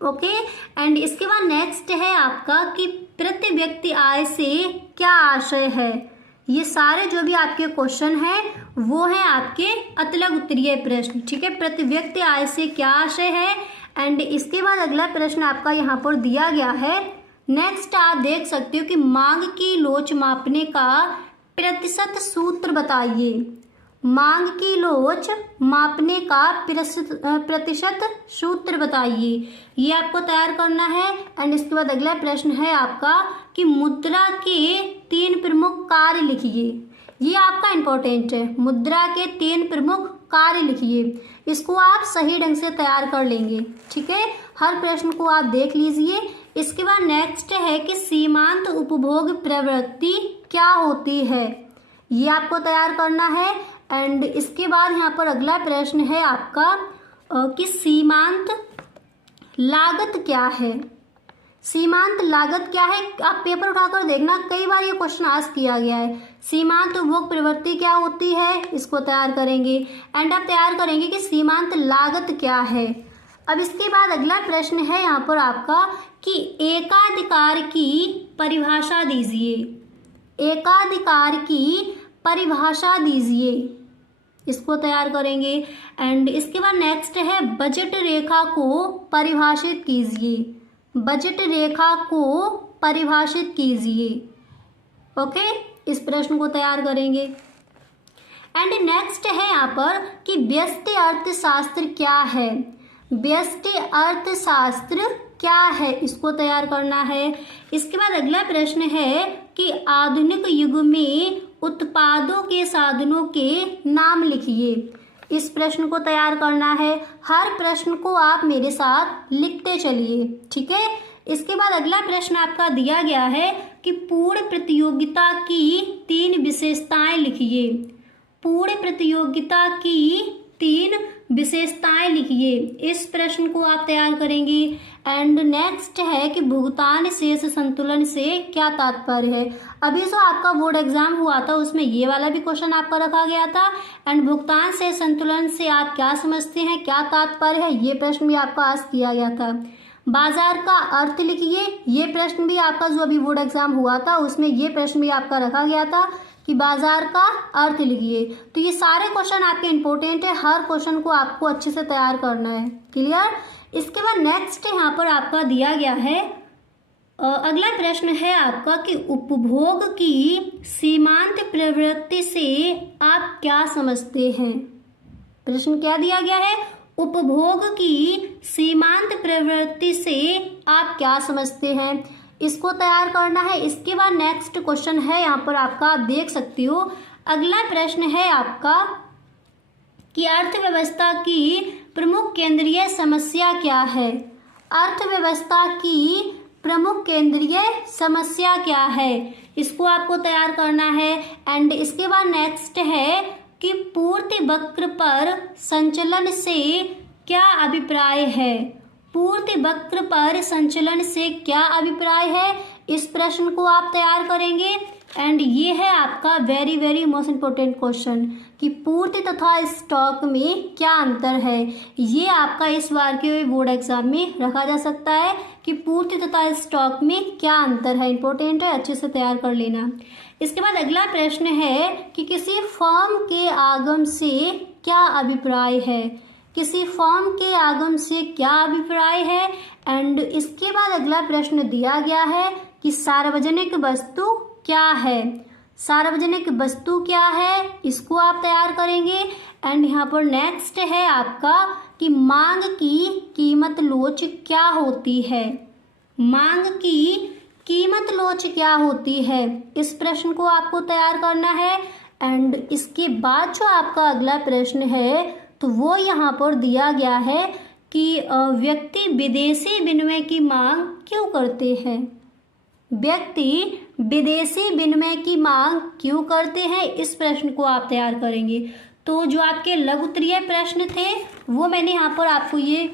ओके, एंड इसके बाद नेक्स्ट है आपका कि प्रति व्यक्ति आय से क्या आशय है। ये सारे जो भी आपके क्वेश्चन हैं वो हैं आपके अतलग उत्तरीय प्रश्न, ठीक है। प्रति व्यक्ति आय से क्या आशय है, एंड इसके बाद अगला प्रश्न आपका यहाँ पर दिया गया है। नेक्स्ट आप देख सकते हो कि मांग की लोच मापने का प्रतिशत सूत्र बताइए। मांग की लोच मापने का प्रतिशत सूत्र बताइए, ये आपको तैयार करना है। एंड इसके बाद अगला प्रश्न है आपका कि मुद्रा के 3 प्रमुख कार्य लिखिए। ये आपका इंपॉर्टेंट है, मुद्रा के 3 प्रमुख कार्य लिखिए। इसको आप सही ढंग से तैयार कर लेंगे, ठीक है। हर प्रश्न को आप देख लीजिए। इसके बाद नेक्स्ट है कि सीमांत उपभोग प्रवृत्ति क्या होती है, ये आपको तैयार करना है। एंड इसके बाद यहाँ पर अगला प्रश्न है आपका कि सीमांत लागत क्या है। सीमांत लागत क्या है, आप पेपर उठाकर देखना, कई बार ये क्वेश्चन आस्क किया गया है। सीमांत उपभोग प्रवृत्ति क्या होती है, इसको तैयार करेंगे। एंड आप तैयार करेंगे कि सीमांत लागत क्या है। अब इसके बाद अगला प्रश्न है यहाँ पर आपका कि एकाधिकार की परिभाषा दीजिए। एकाधिकार की परिभाषा दीजिए, इसको तैयार करेंगे। एंड इसके बाद नेक्स्ट है बजट रेखा को परिभाषित कीजिए। बजट रेखा को परिभाषित कीजिए। ओके, इस प्रश्न को तैयार करेंगे। एंड नेक्स्ट है यहाँ पर कि व्यष्टि अर्थशास्त्र क्या है। व्यष्टि अर्थशास्त्र क्या है, इसको तैयार करना है। इसके बाद अगला प्रश्न है कि आधुनिक युग में उत्पादों के साधनों के नाम लिखिए। इस प्रश्न को तैयार करना है। हर प्रश्न को आप मेरे साथ लिखते चलिए, ठीक है। इसके बाद अगला प्रश्न आपका दिया गया है कि पूर्ण प्रतियोगिता की 3 विशेषताएं लिखिए। पूर्ण प्रतियोगिता की 3 विशेषताएं लिखिए, इस प्रश्न को आप तैयार करेंगे। एंड नेक्स्ट है कि भुगतान शेष संतुलन से क्या तात्पर्य है। अभी जो आपका बोर्ड एग्जाम हुआ था उसमें ये वाला भी क्वेश्चन आपका रखा गया था। एंड भुगतान शेष संतुलन से आप क्या समझते हैं, क्या तात्पर्य है, ये प्रश्न भी आपका आस्क किया गया था। बाजार का अर्थ लिखिए, ये प्रश्न भी आपका जो अभी बोर्ड एग्जाम हुआ था उसमें ये प्रश्न भी आपका रखा गया था कि बाजार का अर्थ लिखिए। तो ये सारे क्वेश्चन आपके इंपॉर्टेंट है, हर क्वेश्चन को आपको अच्छे से तैयार करना है, क्लियर। इसके बाद नेक्स्ट यहाँ पर आपका दिया गया है अगला प्रश्न है आपका कि उपभोग की सीमांत प्रवृत्ति से आप क्या समझते हैं। प्रश्न क्या दिया गया है, उपभोग की सीमांत प्रवृत्ति से आप क्या समझते हैं, इसको तैयार करना है। इसके बाद नेक्स्ट क्वेश्चन है यहाँ पर आपका, आप देख सकते हो। अगला प्रश्न है आपका कि अर्थव्यवस्था की प्रमुख केंद्रीय समस्या क्या है। अर्थव्यवस्था की प्रमुख केंद्रीय समस्या क्या है, इसको आपको तैयार करना है। एंड इसके बाद नेक्स्ट है कि पूर्ति वक्र पर संचलन से क्या अभिप्राय है। पूर्ति वक्र पर संचलन से क्या अभिप्राय है, इस प्रश्न को आप तैयार करेंगे। एंड ये है आपका very very most important question कि पूर्ति तथा स्टॉक में क्या अंतर है। ये आपका इस बार के बोर्ड एग्जाम में रखा जा सकता है कि पूर्ति तथा स्टॉक में क्या अंतर है, इंपॉर्टेंट है, अच्छे से तैयार कर लेना। इसके बाद अगला प्रश्न है कि किसी फर्म के आगम से क्या अभिप्राय है। किसी फर्म के आगम से क्या अभिप्राय है। एंड इसके बाद अगला प्रश्न दिया गया है कि सार्वजनिक वस्तु क्या है। सार्वजनिक वस्तु क्या है, इसको आप तैयार करेंगे। एंड यहाँ पर नेक्स्ट है आपका कि मांग की कीमत लोच क्या होती है। मांग की कीमत लोच क्या होती है, इस प्रश्न को आपको तैयार करना है। एंड इसके बाद जो आपका अगला प्रश्न है तो वो यहाँ पर दिया गया है कि व्यक्ति विदेशी विनिमय की मांग क्यों करते हैं। व्यक्ति विदेशी विनिमय की मांग क्यों करते हैं, इस प्रश्न को आप तैयार करेंगे। तो जो आपके लघु उत्तरीय प्रश्न थे वो मैंने यहाँ पर आपको ये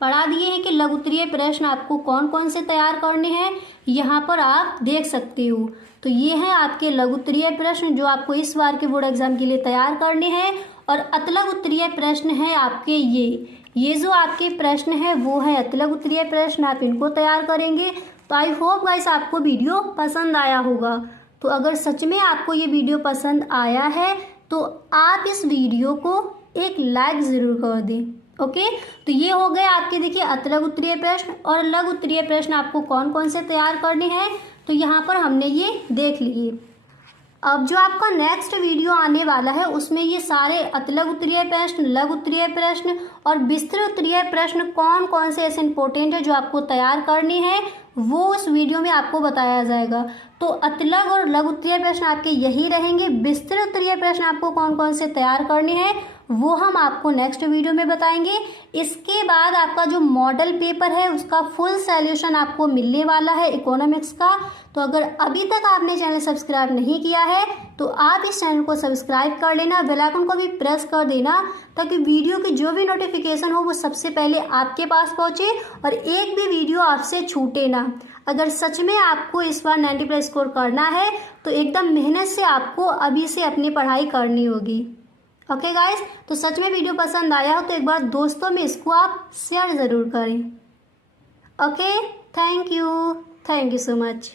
पढ़ा दिए हैं कि लघु उत्तरीय प्रश्न आपको कौन कौन से तैयार करने हैं, यहाँ पर आप देख सकते हो। तो ये है आपके लघु उत्तरीय प्रश्न जो आपको इस बार के बोर्ड एग्जाम के लिए तैयार करने हैं। और अतलग उत्तरीय प्रश्न है आपके ये जो आपके प्रश्न है वो है अतलग उत्तरीय प्रश्न, आप इनको तैयार करेंगे। तो आई होप गाइस आपको वीडियो पसंद आया होगा। तो अगर सच में आपको ये वीडियो पसंद आया है तो आप इस वीडियो को एक लाइक ज़रूर कर दें। ओके, तो ये हो गए आपके देखिए अतलग उत्तरीय प्रश्न। और लघु उत्तरीय प्रश्न आपको कौन कौन से तैयार करने हैं तो यहाँ पर हमने ये देख लिए। अब जो आपका नेक्स्ट वीडियो आने वाला है उसमें ये सारे अतलग उत्तरीय प्रश्न, लघु उत्तरीय प्रश्न और विस्तृत उत्तरीय प्रश्न कौन कौन से ऐसे इंपॉर्टेंट है जो आपको तैयार करने हैं वो उस वीडियो में आपको बताया जाएगा। तो अतलग और लघु उत्तरीय प्रश्न आपके यही रहेंगे। विस्तृत उत्तरीय प्रश्न आपको कौन कौन से तैयार करने हैं वो हम आपको नेक्स्ट वीडियो में बताएंगे। इसके बाद आपका जो मॉडल पेपर है उसका फुल सॉल्यूशन आपको मिलने वाला है इकोनॉमिक्स का। तो अगर अभी तक आपने चैनल सब्सक्राइब नहीं किया है तो आप इस चैनल को सब्सक्राइब कर लेना, बेल आइकन को भी प्रेस कर देना ताकि वीडियो की जो भी नोटिफिकेशन हो वो सबसे पहले आपके पास पहुंचे और एक भी वीडियो आपसे छूटे ना। अगर सच में आपको इस बार 90+ स्कोर करना है तो एकदम मेहनत से आपको अभी से अपनी पढ़ाई करनी होगी। ओके गाइस, तो सच में वीडियो पसंद आया हो तो एक बार दोस्तों में इसको आप शेयर ज़रूर करें। Okay, thank you so much.